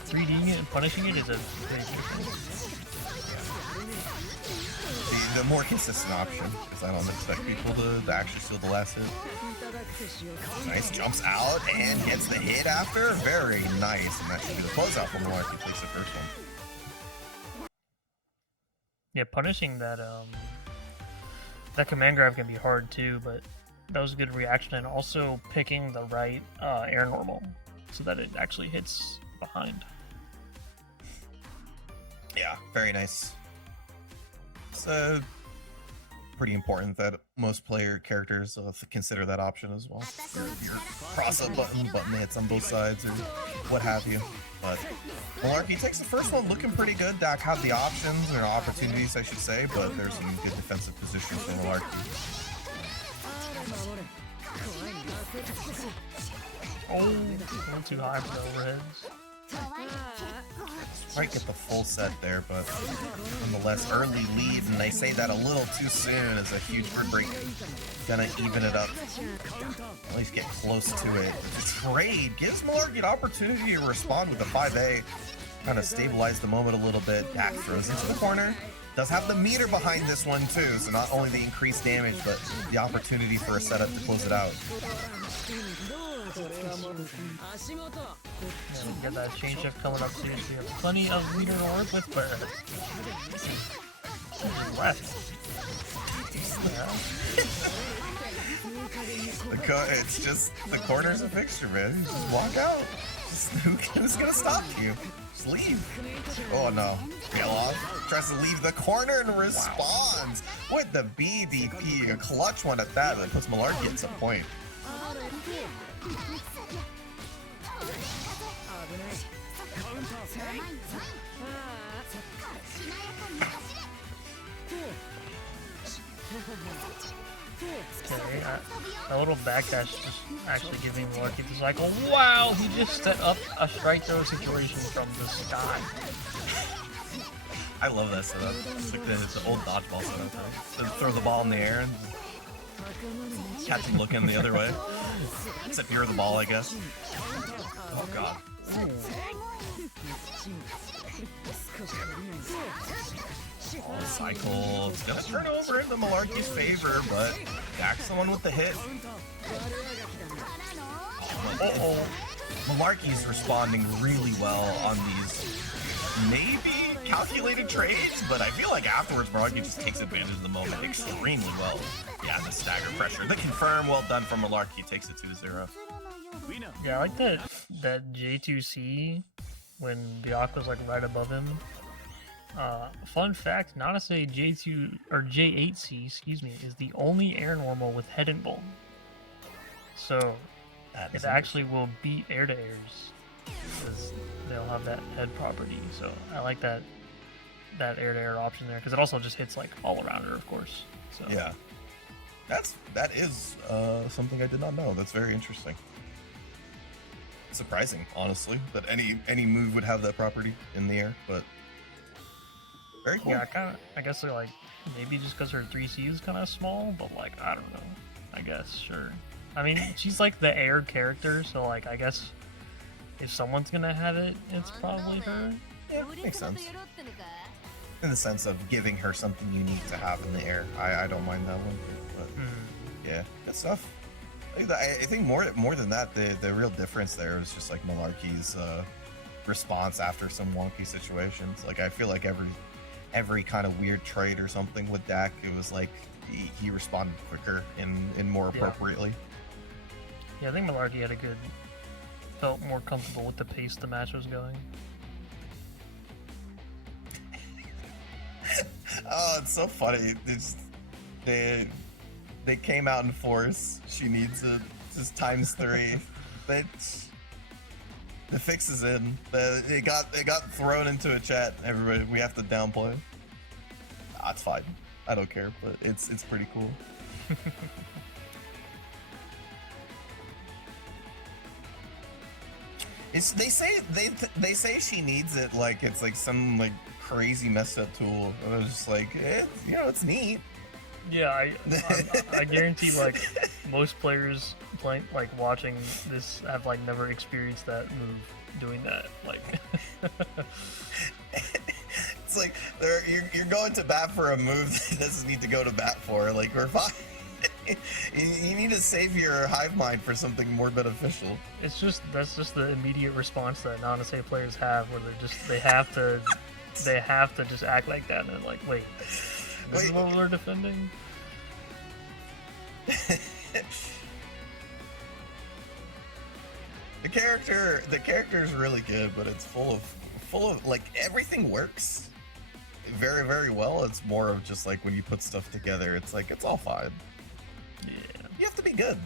3Ding it and punishing it is a great difference. The more consistent option, because I don't expect people to actually steal the last hit. Nice, jumps out and gets the hit after. Very nice, and that should be the closeout for Malarky. Takes the first one. Yeah, punishing that that command grab can be hard too, but that was a good reaction, and also picking the right air normal so that it actually hits behind. Yeah, very nice. It's pretty important that most player characters consider that option as well. Your cross-up button hits on both sides, or what have you. But Malarky takes the first one looking pretty good. D.A.C had the options, or opportunities, I should say, but there's some good defensive position for Malarky. Oh, a little too high for the overheads. Might get the full set there, but nonetheless, early lead, and they say that a little too soon is a huge break. Gonna even it up. At least get close to it. The trade gives Malarky an opportunity to respond with the 5A. Kind of stabilize the moment a little bit. D.A.C throws into the corner. Does have the meter behind this one too, so not only the increased damage, but the opportunity for a setup to close it out. Yeah, we got that change shift coming up soon, so we have plenty of meter to work with, but left. Yeah. It's just the corner's a fixture, man. Just walk out. Who's gonna stop you? Just leave. Oh no. Yellow tries to leave the corner and responds with the BBP. A clutch one at that puts Malarky at some point. Okay, a little backdash just actually giving Malarky the cycle. Wow, he just set up a strike throw situation from the sky. I love that setup. It's like the old dodgeball setup, right? So throw the ball in the air and catch him looking the other way. Except you're the ball, I guess. Oh god. Ball cycle. It's gonna turn over into Malarky's favor, but D.A.C the one with the hit. Uh-oh. Malarky's responding really well on these maybe calculated trades, but I feel like afterwards Malarky just takes advantage of the moment extremely well. Yeah, the stagger pressure. The confirm, well done from Malarky, takes it 2-0. Yeah, I like that J2C when D.A.C was like right above him. Fun fact, Nanase J2 or J8C, excuse me, is the only air normal with head and bone. So it actually will beat air to airs because they'll have that head property. So I like that air to air option there because it also just hits like all arounder, of course. So yeah, that is something I did not know. That's very interesting. Surprising, honestly, that any move would have that property in the air, but very cool. Yeah, I guess like maybe just because her 3C is kind of small, but like I don't know. I guess sure. I mean, she's like the air character, so like I guess if someone's gonna have it, it's probably her. Yeah, makes sense. In the sense of giving her something unique to have in the air, I don't mind that one. But yeah, good stuff. I think more than that, the real difference there is just like Malarky's response after some wonky situations. Like I feel like every kind of weird trade or something with D.A.C, it was like he responded quicker and more appropriately. Yeah, I think Malarky felt more comfortable with the pace the match was going. Oh, it's so funny. They came out in force. She needs it. Just ×3. The fix is in. It got thrown into a chat. Everybody, we have to downplay. It's fine. I don't care, but it's pretty cool. They say she needs it like it's like some like crazy messed up tool. And I was just like, it's neat. Yeah, I guarantee like most players playing like watching this have like never experienced that move doing that. Like it's like you're going to bat for a move that doesn't need to go to bat for. Like we're fine. You need to save your hive mind for something more beneficial. That's just the immediate response that Nanase players have, where they have to just act like that, and they're like, wait, this is what we're defending. The character is really good, but it's full of like everything works very, very well. It's more of just like when you put stuff together, it's like it's all fine. Yeah. You have to be good.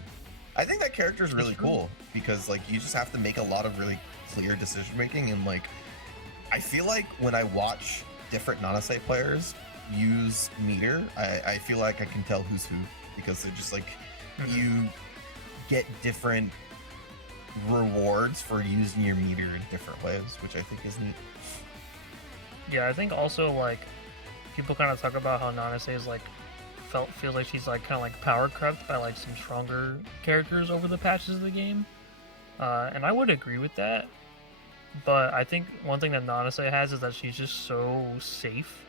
I think that character is really cool because like you just have to make a lot of really clear decision making, and like I feel like when I watch different Nanase players use meter, I feel like I can tell who's who because they're just like you get different rewards for using your meter in different ways, which I think is neat. Yeah, I think also like people kind of talk about how Nanase is like feels like she's like kind of like power crept by like some stronger characters over the patches of the game, and I would agree with that. But I think one thing that Nanase has is that she's just so safe.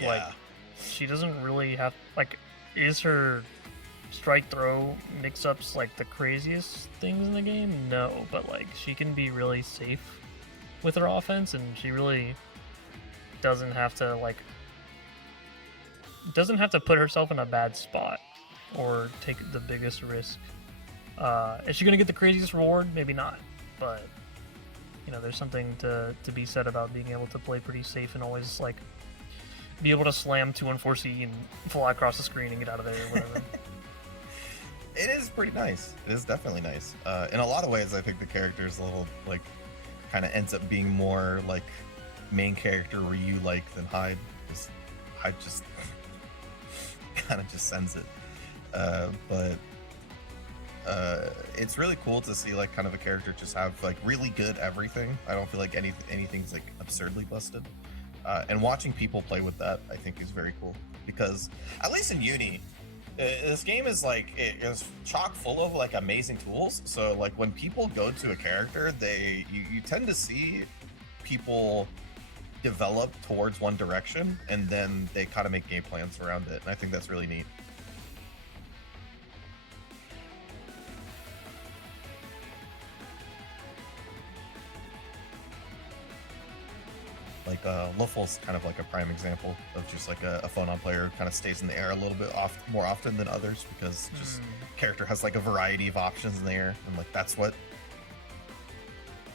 Yeah. Like she doesn't really have like is her strike throw mix-ups like the craziest things in the game? No, but like she can be really safe with her offense, and she really doesn't have to put herself in a bad spot or take the biggest risk. Is she gonna get the craziest reward? Maybe not, but you know, there's something to be said about being able to play pretty safe and always like be able to slam 2-1-4C and fly across the screen and get out of there or whatever. It is pretty nice. It is definitely nice. In a lot of ways, I think the character is a little like kind of ends up being more like main character Ryu-like than Hyde. Because Hyde just kind of just sends it. But it's really cool to see like kind of a character just have like really good everything. I don't feel like anything's like absurdly busted. And watching people play with that, I think, is very cool. Because, at least in Uni, this game is like, it is chock full of like amazing tools. So like when people go to a character, you tend to see people develop towards one direction, and then they kind of make game plans around it. And I think that's really neat. Like LuFL's kind of like a prime example of just like a Phonon player who kind of stays in the air a little bit more often than others, because just character has like a variety of options in the air, and like that's what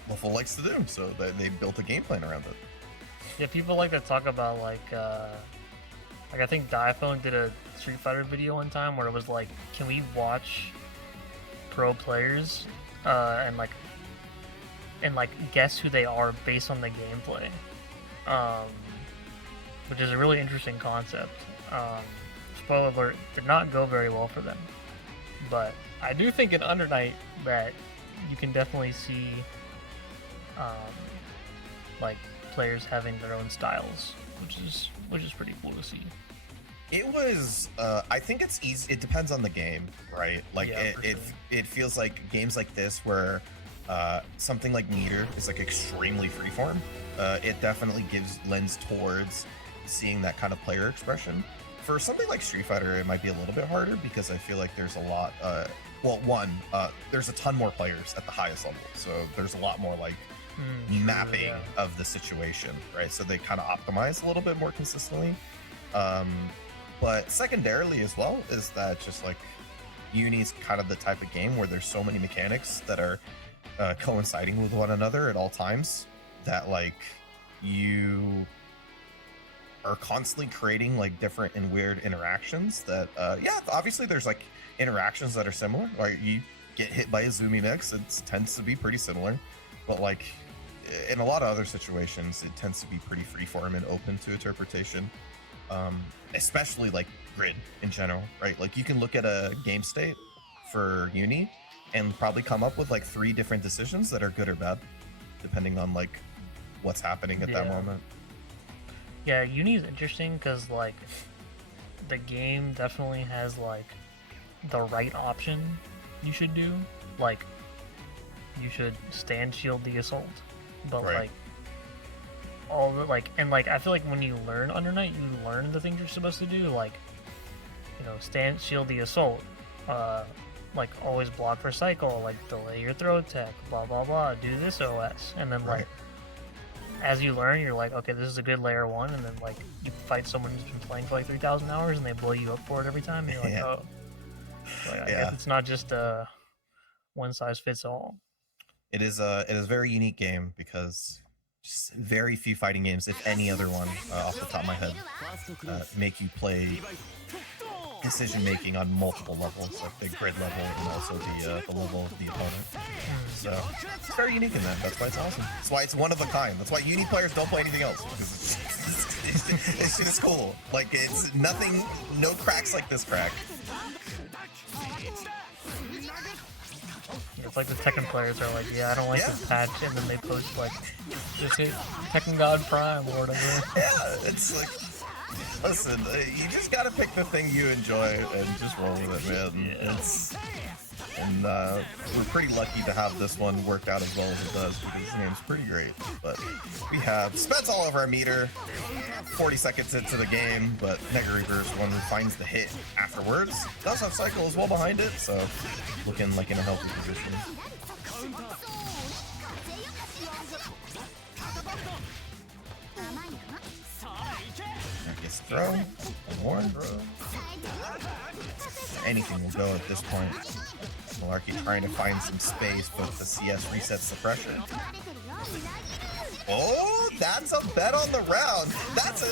LuFL likes to do. So they built a game plan around it. Yeah, people like to talk about like I think D.A.C did a Street Fighter video one time where it was like, can we watch pro players and guess who they are based on the gameplay? Which is a really interesting concept. Spoiler alert, did not go very well for them. But I do think in Under Night that you can definitely see like players having their own styles, which is pretty cool to see. It was I think it's easy. It depends on the game, right? Like Yeah, it feels like games like this where something like Meter is like extremely freeform. It definitely lends towards seeing that kind of player expression. For something like Street Fighter, it might be a little bit harder because I feel like there's a lot. There's a ton more players at the highest level, so there's a lot more like mapping of the situation, right? So they kind of optimize a little bit more consistently. But secondarily as well is that just like Uni's kind of the type of game where there's so many mechanics that are coinciding with one another at all times that like you are constantly creating like different and weird interactions that obviously there's like interactions that are similar. Like you get hit by a Zumi mix, it tends to be pretty similar, but like in a lot of other situations it tends to be pretty freeform and open to interpretation, especially like grid in general, right? Like you can look at a game state for Uni and probably come up with like 3 different decisions that are good or bad depending on like what's happening at that moment. Yeah, Uni is interesting because like the game definitely has like the right option you should do. Like you should stand shield the assault, but like all the like, and like I feel like when you learn Under Night, you learn the things you're supposed to do, like, you know, stand shield the assault, like always block for cycle, like delay your throw tech, blah blah blah, do this OS, and then like as you learn, you're like, okay, this is a good layer 1, and then like you fight someone who's been playing for like 3,000 hours and they blow you up for it every time, and you're like, oh, like, I guess it's not just a one size fits all. It is a very unique game because just very few fighting games, if any other one, off the top of my head, make you play decision making on multiple levels, like the grid level and also the level of the opponent. So it's very unique in that. That's why it's awesome. That's why it's one of a kind. That's why Uni players don't play anything else, because it's just cool. Like it's nothing, no cracks like this crack. It's like the Tekken players are like, yeah, I don't like this patch, and then they post like, just hit Tekken God Prime or whatever. Yeah, it's like, listen, you just gotta pick the thing you enjoy and just roll with it, man. Yeah. We're pretty lucky to have this one work out as well as it does, because this game's pretty great. But we have Speds all over our meter, 40 seconds into the game, but NegaReaper is the one who finds the hit afterwards. Does have cycle as well behind it, so looking like in a healthy position. Gets throw, one more throw. Anything will go at this point. Malarky trying to find some space, but the CS resets the pressure. Oh, that's a bet on the round.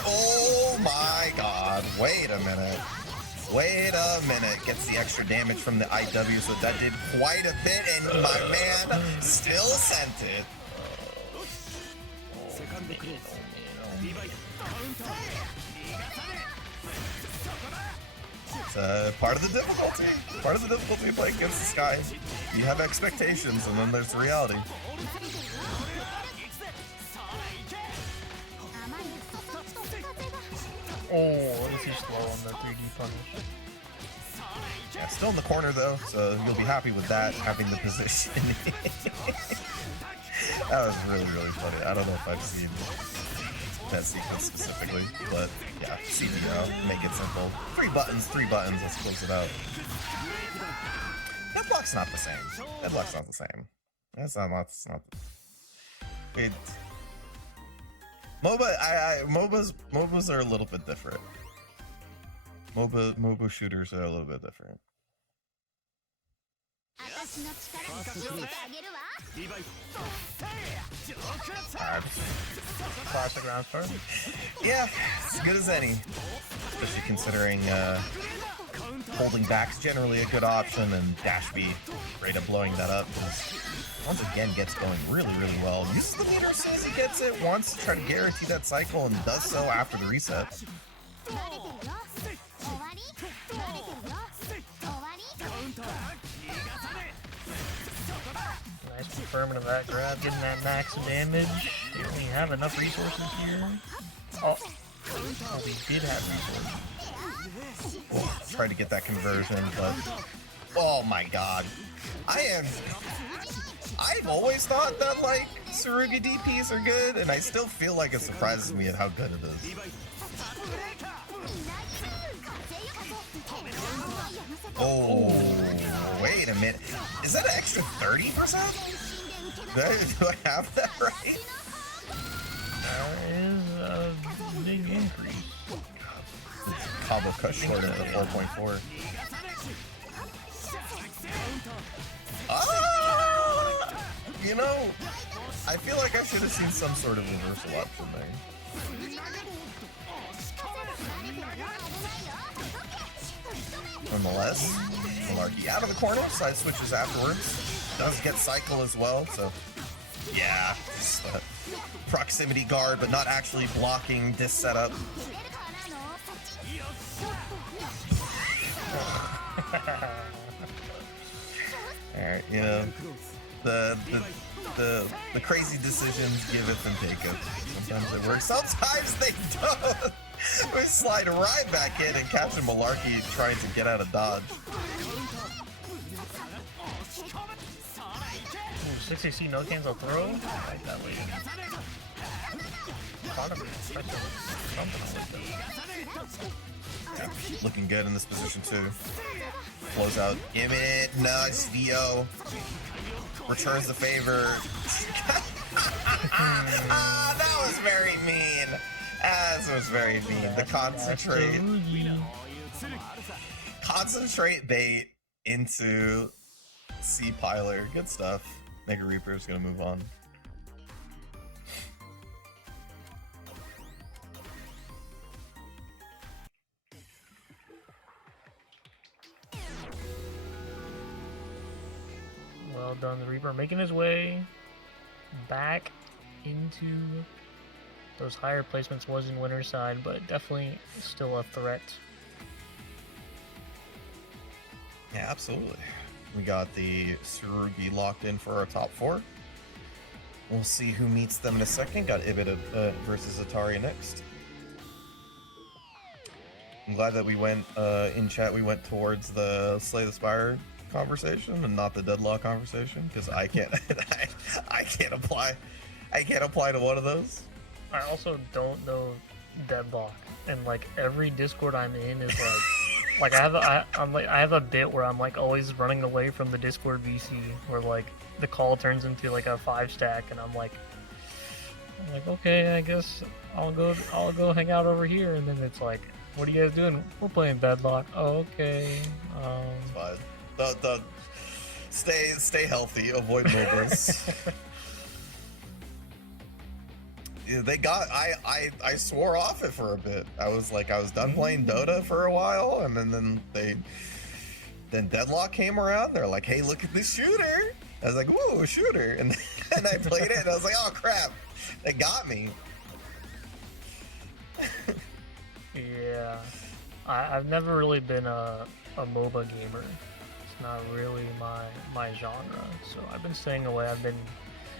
Oh my god. Wait a minute. Gets the extra damage from the IW, so that did quite a bit, and my man still sent it. It's part of the difficulty. Part of the difficulty of playing against this guy. You have expectations, and then there's the reality. Oh, is he slow on the 3D punish? Yeah, still in the corner though, so you'll be happy with that, having the position. That was really, really funny. I don't know if I've seen that sequence specifically, but yeah, CDO, make it simple. 3 buttons, let's close it out. Deadlock's not the same. Deadlock's not the same. That's not it. MOBAs are a little bit different. MOBA shooters are a little bit different. Classic round start. Yeah, as good as any. Especially considering holding back's generally a good option, and Dash B right up blowing that up. Once again gets going really, really well. Uses the meter as soon as he gets it, wants to try to guarantee that cycle, and does so after the reset. Nice confirming of that grab, getting that max damage. They only have enough resources here. Oh, we did have resources. Oh, try to get that conversion, but oh my god. I've always thought that like Tsurugi DPs are good, and I still feel like it surprises me at how good it is. Oh, wait a minute. Is that an extra 30%? Do I have that right? That is a big increase. Combo cut short into the 4.4. You know, I feel like I should have seen some sort of reversal option there. Nonetheless, Malarky out of the corner, side switches afterwards. Does get cycle as well, so yeah, just proximity guard, but not actually blocking this setup. Alright, you know, the crazy decisions give it and take it. Sometimes it works, sometimes they don't. We slide right back in and capture Malarky trying to get out of dodge. 6AC no cancel throw? I like that way. Yeah, looking good in this position too. Flows out. Ibbit, nice VO. Returns the favor. Ah, that was very mean. That was very mean. The concentrate bait into C Piler. Good stuff. NegaReaper is gonna move on. Well done, the Reaper making his way back into those higher placements. Was in winner's side, but definitely still a threat. Yeah, absolutely. We got the Tsurugi locked in for our top 4. We'll see who meets them in a second. Got Ibbit versus Atari next. I'm glad that we went, in chat, we went towards the Slay the Spire conversation and not the Deadlock conversation, because I can't I can't apply to one of those. I also don't know Deadlock, and like every Discord I'm in is like I have a bit where I'm like always running away from the Discord VC, where like the call turns into like a 5-stack, and I'm like okay, I guess I'll go hang out over here, and then it's like, what are you guys doing? We're playing Deadlock. Oh, okay. It's fine. Stay healthy, avoid MOBAs. They got I swore off it for a bit. I was done playing Dota for a while, and then Deadlock came around. They're like, hey, look at this shooter. I was like, whoa, a shooter, and I played it, and I was like, oh crap, they got me. Yeah, I've never really been a MOBA gamer. It's not really my genre, so I've been staying away. I've been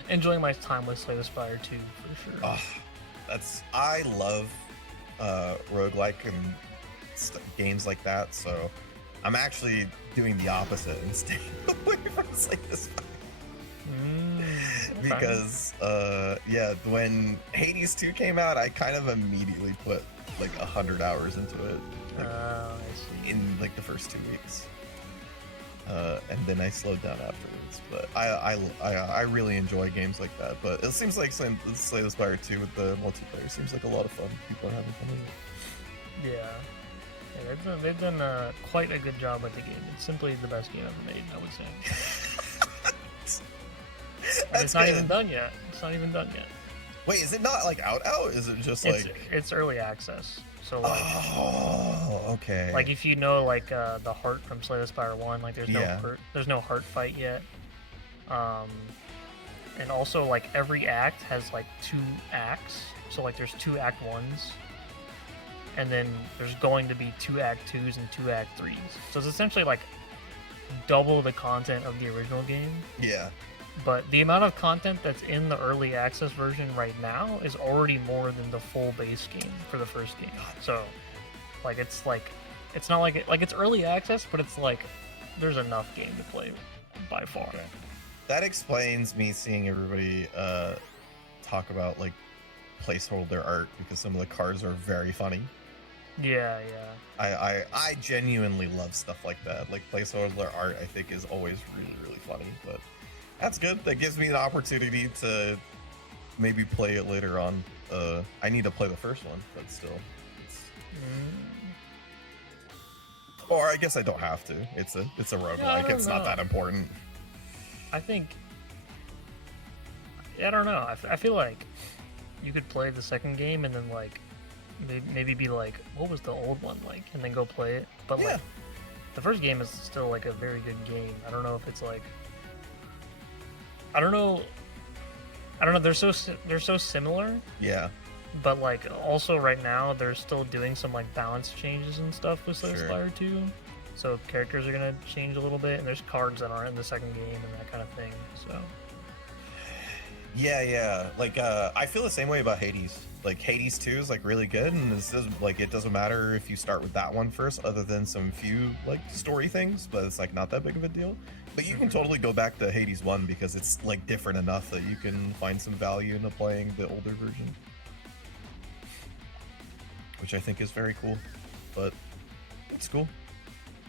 enjoying my time with Slay the Spire 2 for sure. I love roguelike and games like that, so I'm actually doing the opposite and staying away from Slay the Spire. Because yeah, when Hades 2 came out, I kind of immediately put like 100 hours into it, like, in like the first 2 weeks, and then I slowed down afterwards. But I really enjoy games like that. But it seems like Slay the Spire 2 with the multiplayer seems like a lot of fun. People are having fun with it. Yeah, they've done quite a good job with the game. It's simply the best game ever made, I would say. It's not even done yet. It's not even done yet. Wait, is it not like out? Is it just like it's early access? So like, oh, okay. Like if you know like the heart from Slay the Spire 1, like there's no heart fight yet. And also like every act has like 2 acts. So like there's 2 act 1s. And then there's going to be 2 act 2s and 2 act 3s. So it's essentially like double the content of the original game. Yeah. But the amount of content that's in the early access version right now is already more than the full base game for the first game. So, like, it's not like it's early access, but it's like there's enough game to play by far. Okay. That explains me seeing everybody talk about like placeholder art, because some of the cards are very funny. Yeah. I genuinely love stuff like that. Like placeholder art, I think is always really funny, but. That's good. That gives me an opportunity to maybe play it later on. I need to play the first one, but still. Or I guess I don't have to. It's a roguelike. It's not that important. I think. I don't know. I feel like you could play the second game and then like maybe be like, what was the old one like, and then go play it. But like the first game is still like a very good game. I don't know if it's like. I don't know. They're so similar. Yeah. But like also right now they're still doing some like balance changes and stuff with Slay the Spire 2. So characters are gonna change a little bit, and there's cards that aren't in the second game and that kind of thing. So. Yeah. Like I feel the same way about Hades. Like Hades 2 is like really good, and this is like it doesn't matter if you start with that one first, other than some few like story things, but it's like not that big of a deal. But you can totally go back to Hades 1 because it's like different enough that you can find some value in playing the older version, which I think is very cool. But it's cool.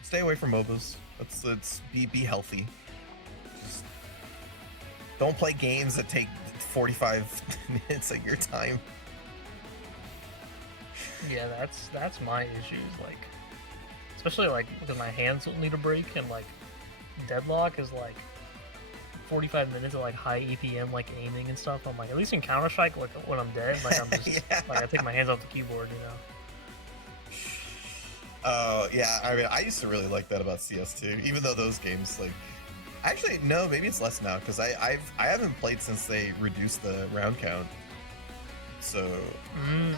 Stay away from MOBAs. Let's be healthy. Just don't play games that take 45 minutes of your time. Yeah, that's my issues. Like, especially like because my hands don't need a break, and like. Deadlock is like 45 minutes of like high APM like aiming and stuff. I'm like, at least in Counter-Strike, like when I'm dead, like I'm just like I take my hands off the keyboard, you know. Oh yeah, I mean I used to really like that about CS2, even though those games like actually no, maybe it's less now because I haven't played since they reduced the round count. So you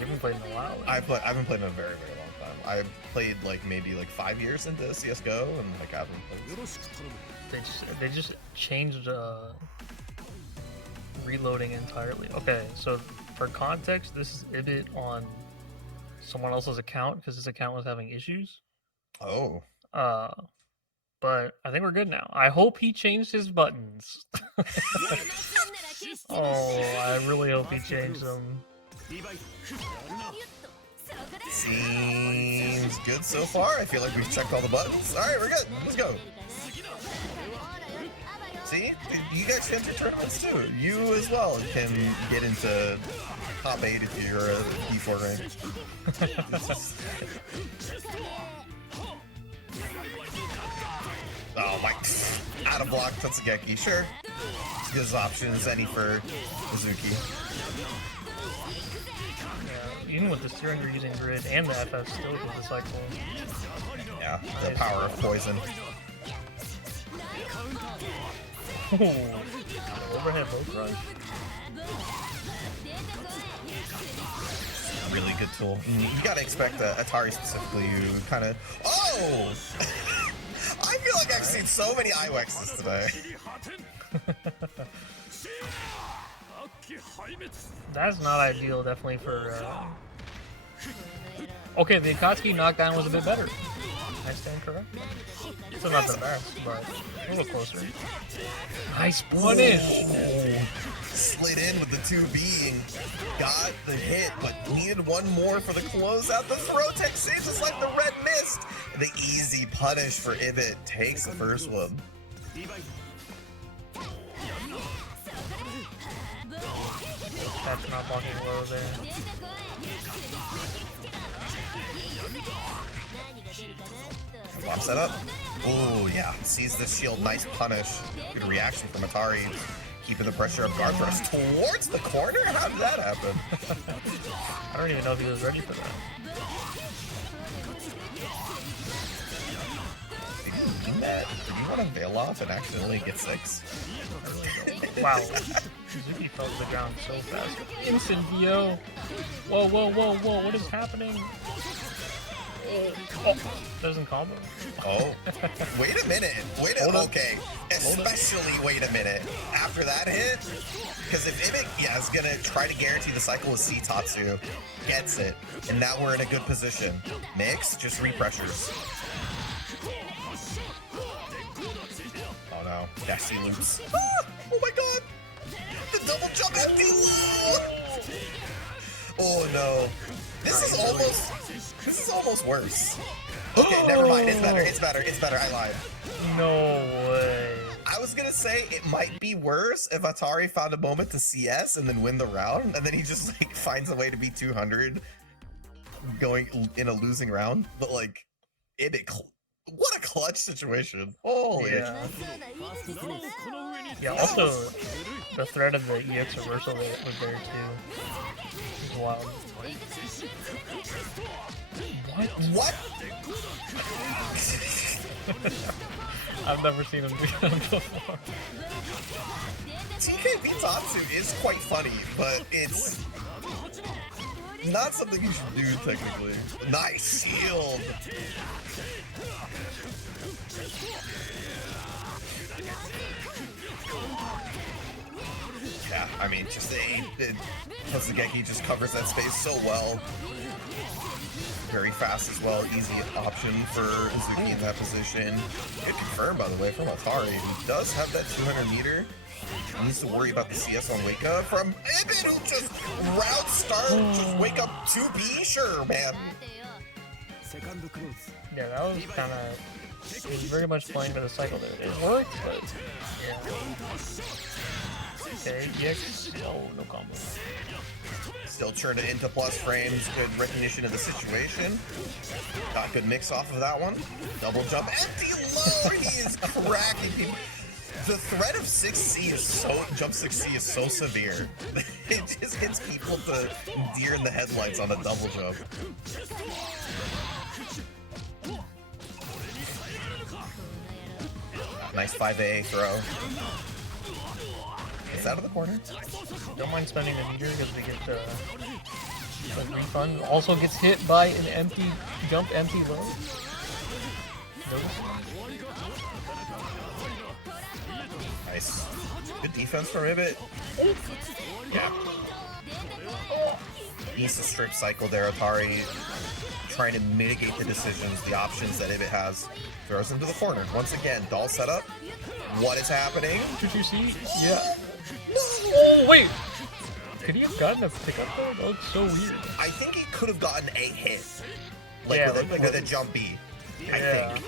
haven't played in a while. I haven't played in a very long time. I've played like maybe like 5 years into CS:GO, and like I haven't played. They just changed reloading entirely. Okay, so for context, this is Ibbit on someone else's account because his account was having issues. Oh. But I think we're good now. I hope he changed his buttons. Oh, I really hope he changed them. Seems good so far. I feel like we've checked all the buttons. Alright, we're good. Let's go. See? You guys can enter tournaments too. You as well can get into top 8 if you're a D4 rank. Oh my. Out of block Tatsugeki. Sure. As good as option as any for Uzuki. Even with the steering you're using grid and the FF still with the cycle. Yeah, the power of poison. Overhead boat rush. Really good tool. You gotta expect Atari specifically. You kind of. Oh! I feel like I've seen so many IWEXs today. That's not ideal, definitely for Okay, the Akatsuki knockdown was a bit better. I stand corrected. Still not the best, but a little closer. Nice punish! Oh, slid in with the 2B and got the hit, but needed one more for the closeout. The throw tech saves just like the red mist. The easy punish for Ibbit takes the first one. That's not blocking low there. Bomb setup. Oh yeah, sees the shield. Nice punish. Good reaction from Atari. Keeping the pressure of guard thrust towards the corner. How did that happen? I don't even know if he was ready for that. Did you want to veil off and accidentally get 6? Wow. Uzuki fell to the ground so fast. Instant VO. Whoa, whoa, whoa, whoa. What is happening? Oh, doesn't combo. Oh, wait a minute. Okay. Especially wait a minute. After that hit, because if Ibbit is going to try to guarantee the cycle with C Tatsu, gets it, and now we're in a good position. Nix just repressures. Oh no, D.A.C loops. Ah, oh my god! The double jump empty low! Oh no. This is almost worse. Okay, never mind. It's better. I lied. No way. I was gonna say it might be worse if Atari found a moment to CS and then win the round, and then he just like finds a way to be 200 going in a losing round. But like, what a clutch situation. Holy. Yeah, also, the threat of the EX reversal was there too. It's wild. What? I've never seen him do that before. TKB Tatsu is quite funny, but it's not something you should do technically. Nice shield! Yeah, I mean, just Tatsugeki just covers that space so well. Very fast as well, easy option for Uzuki in that position. Good confirmed, by the way, from Atari. He does have that 200 meter. He needs to worry about the CS on Wake Up from Ibbit, who just route start, just Wake Up 2B, sure, man. Yeah, that was kind of, he was very much playing for the cycle there. It worked, but yeah. Okay, EX, no combo. Still turned it into plus frames. Good recognition of the situation. Got good mix off of that one. Double jump. Empty low. He is cracking people. The threat of 6C is jump 6C is so severe. It just hits people to deer in the headlights on a double jump. Nice 5A throw. It's out of the corner. Don't mind spending the meter because we get the refund. Also gets hit by an empty jump, empty low. Nice. Good defense from Ibbit. Yeah. Needs to strip cycle there, Atari. Trying to mitigate the decisions, the options that Ibbit has. Throws him to the corner. Once again, doll setup. What is happening? Did you see? Yeah. Oh, wait! Could he have gotten a pickup there? That looks so weird. I think he could have gotten a hit. Like, yeah, with a jump B. I think.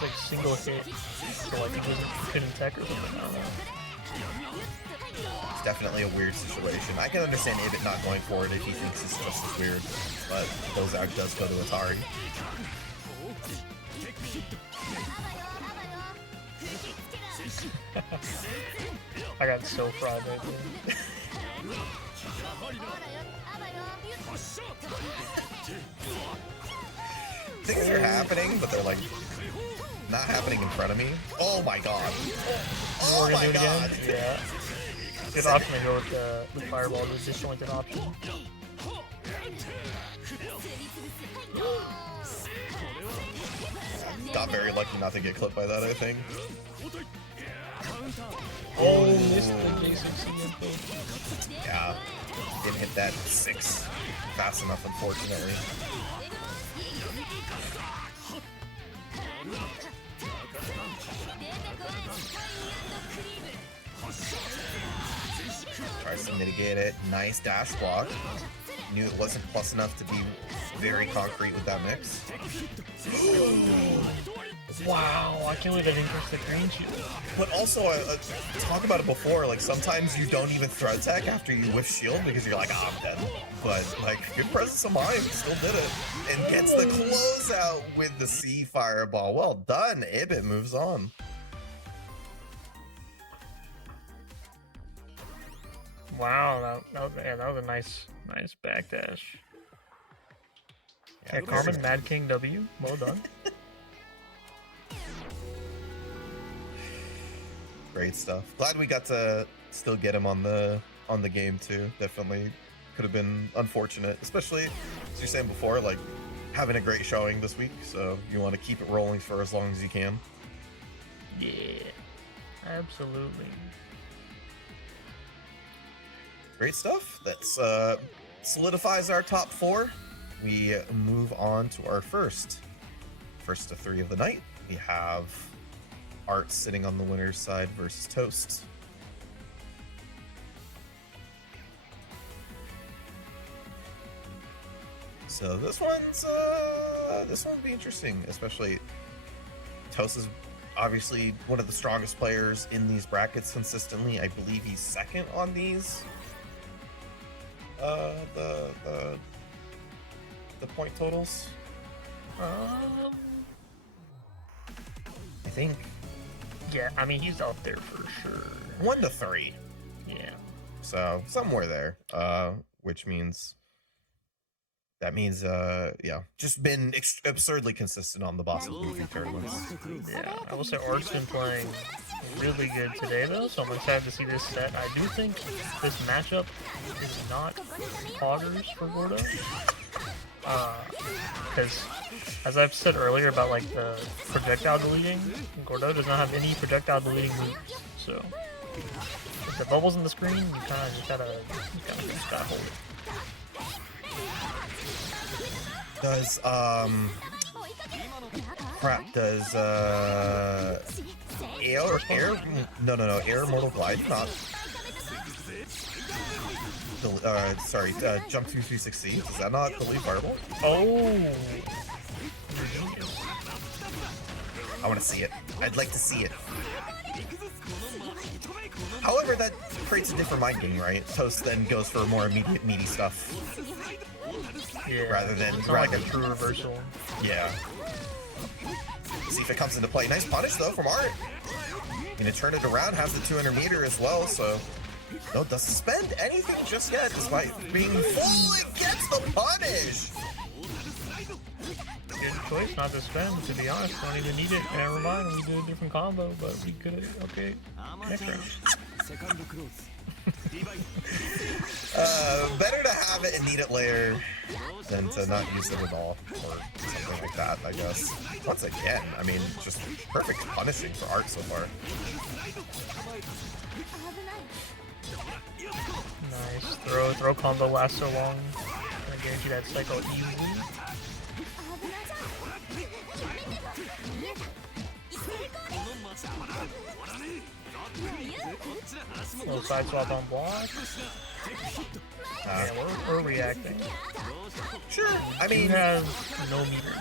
Like single hit. So like he couldn't tech or something. I don't know. It's definitely a weird situation. I can understand Ibbit not going for it if he thinks it's just as weird. But those out does go to Atari. I got so fried right there. Things are happening, but they're like not happening in front of me. Oh my god. Oh my god. Yeah. Good option to go with the fireball, the disjointed option. Got very lucky not to get clipped by that, I think. Oh, missed the basic. Yeah. Didn't hit that 6 fast enough, unfortunately. Tries to mitigate it. Nice dash block. Knew it wasn't plus enough to be very concrete with that mix. Wow, I can't believe I didn't catch the green shield. But also, talked about it before, like sometimes you don't even threat tech after you whiff shield because you're like, ah, I'm dead. But like, good presence of mind, still did it. And gets the closeout with the C fireball. Well done, Ibbit moves on. Wow, that was a nice backdash. Yeah, Carmen, Mad King W, well done. Great stuff. Glad we got to still get him on the game too. Definitely could have been unfortunate, especially as you're saying before, like having a great showing this week. So you want to keep it rolling for as long as you can. Yeah, absolutely. Great stuff. That's solidifies our top 4. We move on to our first of 3 of the night. We have Art sitting on the winner's side versus Toast. So this one will be interesting, especially Toast is obviously one of the strongest players in these brackets consistently. I believe he's second on these. The point totals. I think. Yeah, I mean he's up there for sure. 1 to 3. Yeah. So somewhere there. Which means. That means, yeah, just been absurdly consistent on the BlazBlue tournaments. Yeah, I will say Art's been playing really good today though, so I'm excited to see this set. I do think this matchup is not poggers for Gordeau. Because, as I've said earlier about like the projectile deleting, Gordeau does not have any projectile deleting moves. So, if the bubble's in the screen, you kind of just gotta hold it. Does air mortal glide not sorry, jump 2-3-6C, does that not delete fireball? Oh, I want to see it. I'd like to see it. However, that creates a different mind game, right? Toast then goes for more immediate meaty stuff. yeah. Rather than like a true reversal. Yeah. See if it comes into play. Nice punish though from Art. Gonna turn it around, has the 200 meter as well, so no, doesn't spend anything just yet, despite being full. It gets the punish. Good choice not to spend, to be honest. Don't even need it. Never mind, we did a different combo, but we could have. Okay, next round. Better to have it in need it layer than to not use it at all, or something like that, I guess. Once again, I mean, just perfect punishing for Art so far. Nice. Throw combo lasts so long. I guarantee that cycle easily. Little side swap on block. Yeah, we're reacting. Sure, I mean, You have no meter.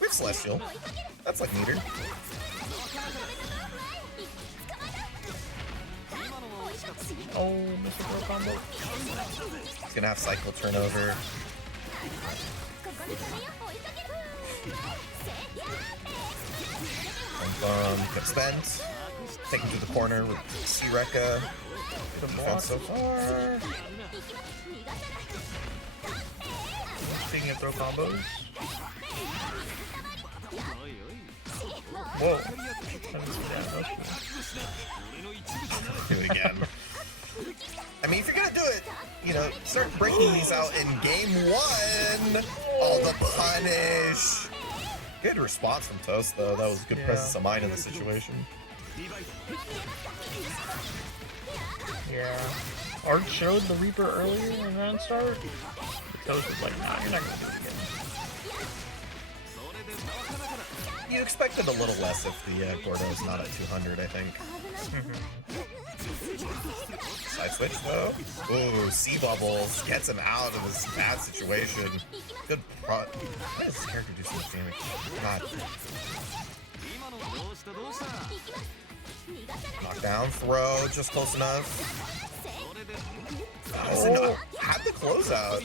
we have Celestial. That's like meter. Oh, Mr. Pro combo. He's gonna have cycle turnover. Gets spent. Taken to the corner with C-Rekka. Good block. Defense so far. Speaking of throw combos. Whoa. Do it again. I mean, if you're gonna do it, you know, start breaking these out in game 1. Oh, the punish. Good response from Toast, though. That was good presence of mind in the situation. Yeah. Art showed the Reaper earlier in that start. The Toast was like, nah, you're not gonna do it again. You expected a little less if the Gordeau is not at 200, I think. Side switch though. Ooh, sea bubbles gets him out of this bad situation. Good pro. Why does this character do so much damage? God. Knockdown, throw, just close enough. Oh, had the closeout.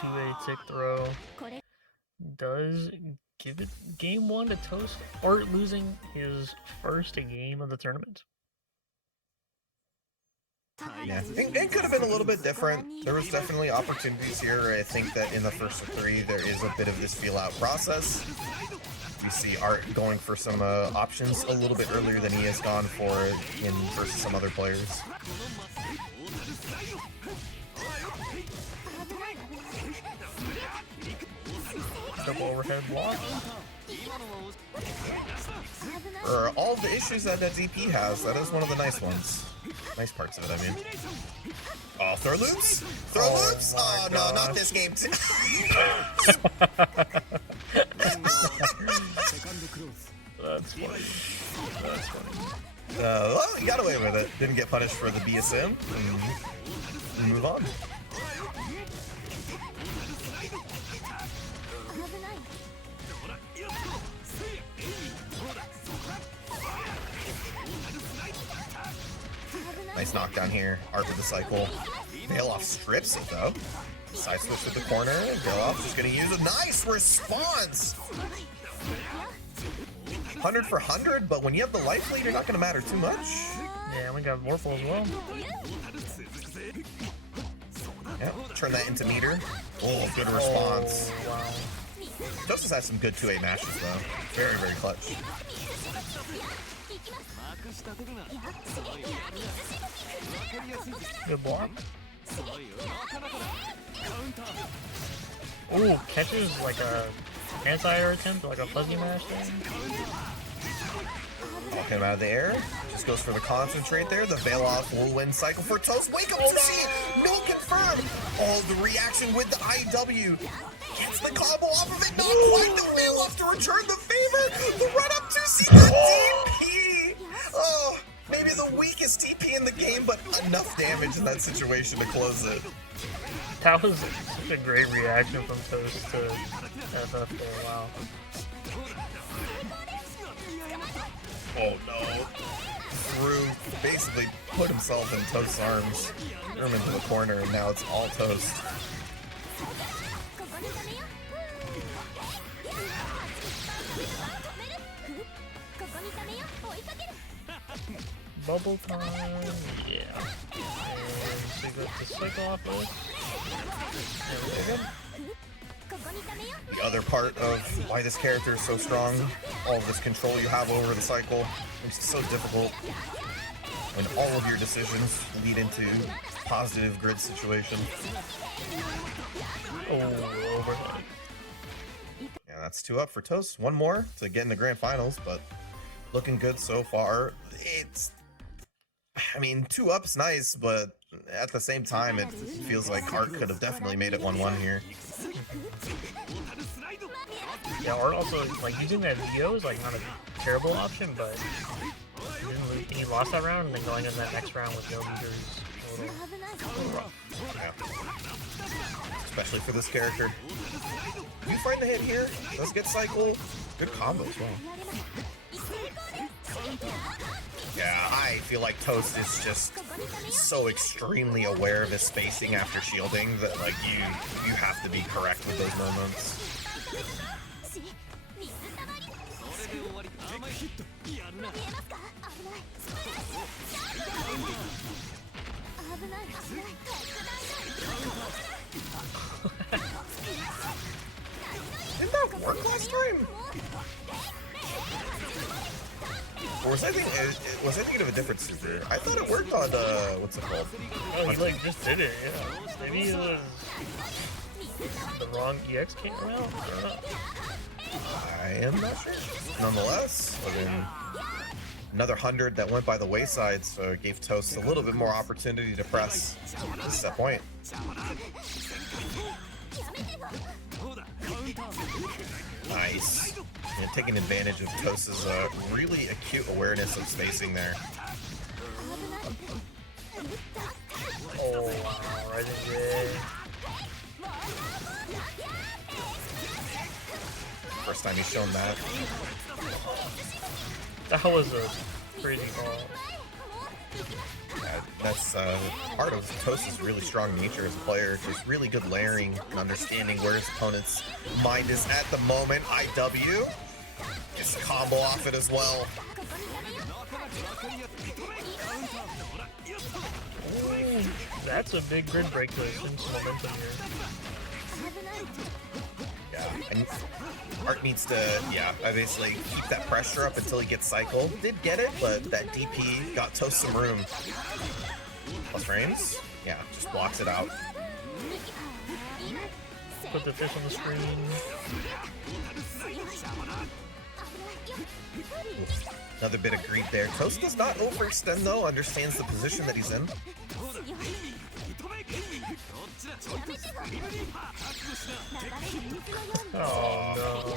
2A tick throw. Does give it game 1 to Toast. Art losing his first game of the tournament. Yeah, it could have been a little bit different. There was definitely opportunities here. I think that in the first of 3, there is a bit of this feel-out process. We see Art going for some options a little bit earlier than he has gone for in versus some other players. Double overhead block. For all the issues that DP has, that is one of the nice ones. Nice parts of it, I mean. Oh, throw loops? Throw loops? Oh, no, not this game. That's funny. That's funny. Well, he got away with it. Didn't get punished for the BSM. And move on. Nice knockdown here. Art with the cycle. Bailoff strips it though. Side switch with the corner. Bailoff just gonna use a nice response. 100 for 100, but when you have the life lead, you're not gonna matter too much. Yeah, we got Vorpal as well. Yep, turn that into meter. Oh, good response. Oh, wow. Justice has some good 2A mashes though. Very, very clutch. Good block. Ooh, catches like a anti-air attempt, like a fuzzy mash thing. Walk him out of the air. Just goes for the concentrate there. The Bailoff will win cycle for Toast. Wake up to see it. No confirm. Oh, the reaction with the IW. Gets the combo off of it. Not quite the Bailoff to return the favor. The run up to see the DP. Oh, maybe the weakest TP in the game, but enough damage in that situation to close it. That was such a great reaction from Toast to FF there. Wow. Oh no. Threw, basically put himself in Toast's arms, threw him into the corner, and now it's all Toast. Bubble time, yeah. And so we got the cycle off this. There we go. The other part of why this character is so strong, all of this control you have over the cycle, makes it so difficult when all of your decisions lead into positive grid situation. Oh, overhead. Yeah, that's 2 up for Toast. 1 more to get in the grand finals, but looking good so far. I mean, 2 up's nice, but at the same time, it feels like Art could have definitely made it 1-1 here. Yeah, Art also, like, using that VO is, like, not a terrible option, but he lost that round, and then going in that next round with no meters is a little rough. Yeah. Especially for this character. You find the hit here, does get cycle. Good combo as well. Yeah, I feel like Toast is just so extremely aware of his spacing after shielding that, like, you have to be correct with those moments. Didn't that work last time? Or was I thinking of a different super? I thought it worked on what's it called? Oh, he like just did it. Yeah. Maybe it was the wrong EX came around. I don't know. I am not sure. Nonetheless, again, another 100 that went by the wayside, so it gave Toast a little bit more opportunity to press. This is that point. Nice. And taking advantage of Toast's really acute awareness of spacing there. Oh, wow. Right in there. First time he's shown that. That was a crazy ball. Yeah, that's part of Toast's really strong nature as a player. Just really good layering and understanding where his opponent's mind is at the moment. IW. Just combo off it as well. Ooh, that's a big grid break to some momentum here. Yeah, and Art needs to, obviously keep that pressure up until he gets cycled. Did get it, but that DP got Toast some room. Plus frames? Yeah, just blocks it out. Put the fish on the screen. Another bit of greed there. Toast does not overextend though, understands the position that he's in. Oh no.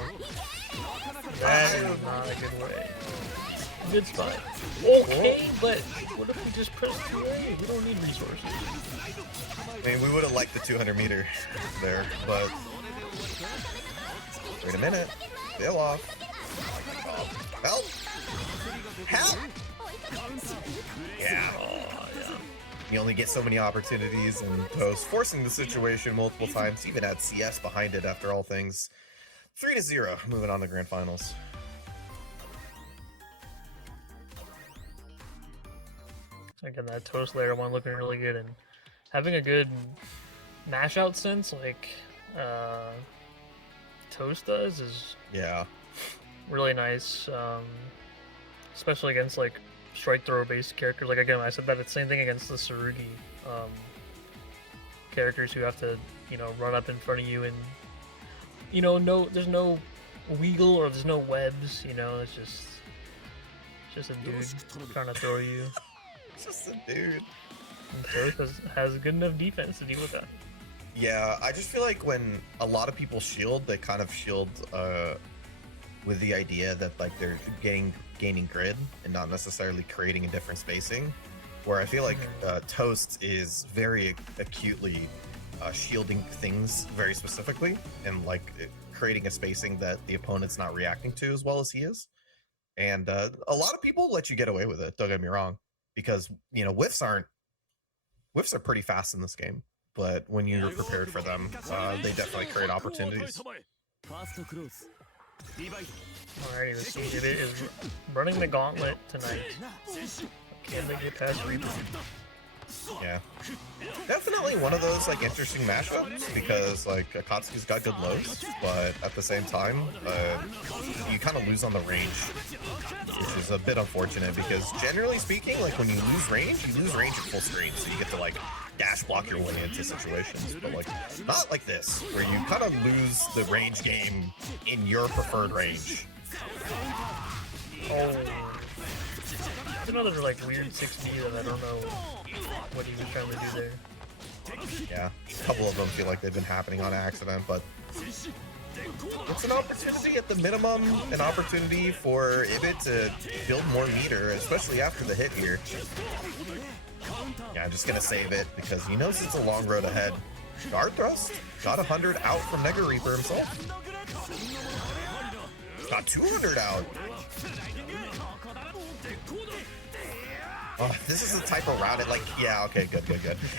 That is not a good way. Good spot. Okay, but what if we just press 2A? We don't need resources. I mean, we would have liked the 200 meter there, but... Wait a minute. Bail off. Help! Help! Yeah. Oh, yeah. You only get so many opportunities, and Toast forcing the situation multiple times, even had CS behind it after all things. 3-0, moving on to grand finals. Again, that Toast layer one looking really good and having a good mash out sense like Toast does is really nice, especially against like strike throw based characters. Like again, I said that it's the same thing against the Tsurugi characters who have to, you know, run up in front of you and, you know, there's no wiggle or there's no webs, you know, it's just a dude trying to throw you. It's just a dude. And Toast has good enough defense to deal with that. Yeah, I just feel like when a lot of people shield, they kind of shield with the idea that like they're gaining grid and not necessarily creating a different spacing. Where I feel like Toast is very acutely shielding things very specifically and like creating a spacing that the opponent's not reacting to as well as he is. And a lot of people let you get away with it, don't get me wrong, because, you know, whiffs are pretty fast in this game. But when you're prepared for them, they definitely create opportunities. Alrighty, let's see. Ibbit is running the gauntlet tonight. Can they get past Reaper? Yeah. Definitely one of those like interesting mashups because like Akatsuki's got good lows, but at the same time, you kind of lose on the range, which is a bit unfortunate because generally speaking, like when you lose range at full screen, so you get to like dash block your way into situations, but like not like this, where you kind of lose the range game in your preferred range. Oh. There's another like weird 6D that I don't know what he was trying to do there. Yeah, a couple of them feel like they've been happening on accident, but it's an opportunity at the minimum, an opportunity for Ibbit to build more meter, especially after the hit here. Yeah, I'm just gonna save it because he knows it's a long road ahead. Guard thrust, got 100 out from NegaReaper himself. Got 200 out. Oh, this is the type of route it like, yeah, okay, good.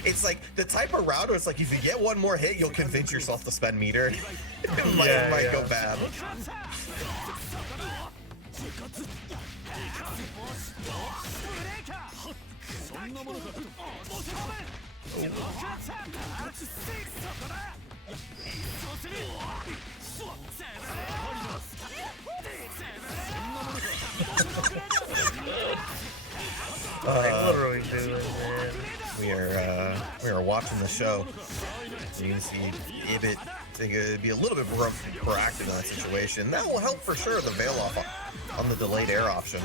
It's like the type of route where it's like if you get one more hit, you'll convince yourself to spend meter. It might go bad. What are we doing, man? We are watching the show. You can see Ibbit be a little bit more proactive in that situation. That will help for sure. The veil off on the delayed air option.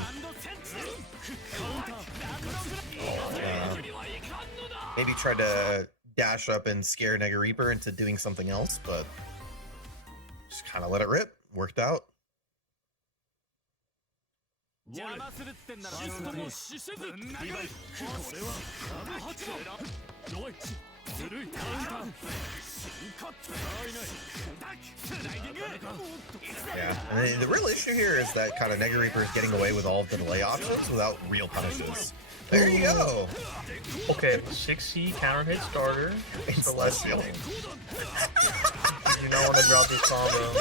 Maybe try to dash up and scare NegaReaper into doing something else, but just kind of let it rip. Worked out. Yeah, and the real issue here is that kind of NegaReaper is getting away with all of the delay options without real punishes. There you go. Okay, 6C counter hit starter. Celestial. You don't want to drop this combo.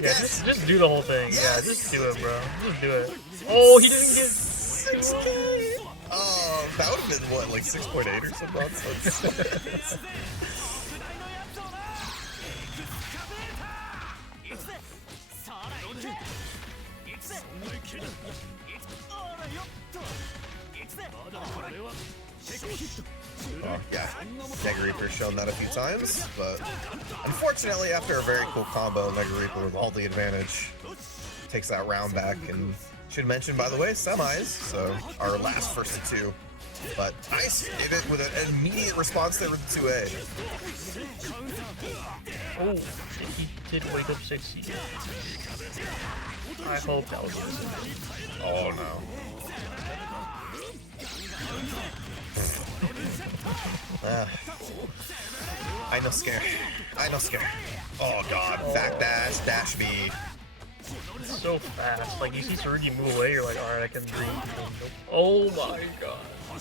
Yeah, just do the whole thing. Yeah, just do it, bro. Just do it. Oh, he didn't get 6K. Oh, that would have been what, like 6.8 or some nonsense. Oh, yeah, NegaReaper's shown that a few times, but unfortunately, after a very cool combo, NegaReaper with all the advantage takes that round back. And should mention, by the way, semis, so our last first to two. But nice Ibbit with an immediate response there with the 2A. Oh, he did wake up 6C. I hope that was it. Oh no. I know scare. I know scare. Oh god, back dash, dash B. It's so fast. Like, you see Tsurugi move away, you're like, alright, I can breathe. Nope. Oh my god. A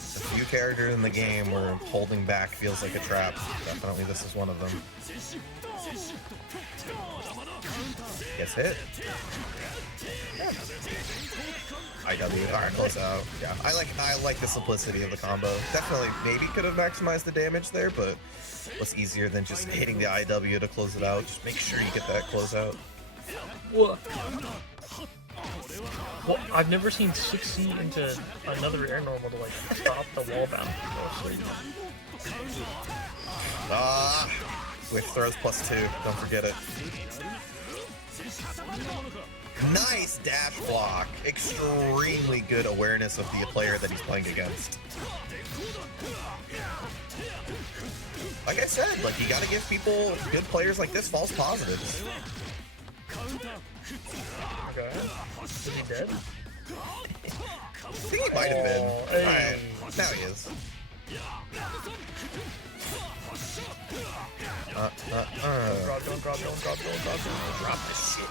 few characters in the game where holding back feels like a trap. Definitely this is one of them. Gets hit. Yeah. IW, alright, close out. Yeah, I like the simplicity of the combo. Definitely, maybe could have maximized the damage there, but what's easier than just hitting the IW to close it out? Just make sure you get that close out. What? Well, I've never seen 6C into another air normal to like stop the wall bounce. Swift throws +2, don't forget it. Nice dash block. Extremely good awareness of the player that he's playing against. Like I said, like you gotta give people, good players like this, false positives. Okay. Is he dead? I think he might have been. Hey. Alright, now he is. Don't drop this shit.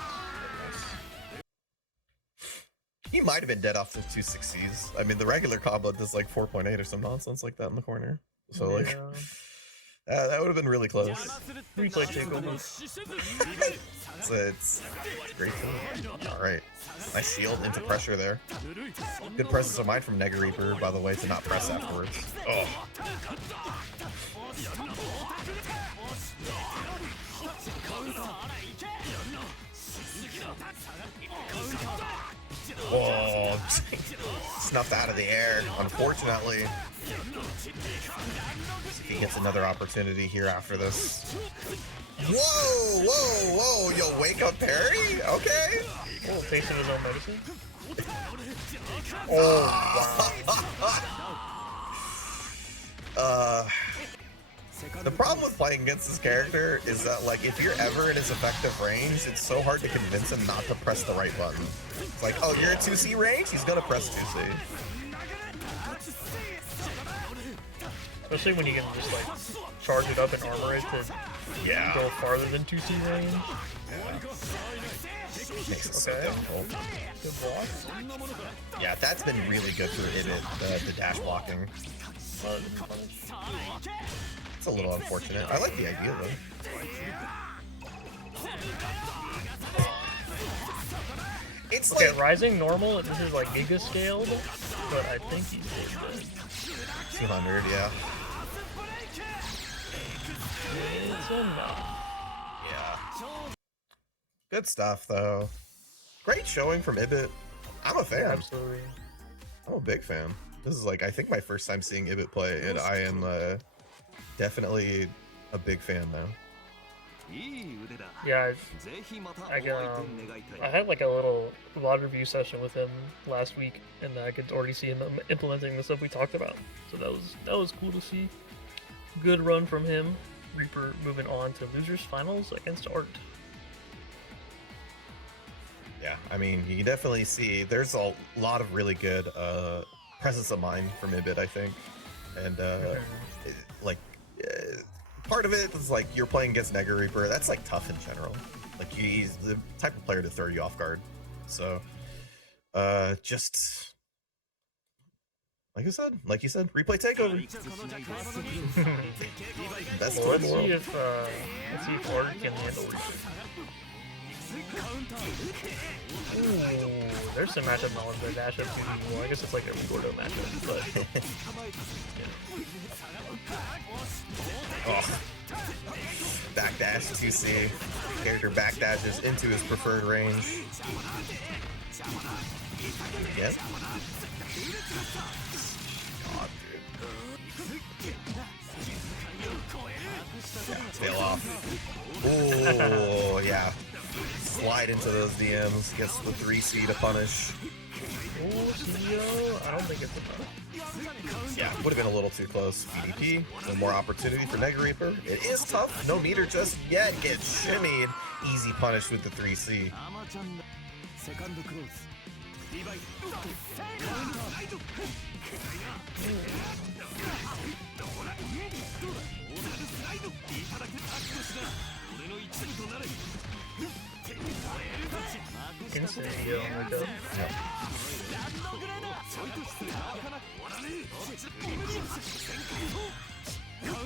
He might have been dead off the 2 6Cs. I mean, the regular combo does like 4.8 or some nonsense like that in the corner. So, like, that would have been really close. Replay takeover. It's great. Alright. Nice shield into pressure there. Good presence of mind from NegaReaper, by the way, to not press afterwards. Oh. Whoa. Snuffed out of the air, unfortunately. He gets another opportunity here after this. Whoa, whoa, whoa, yo, wake up parry? Okay. Oh, facing his own medicine. Oh, wow. The problem with playing against this character is that, like, if you're ever in his effective range, it's so hard to convince him not to press the right button. It's like, oh, you're at 2C range? He's gonna press 2C. Especially when you can just, like, charge it up and armor it to go farther than 2C range. Makes it so difficult. Good block. Yeah, that's been really good for Ibbit, the dash blocking. It's a little unfortunate. I like the idea, though. It's okay, like rising normal, this is like giga scaled, but I think he's good. 200, yeah. It's enough. Yeah. Good stuff, though. great showing from Ibbit. I'm a fan. Absolutely. I'm a big fan. This is like, I think my first time seeing Ibbit play, and I am definitely a big fan now. Yeah, I had like a little VOD review session with him last week, and I could already see him implementing the stuff we talked about. So that was cool to see. Good run from him. Reaper moving on to losers finals against Art. Yeah, I mean, you can definitely see there's a lot of really good presence of mind from Ibbit, I think, and part of it is like you're playing against NegaReaper. That's like tough in general. Like he's the type of player to throw you off guard. So, just like you said, replay takeover. Best Well, in the world. let's see if Art can handle Reaper. Ooh, there's some matchup knowledge there. Dash up 2D. Well, I guess it's like a Gordeau matchup, but Oh. Backdash 2C. Character backdashes into his preferred range. Yep. God, dude. Yeah, tail off. Ooh, yeah. Slide into those DMs. Gets the 3C to punish. ooh, CEO. I don't think it's enough. Yeah, would have been a little too close. PvP, no more opportunity for NegaReaper. It is tough. No meter just yet. Gets shimmied. Easy punish with the 3C. Instant CEO on the go. Yep.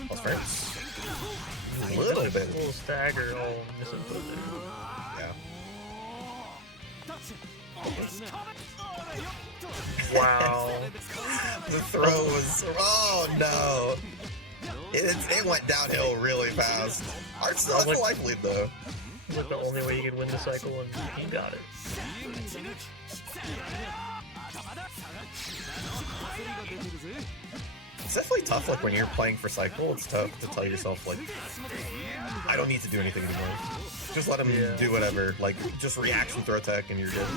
Close frames. A little bit. A little stagger, all misinput there. Yeah. Wow. The throw was. Oh no! It went downhill really fast. Art's still has the life lead though. It's like the only way you could win the cycle, and he got it. It's definitely tough. Like when you're playing for cycle, it's tough to tell yourself like, I don't need to do anything anymore. Just let him do whatever. Like just reaction throw tech, and you're good.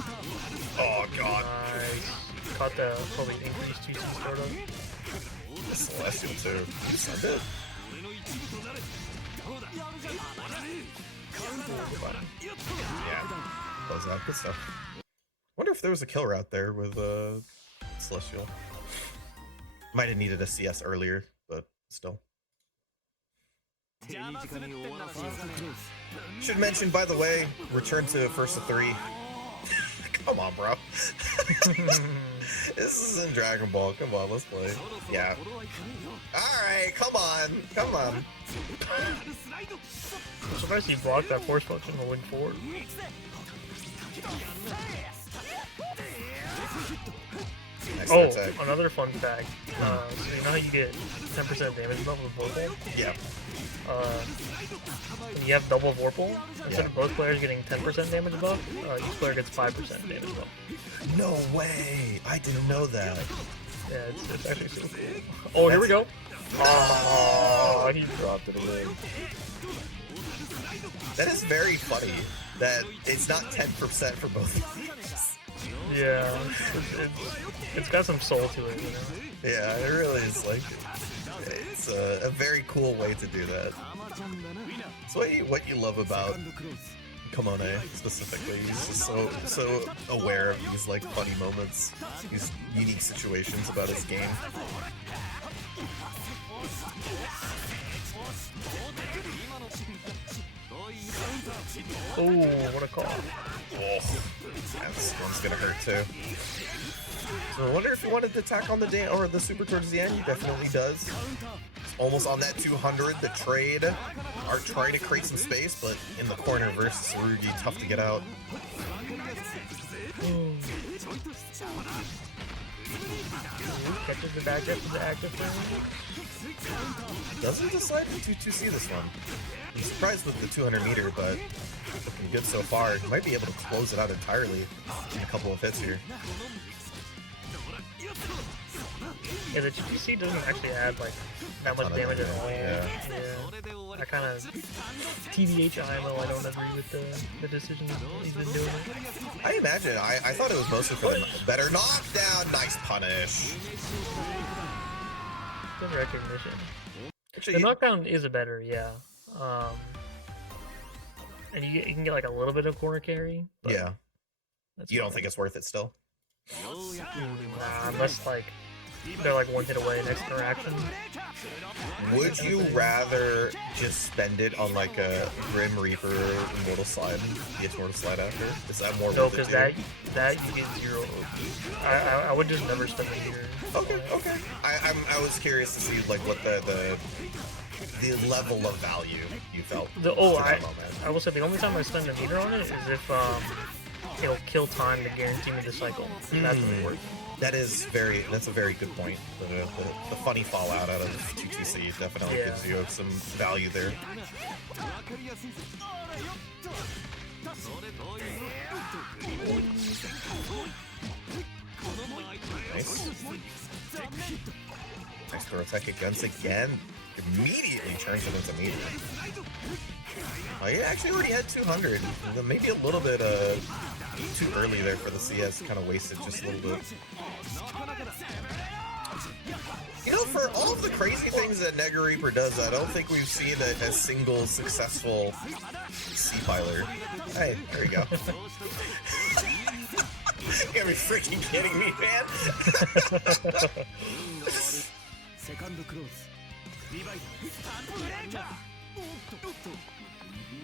Oh god. Nice. Caught the probably increased 2C startup. The Celestial too. You send it. Yeah. Close out. Good stuff. Wonder if there was a kill route there with Celestial. Might have needed a CS earlier, but still. Should mention, by the way, return to first to 3. Come on, bro. This is in Dragon Ball. Come on, let's play. Yeah. Alright, come on. Come on. I'm surprised he blocked that force function to win forward. Nice Oh, attack. another fun fact. So you know how you get 10% damage buff with Vorpal? Yeah. When you have double Vorpal, instead of both players getting 10% damage buff, each player gets 5% damage buff. No way. I didn't know that. Yeah, it's actually so cool. Oh, here we go. Oh, he dropped it away. That is very funny that it's not 10% for both of these. Yeah, it's got some soul to it, you know? Yeah, it really is like, it's a very cool way to do that. It's what you love about Kamone specifically. He's just so aware of these like funny moments, these unique situations about his game. Oh, what a call. Oh, yeah, this one's gonna hurt too. So I wonder if he wanted to attack on the super towards the end. He definitely does. It's almost on that 200. The trade. Art trying to create some space, but in the corner versus Tsurugi, tough to get out. Catches the back up to the active frame. Doesn't decide to see this one. I'm surprised with the 200 meter, but looking good so far. He might be able to close it out entirely in a couple of hits here. Yeah, the GPC doesn't actually add like that much damage at all. Yeah. I kind of TBH IMO. I don't agree with the decision he's been doing. I imagine. I thought it was mostly for the better knockdown. Nice punish. Good recognition. Actually, The knockdown is a better, yeah. And you can get like a little bit of corner carry. But yeah. that's You don't fine. think it's worth it still? Nah, unless like they're like one hit away next interaction. Would you rather just spend it on like a Grim Reaper Immortal Slide? Get Immortal Slide after? Is that more No, worth it because too? that you get 0 OP. I would just never spend it here. Okay. I was curious to see like what the level of value you felt. I will say the only time I spend a meter on it is if it'll kill time to guarantee me the cycle. That's when it works. That's a very good point. The funny fallout out of 2TC definitely gives you some value there. Nice. Nice throw attack against again. Immediately turns it into meter. Oh, he actually already had 200. Maybe a little bit too early there for the CS. Kind of wasted just a little bit. You know, for all of the crazy things that NegaReaper does, I don't think we've seen a single successful C-piler. Hey, there you go. You gotta be freaking kidding me, man.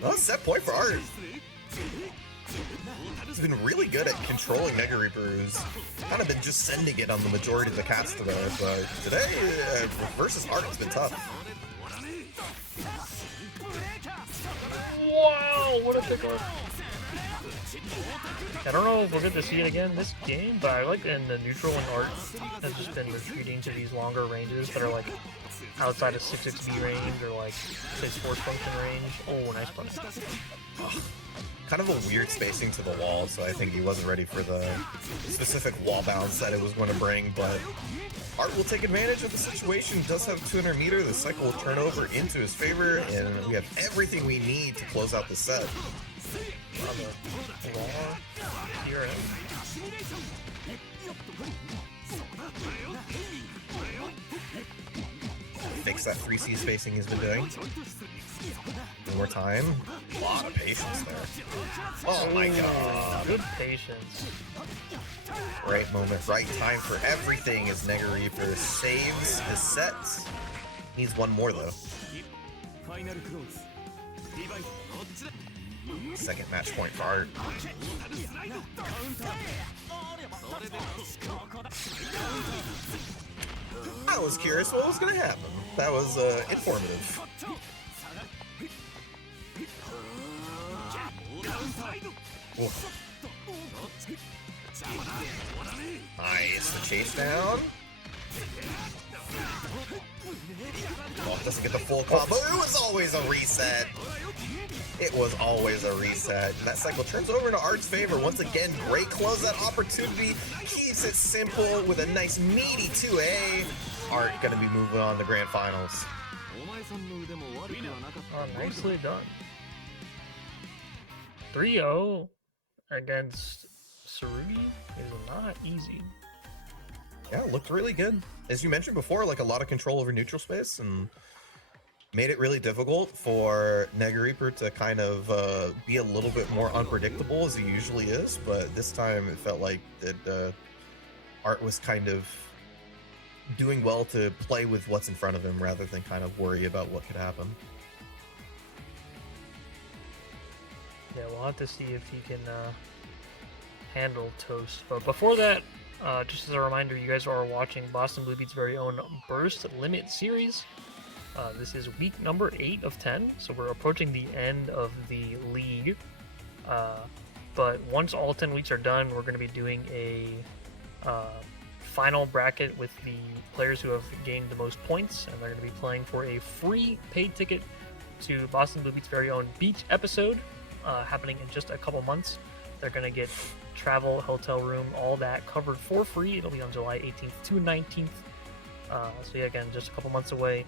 Well, set point for Art. He's been really good at controlling NegaReaper, who's kind of been just sending it on the majority of the cast today, but today, versus Art, it's been tough. Wow, what a pickup. I don't know if we'll get to see it again this game, but I like in the neutral and Art has just been retreating to these longer ranges that are like outside of 6xB range or like say force function range. Oh, nice punch. Kind of a weird spacing to the wall, so I think he wasn't ready for the specific wall bounce that it was going to bring, but Art will take advantage of the situation. Does have 200 meter, the cycle will turn over into his favor, and we have everything we need to close out the set. Fix that 3C spacing he's been doing. One more time. A lot of patience there. Oh my god. Good patience. Right moment, right time for everything as NegaReaper saves his set. Needs one more though. Second match point for Art. I was curious what was going to happen. That was informative. Oof. Nice, the chase down. Oh, doesn't get the full combo. It was always a reset. It was always a reset. And that cycle turns over into Art's favor. Once again, great closeout opportunity. Keeps it simple with a nice meaty 2A. Art gonna be moving on to grand finals. Oh, nicely done. 3-0 against Tsurugi is not easy. Yeah, it looked really good. As you mentioned before, like a lot of control over neutral space and made it really difficult for NegaReaper to kind of be a little bit more unpredictable as he usually is, but this time it felt like that Art was kind of doing well to play with what's in front of him rather than kind of worry about what could happen. Yeah, we'll have to see if he can handle Toast. But before that, just as a reminder, you guys are watching Boston Blue Beat's very own Burst Limit series. This is week number 8 of 10, so we're approaching the end of the league. But once all 10 weeks are done, we're going to be doing a final bracket with the players who have gained the most points, and they're going to be playing for a free paid ticket to Boston Blue Beat's very own beach episode, happening in just a couple months. They're going to get travel, hotel room, all that covered for free. It'll be on July 18th to 19th. So yeah, again, just a couple months away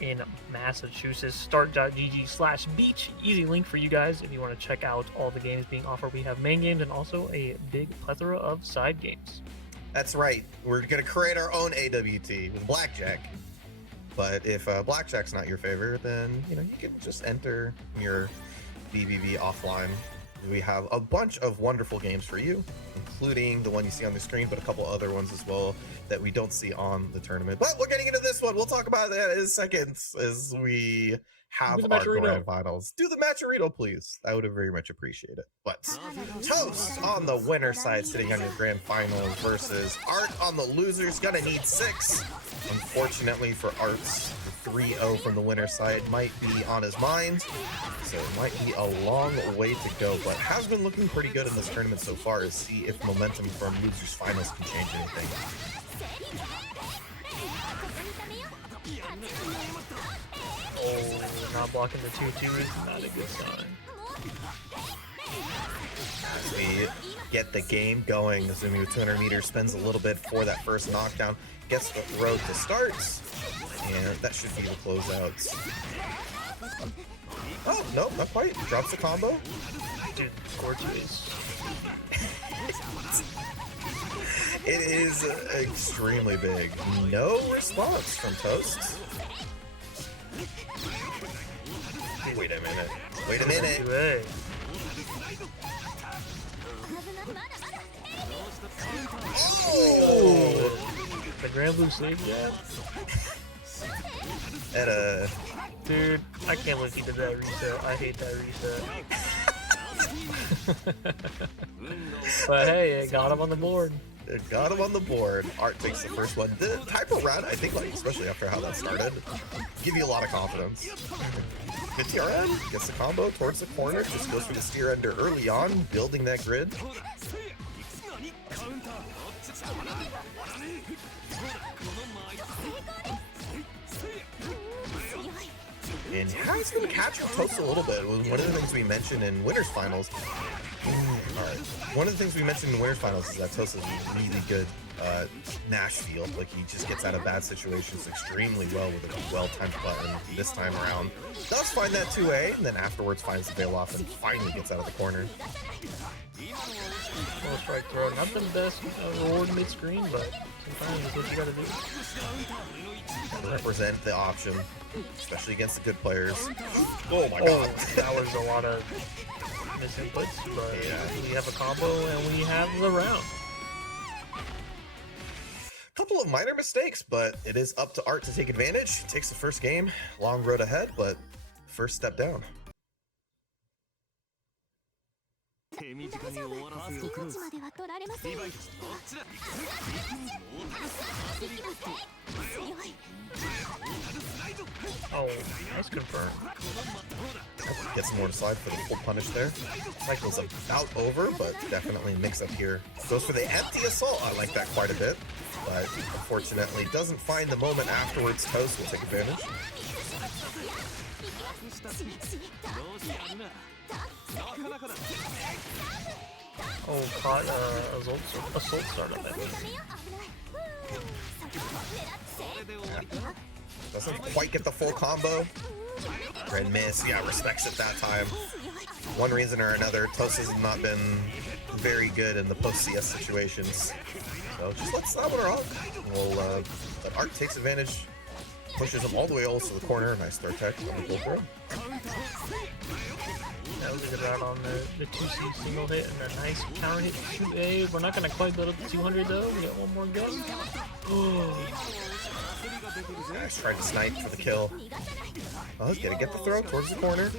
in Massachusetts. Start.gg/beach. Easy link for you guys if you want to check out all the games being offered. We have main games and also a big plethora of side games. That's right. We're going to create our own AWT with Blackjack. But if Blackjack's not your favorite, then you can just enter your BBB offline. We have a bunch of wonderful games for you, including the one you see on the screen, but a couple other ones as well that we don't see on the tournament. But we're getting into this one. We'll talk about that in a second as we have our grand finals. Do the Matcherito, please. I would have very much appreciated it. But Toast on the winner side, sitting on your grand finals versus Art on the losers. Gonna need 6. Unfortunately for Art's, the 3-0 from the winner side might be on his mind. So it might be a long way to go, but has been looking pretty good in this tournament so far to see if momentum from losers finals can change anything. Oh, not blocking the 2-2 is not a good sign. As we get the game going, Azumi with 200 meters spends a little bit for that first knockdown, gets the road to start, and that should be the closeouts. Oh, no, not quite. Drops the combo. Dude, gorgeous. It is extremely big. No response from Toast. Wait a minute. Wait a minute. Oh! The Grand Blue Sleeve jab? Dude, I can't believe he did that reset. I hate that reset. But hey, it got him on the board. It got him on the board. Art takes the first one. The type of run, I think, especially after how that started, give you a lot of confidence. Good TRN, gets the combo towards the corner, just goes for the steer ender early on, building that grid. And has been catching Toast a little bit. It was one of the things we mentioned in winners finals. Alright. One of the things we mentioned in winners finals is that Toast is really good Nash feel. Like, he just gets out of bad situations extremely well with a well-timed button. This time around does find that 2A, and then afterwards finds the bail off and finally gets out of the corner. Well, strike throw, not the best reward mid-screen, but sometimes that's what you gotta do. Gotta represent the option, especially against the good players. Oh my god. That was a lot of misinputs, but yeah, we have a combo and we have the round. Couple of minor mistakes, but it is up to Art to take advantage. Takes the first game, long road ahead, but first step down. Oh, that's confirmed. Gets more to slide for the full punish there. Cycle's about over, but definitely mix up here. Goes for the empty assault. I like that quite a bit, but unfortunately doesn't find the moment afterwards. Toast will take advantage. Oh, caught assault start on that. Doesn't quite get the full combo. Red miss, yeah, respects it that time. One reason or another, Toast has not been very good in the post-CS situations. So just lets that one off. Well, but Art takes advantage, pushes him all the way also to the corner. Nice third tech on the full throw. That was a good route on the 2C single hit and a nice counter hit 2A. We're not going to quite build up to 200 though. We got one more go. Nice, tried to snipe for the kill. Oh, he's gonna get the throw towards the corner.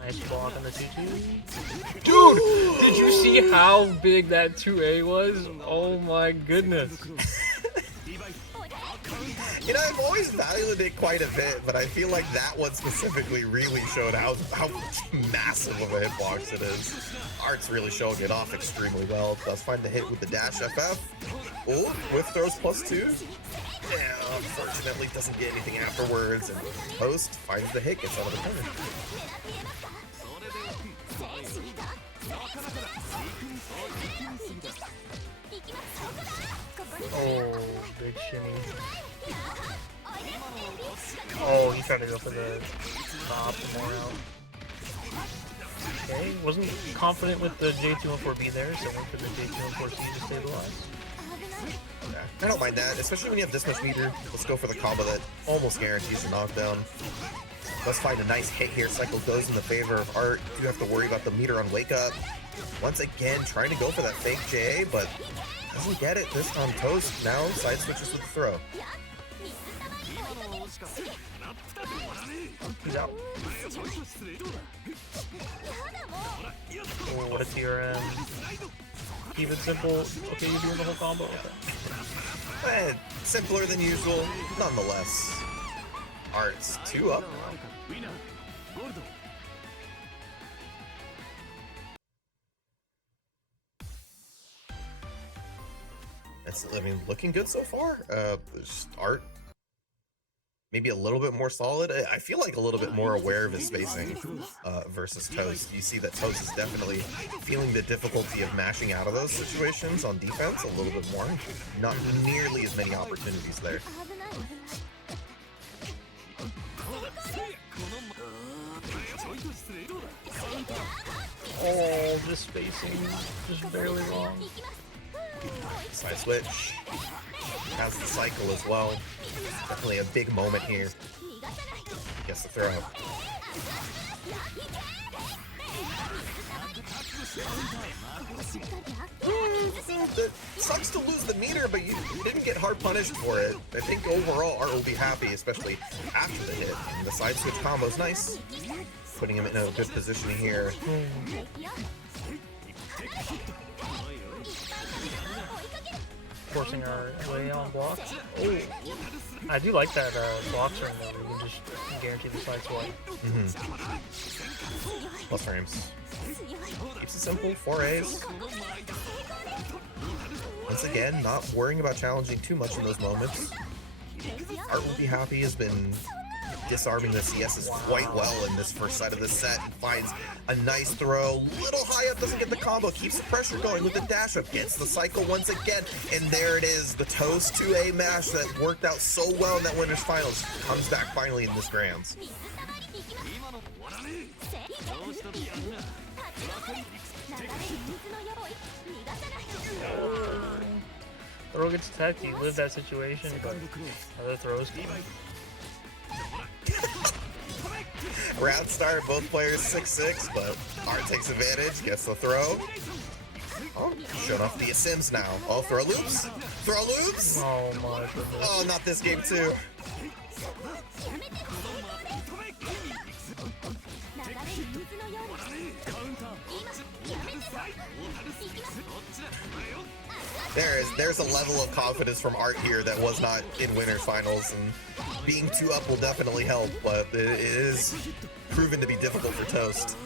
Nice block on the 2-2. Dude, did you see how big that 2A was? Oh my goodness. You know, I've always valued it quite a bit, but I feel like that one specifically really showed how massive of a hitbox it is. Art's really showing it off extremely well. Does find the hit with the dash FF. Oh, whiff throws +2. Yeah, unfortunately doesn't get anything afterwards, and Toast finds the hit, gets out of the corner. Oh, big shimmy. Oh, he tried to go for the optimal route. Okay, wasn't confident with the J214B there, so went for the J214C to stabilize. Yeah, I don't mind that, especially when you have this much meter. Let's go for the combo that almost guarantees a knockdown. Let's find a nice hit here. Cycle goes in the favor of Art. You have to worry about the meter on Wake Up. Once again, trying to go for that fake J, but doesn't get it this time. Toast now side switches with the throw. He's out. Oh, what a TRM. Keep it simple. Okay, you're doing the whole combo. Okay. Simpler than usual, nonetheless. Art's 2 up. That's, I mean, looking good so far. Art maybe a little bit more solid. I feel like a little bit more aware of his spacing versus Toast. You see that Toast is definitely feeling the difficulty of mashing out of those situations on defense a little bit more. Not nearly as many opportunities there. Oh, this spacing just barely wrong. Side switch. Has the cycle as well. Definitely a big moment here. Gets the throw. It sucks to lose the meter, but you didn't get hard punished for it. I think overall Art will be happy, especially after the hit. And the side switch combo is nice. Putting him in a good position here. Forcing our way on block. Oh, I do like that block string though. We can just guarantee the side swipe. Plus frames. Keeps it simple. 4 A's. Once again, not worrying about challenging too much in those moments. Art will be happy. Has been disarming the CSs quite well in this first side of the set. Finds a nice throw, little high up, doesn't get the combo, keeps the pressure going with the dash up, gets the cycle once again, and there it is, the Toast 2A mash that worked out so well in that winner's finals comes back finally in this Grands. Throw gets attacked, you live that situation, but other throws keep. Round start, both players 6-6, but Art takes advantage, gets the throw. Oh, showing off the Sims now. Oh, throw loops? Throw loops? Oh my goodness. Oh, not this game too. There's a level of confidence from Art here that was not in winners finals, and being 2 up will definitely help, but it is proven to be difficult for Toast.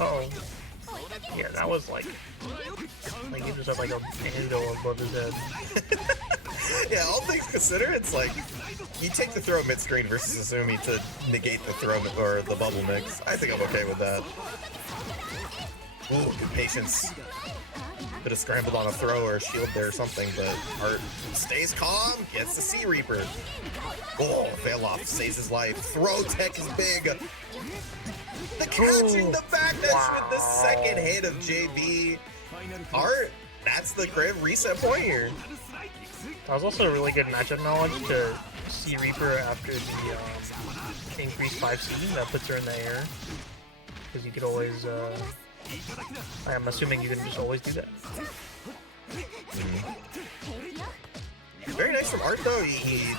Uh-oh. Yeah, that was like he just had like a handle above his head. Yeah, all things considered, it's like you take the throw mid-screen versus Azumi to negate the throw or the bubble mix. I think I'm okay with that. Ooh, good patience. Could have scrambled on a throw or a shield there or something, but Art stays calm, gets the Sea Reaper. Oh, fail off, saves his life. Throw tech is big. The catching the backdash with the second hit of JB. Art, that's the crib reset point here. That was also a really good matchup knowledge to Sea Reaper after the increased 5C that puts her in the air. Because you could always, I'm assuming you can just always do that. Very nice from Art though. He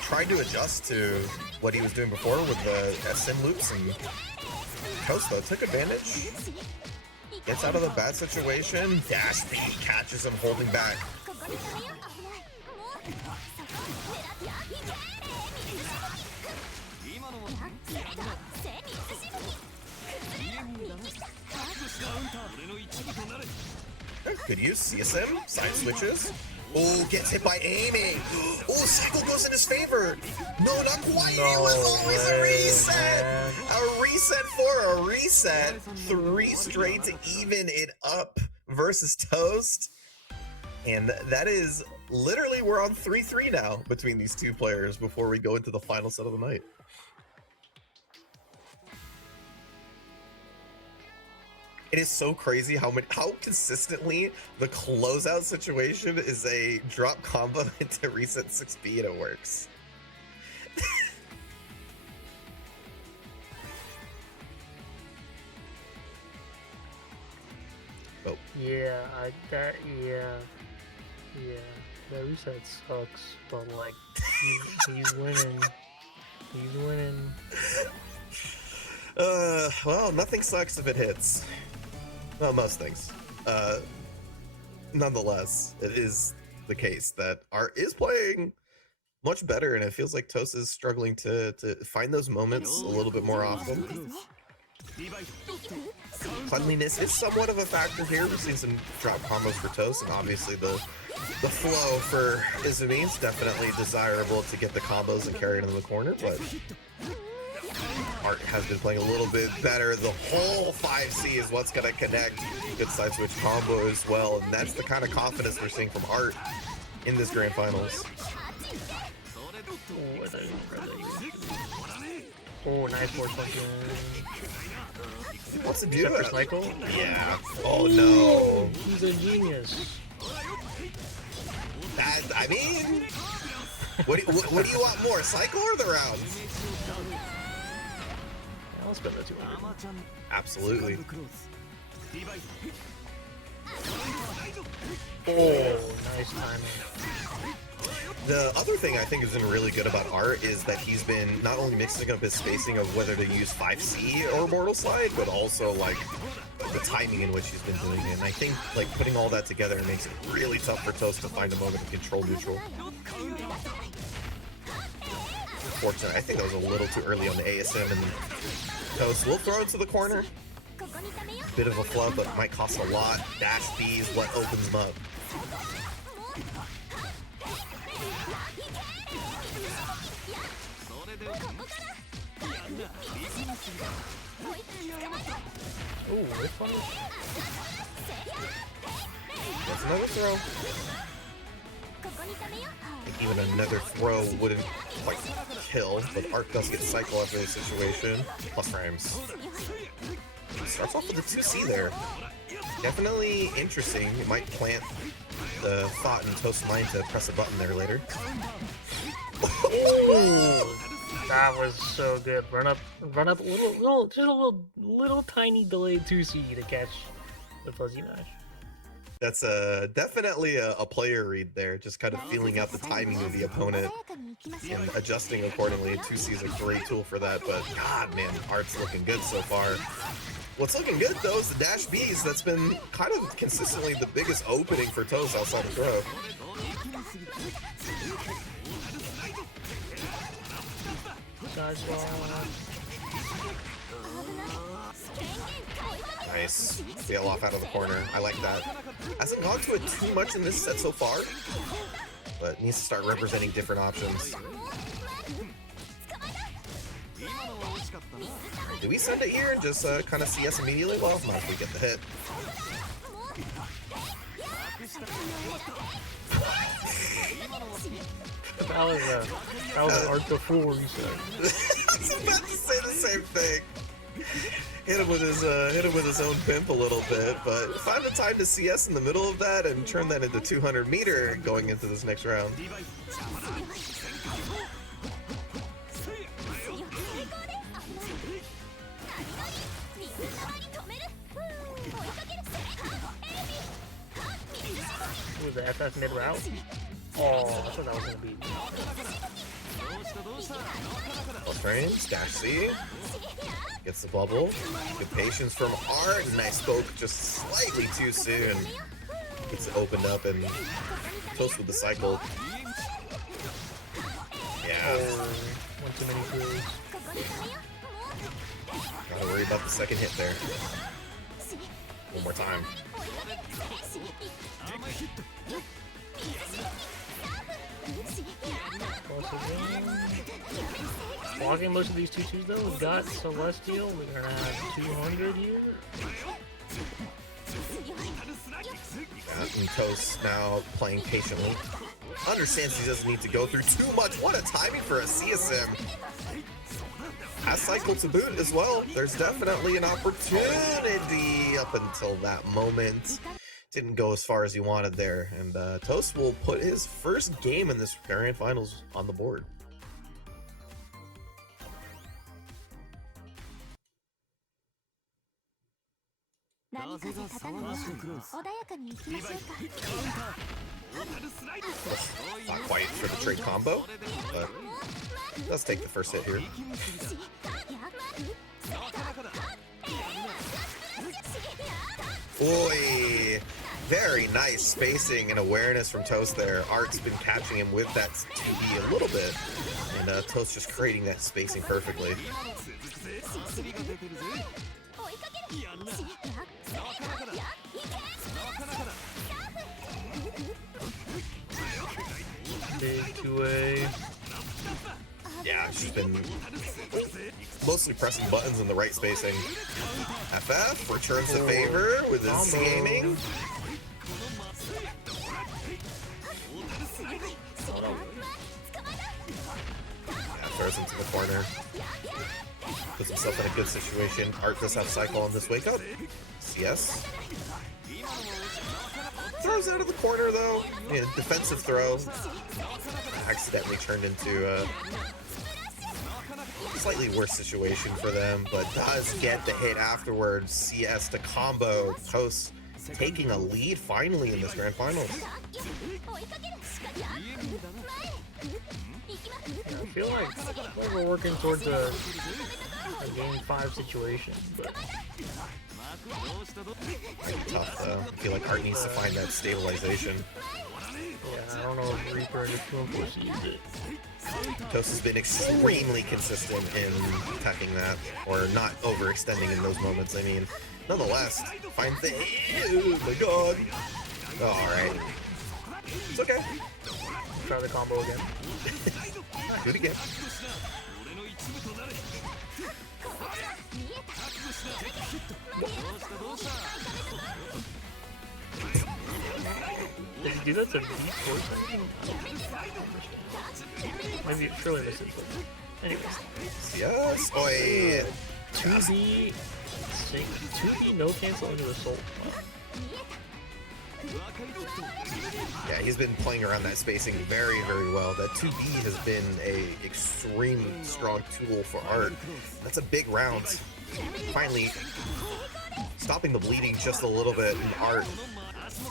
tried to adjust to what he was doing before with the SM loops and Toast though took advantage. Gets out of the bad situation. Dash B catches him holding back. Good use. CSM. Side switches. Oh, gets hit by aiming. Oh, cycle goes in his favor. No, not quite. No it was always a way, reset. man. A reset for a reset. 3 straight to even it up versus Toast. And that is literally, we're on 3-3 now between these two players before we go into the final set of the night. It is so crazy how consistently the closeout situation is a drop combo into reset 6B and it works. Oh. Yeah, that reset sucks, but like he's winning. He's winning. Well, nothing sucks if it hits. Well, most things. Nonetheless, it is the case that Art is playing much better, and it feels like Toast is struggling to find those moments a little bit more often. Cleanliness is somewhat of a factor here. We've seen some drop combos for Toast, and obviously the flow for Izumi is definitely desirable to get the combos and carry it into the corner, but Art has been playing a little bit better. The whole 5C is what's going to connect. Good side switch combo as well, and that's the kind of confidence we're seeing from Art in this grand finals. Oh, nice force function. What's it do? Except for cycle? Yeah. Oh no. He's a genius. That, I mean, what do you want more, cycle or the rounds? I'll spend the 200. Absolutely. Oh, nice timing. The other thing I think has been really good about Art is that he's been not only mixing up his spacing of whether to use 5C or Mortal Slide, but also like the timing in which he's been doing it. And I think like putting all that together makes it really tough for Toast to find a moment to control neutral. Unfortunately, I think that was a little too early on the ASM, and Toast will throw it to the corner. Bit of a flub, but might cost a lot. Dash B is what opens him up. Oh, this one? That's another throw. I think even another throw wouldn't quite kill, but Art does get cycle after the situation. Plus frames. Starts off with a 2C there. Definitely interesting. It might plant the thought in Toast's mind to press a button there later. Oh, that was so good. Run up, just a little tiny delayed 2C to catch the fuzzy mash. That's definitely a player read there, just kind of feeling out the timing of the opponent and adjusting accordingly. 2C is a great tool for that, but god man, Art's looking good so far. What's looking good though is the dash Bs. That's been kind of consistently the biggest opening for Toast outside of throw. Nice. Sail off out of the corner. I like that. Hasn't gone to it too much in this set so far, but needs to start representing different options. Do we send it here and just kind of CS immediately? Well, might as well get the hit. That was an artthefool reset. I was about to say the same thing. Hit him with his own pimp a little bit, but find the time to CS in the middle of that and turn that into 200 meter going into this next round. Ooh, the FF mid route. Oh, I thought that was gonna be. Plus frames, dash C. Gets the bubble. Good patience from Art. Nice poke, just slightly too soon. Gets it opened up and Toast with the cycle. Yeah. One too many throws. Gotta worry about the second hit there. One more time. Blocking most of these 2-2s though, we've got Celestial, we're gonna have 200 here. And Toast now playing patiently. Understands he doesn't need to go through too much. What a timing for a CSM. Has cycle to boot as well. There's definitely an opportunity up until that moment. Didn't go as far as he wanted there. And Toast will put his first game in this Grand Finals on the board. Not quite for the trade combo, but let's take the first hit here. Boy, very nice spacing and awareness from Toast there. Art's been catching him with that 2B a little bit, and Toast just creating that spacing perfectly. Big 2A. Yeah, she's been mostly pressing buttons in the right spacing. FF returns the favor with his C aiming. Yeah, throws into the corner. Puts himself in a good situation. Art does have cycle on this wake up. CS. Throws out of the corner though. Yeah, defensive throw. Accidentally turned into a slightly worse situation for them, but does get the hit afterwards. CS to combo. Toast taking a lead finally in this Grand Finals. I feel like we're working towards a game 5 situation, but Tough though. I feel like Art needs to find that stabilization. yeah, I don't know if Reaper just 2-4 sees it. Toast has been extremely consistent in attacking that, or not overextending in those moments. I mean, nonetheless, fine thing. Oh my god. Alright. It's okay. Try the combo again. Do it again. Did you do that to beat force? Maybe it surely missed it, but anyways. Yes, boy. 2B sync, 2B no cancel into assault. Yeah, he's been playing around that spacing very, very well. That 2B has been a extremely strong tool for Art. That's a big round. Finally, stopping the bleeding just a little bit in Art.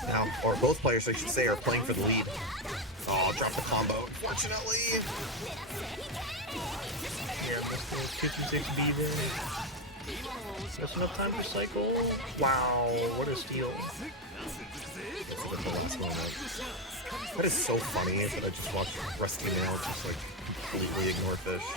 Now, or both players, I should say, are playing for the lead. Oh, drop the combo, unfortunately. Yeah, 56B there. Just enough time for cycle. Wow, what a steal. That's the last moment. That is so funny that I just watched Rusty Nail just like completely ignore fish.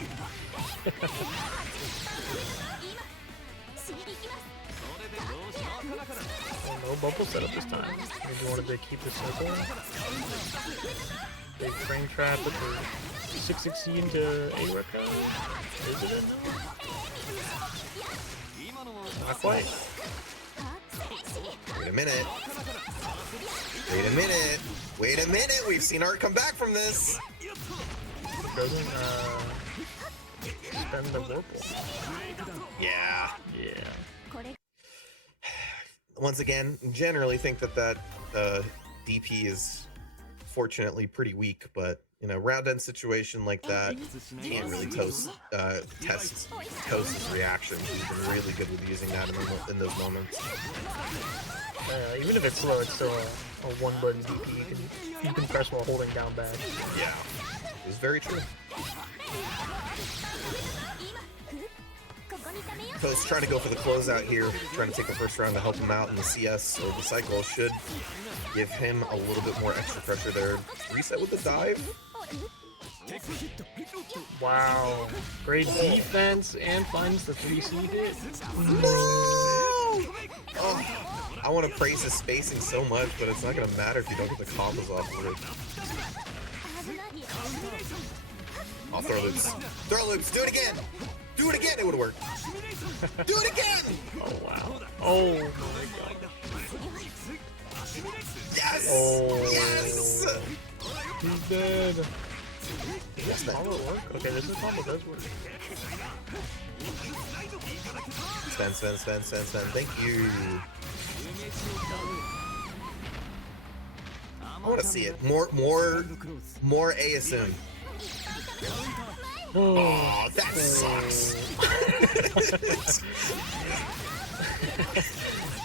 Oh, no bubble setup this time. Maybe wanted to keep it simple. Big frame trap with the 6-6C into A-Rep guy. Is it in now? Not quite. Wait a minute. Wait a minute. Wait a minute. We've seen Art come back from this. Doesn't spend the Whirlpool. Yeah. Yeah. Once again, generally think that DP is fortunately pretty weak, but you know, round end situation like that can't really test Toast's reaction. He's been really good with using that in those moments. Even if it's slow, it's still a one button DP. You can press while holding down back. Yeah, it's very true. Toast trying to go for the closeout here, trying to take the first round to help him out, and the CS or the cycle should give him a little bit more extra pressure there. Reset with the dive. Wow. Great defense and finds the 3C hit. No! Oh, I want to praise his spacing so much, but it's not going to matter if you don't get the combos off of it. Oh, throw loops. Throw loops. Do it again. Do it again. It would have worked. Do it again. Oh, wow. Oh, my God. Yes. Oh. Yes. He's dead. Yes, man. Combo work? Okay, this combo does work. Spend. Thank you. I want to see it. More ASM. Oh, that sucks.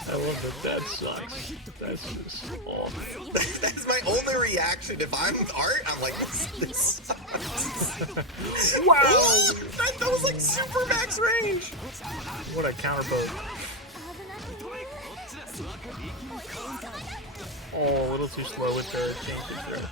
I love that sucks. That's just awful. That's my only reaction. If I'm Art, I'm like, this sucks. Wow! Oh, that was like super max range. What a counterboat. Oh, a little too slow with the change there.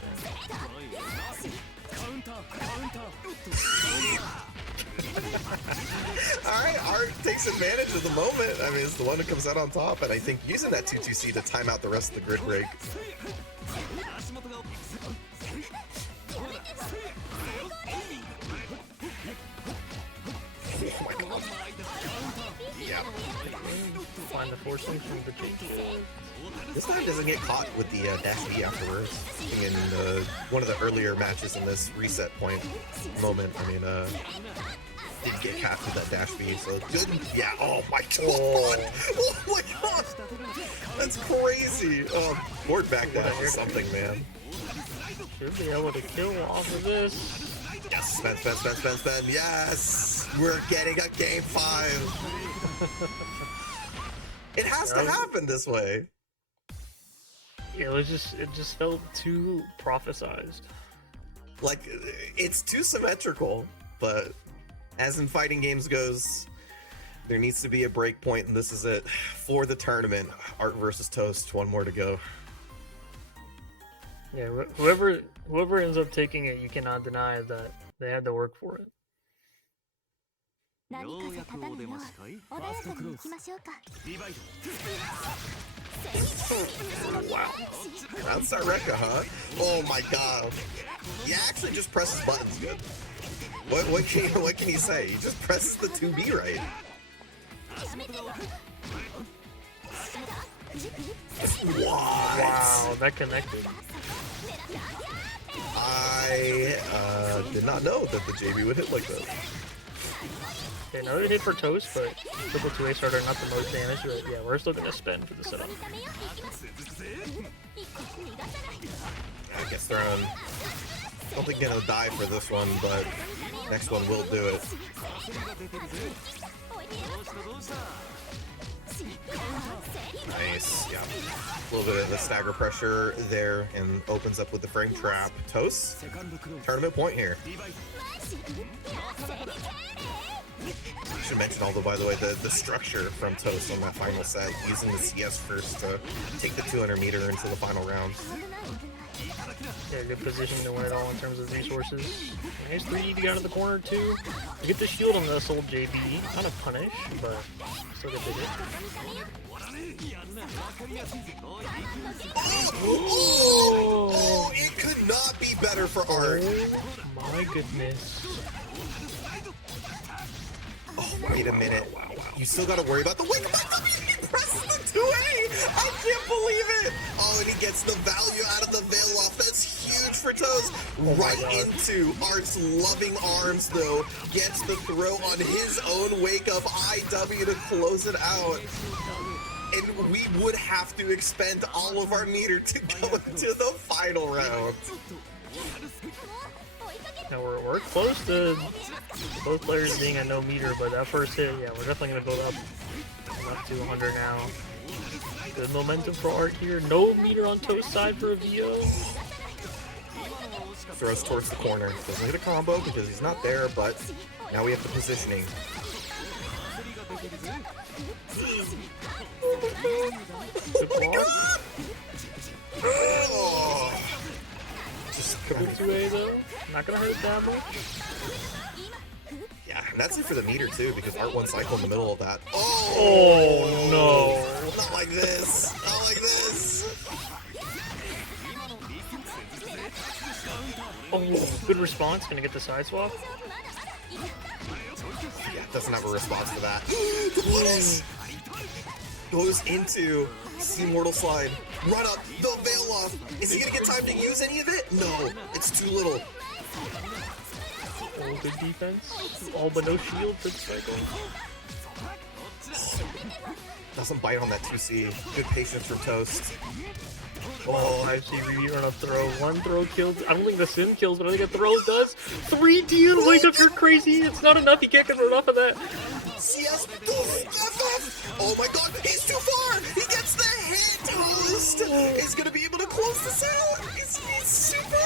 Alright, Art takes advantage of the moment. I mean, it's the one that comes out on top, and I think using that 2-2C to time out the rest of the grid break. Oh my god. Yeah. Find the forcing from the change. This time doesn't get caught with the dash B afterwards. In one of the earlier matches in this reset point moment, I mean, didn't get capped with that dash B, so good. Yeah, oh my god! Oh my god! That's crazy! Oh, board back dash is something, man. Should be able to kill off of this. Yes! Spend. Yes! We're getting a game 5! It has to happen this way. Yeah, it just felt too prophesized. Like, it's too symmetrical, but as in fighting games goes, there needs to be a break point, and this is it for the tournament. Art versus Toast, one more to go. Yeah, whoever ends up taking it, you cannot deny that they had to work for it. Wow. That's our Rekka, huh? Oh my god. He actually just presses buttons good. What can he say? He just presses the 2B right. What? Wow, that connected. I did not know that the JB would hit like that. Okay, another hit for Toast, but triple 2A starter, not the most damage, but yeah, we're still gonna spend for the setup. I guess thrown. I don't think gonna die for this one, but next one will do it. Nice, yeah. A little bit of the stagger pressure there, and opens up with the frame trap. Toast, tournament point here. I should mention, although, by the way, the structure from Toast on that final set, using the CS first to take the 200 meter into the final round. Yeah, good position to win it all in terms of resources. Nice 3D to get out of the corner, too. You get the shield on this old JB. Kind of punish, but still get the hit. Oh, it could not be better for Art. Oh, my goodness. Oh, wait a minute. Wow. You still got to worry about the wake up. He presses the 2A. I can't believe it. Oh, and he gets the value out of the veil off. That's huge for Toast. Right into Art's loving arms, though. Gets the throw on his own wake up IW to close it out. And we would have to expend all of our meter to go into the final round. Now we're close to both players being at no meter, but that first hit, yeah, we're definitely going to build up to 100 now. Good momentum for Art here. No meter on Toast side for a VO. Throws towards the corner. Doesn't hit a combo because he's not there, but now we have the positioning. my god! Oh. Just Triple 2A though. Not gonna hurt that much. yeah, and that's it for the meter too, because Art one cycle in the middle of that. Oh no! Not like this! Not like this! Oh, good response. Gonna get the side swap. Yeah, doesn't have a response to that. The punish! Goes into C Mortal Slide. Run up, the veil off. Is he gonna get time to use any of it? No, it's too little. Oh, good defense. All but no shield for the cycle. Doesn't bite on that 2C. Good patience from Toast. Oh, I see Ryu run a throw. One throw kills. I don't think the sim kills, but I think a throw does. 3D and wake up, you're crazy. It's not enough. He can't get enough of that. CS, FF. Oh my god, he's too far. He gets the hit. Toast is gonna be able to close this out. He's super.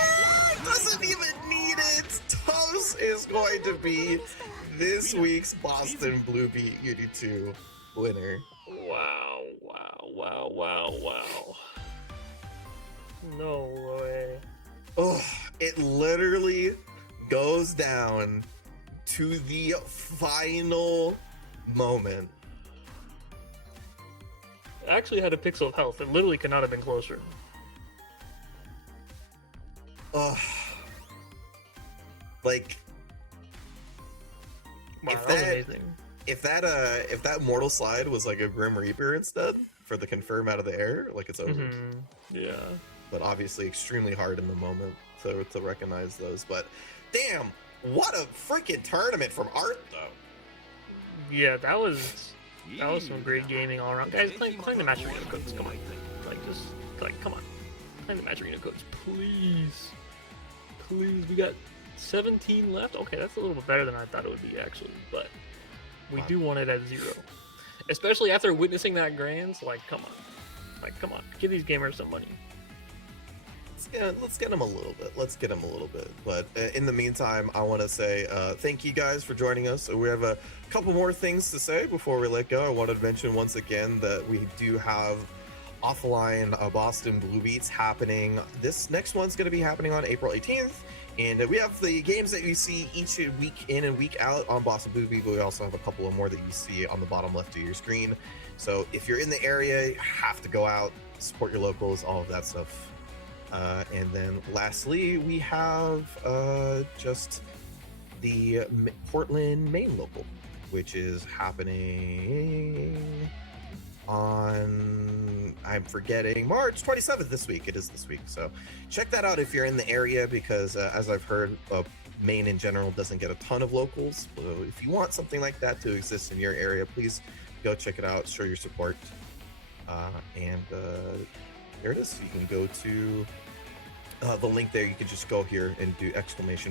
Doesn't even need it. Toast is going to be this week's Boston Blue Beat UNI2 winner. Wow, wow, wow, wow, wow. No way. Oh, it literally goes down to the final moment. I actually had a pixel of health. It literally could not have been closer. Oh, like Wow, if that was that amazing. if that Mortal Slide was like a Grim Reaper instead for the confirm out of the air, like it's over. Yeah. But obviously extremely hard in the moment to recognize those. But damn, what a freaking tournament from Art though. Yeah, that was some great gaming all around. Guys, playing the Match Arena codes, come on. Come on. Playing the Match Arena codes, please. Please, we got 17 left. Okay, that's a little bit better than I thought it would be actually, but we do want it at 0. Especially after witnessing that Grands, come on. Give these gamers some money. Let's get him a little bit. But in the meantime, I want to say thank you guys for joining us. We have a couple more things to say before we let go. I wanted to mention once again that we do have offline Boston Blue Beats happening. This next one's going to be happening on April 18th. And we have the games that you see each week in and week out on Boston Blue Beat, but we also have a couple of more that you see on the bottom left of your screen. So if you're in the area, you have to go out, support your locals, all of that stuff. And then lastly, we have just the Portland main local, which is happening on, I'm forgetting, March 27th this week. It is this week. So check that out if you're in the area, because as I've heard, Maine in general doesn't get a ton of locals. So if you want something like that to exist in your area, please go check it out, show your support. And there it is. You can go to the link there. You can just go here and do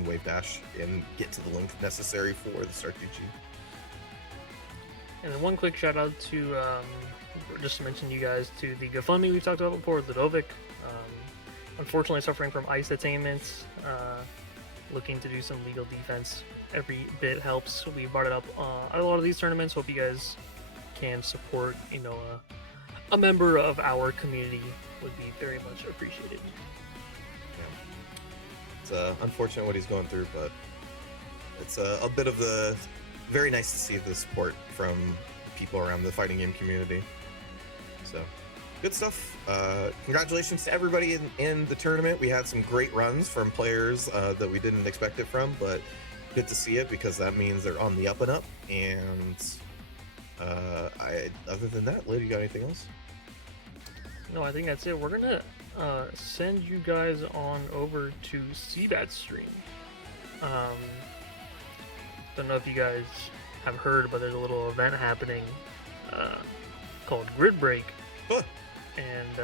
!wave- and get to the link necessary for the Start DG. And then one quick shout out to, just to mention you guys, to the GoFundMe we've talked about before, Ludovic. Unfortunately suffering from ice attainments, looking to do some legal defense. Every bit helps. We brought it up at a lot of these tournaments. Hope you guys can support, a member of our community would be very much appreciated. It's unfortunate what he's going through, but it's a bit of the very nice to see the support from people around the fighting game community. So good stuff. Congratulations to everybody in the tournament. We had some great runs from players that we didn't expect it from, but good to see it because that means they're on the up and up. And other than that, Lid, you got anything else? No, I think that's it. We're gonna send you guys on over to CBAT's stream. Don't know if you guys have heard, but there's a little event happening called Grid Break, and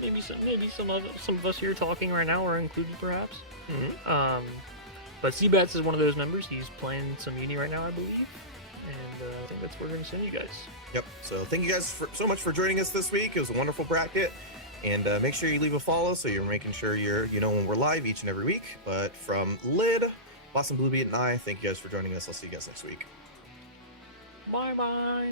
maybe some of us here talking right now are included, perhaps. But CBATS is one of those members. He's playing some Uni right now, I believe, and I think that's where we're gonna send you guys. Yep. So thank you guys so much for joining us this week. It was a wonderful bracket. And make sure you leave a follow so you're making sure you know when we're live each and every week. But from Lid, Boston Blue Beat, and I, thank you guys for joining us. I'll see you guys next week. Bye-bye.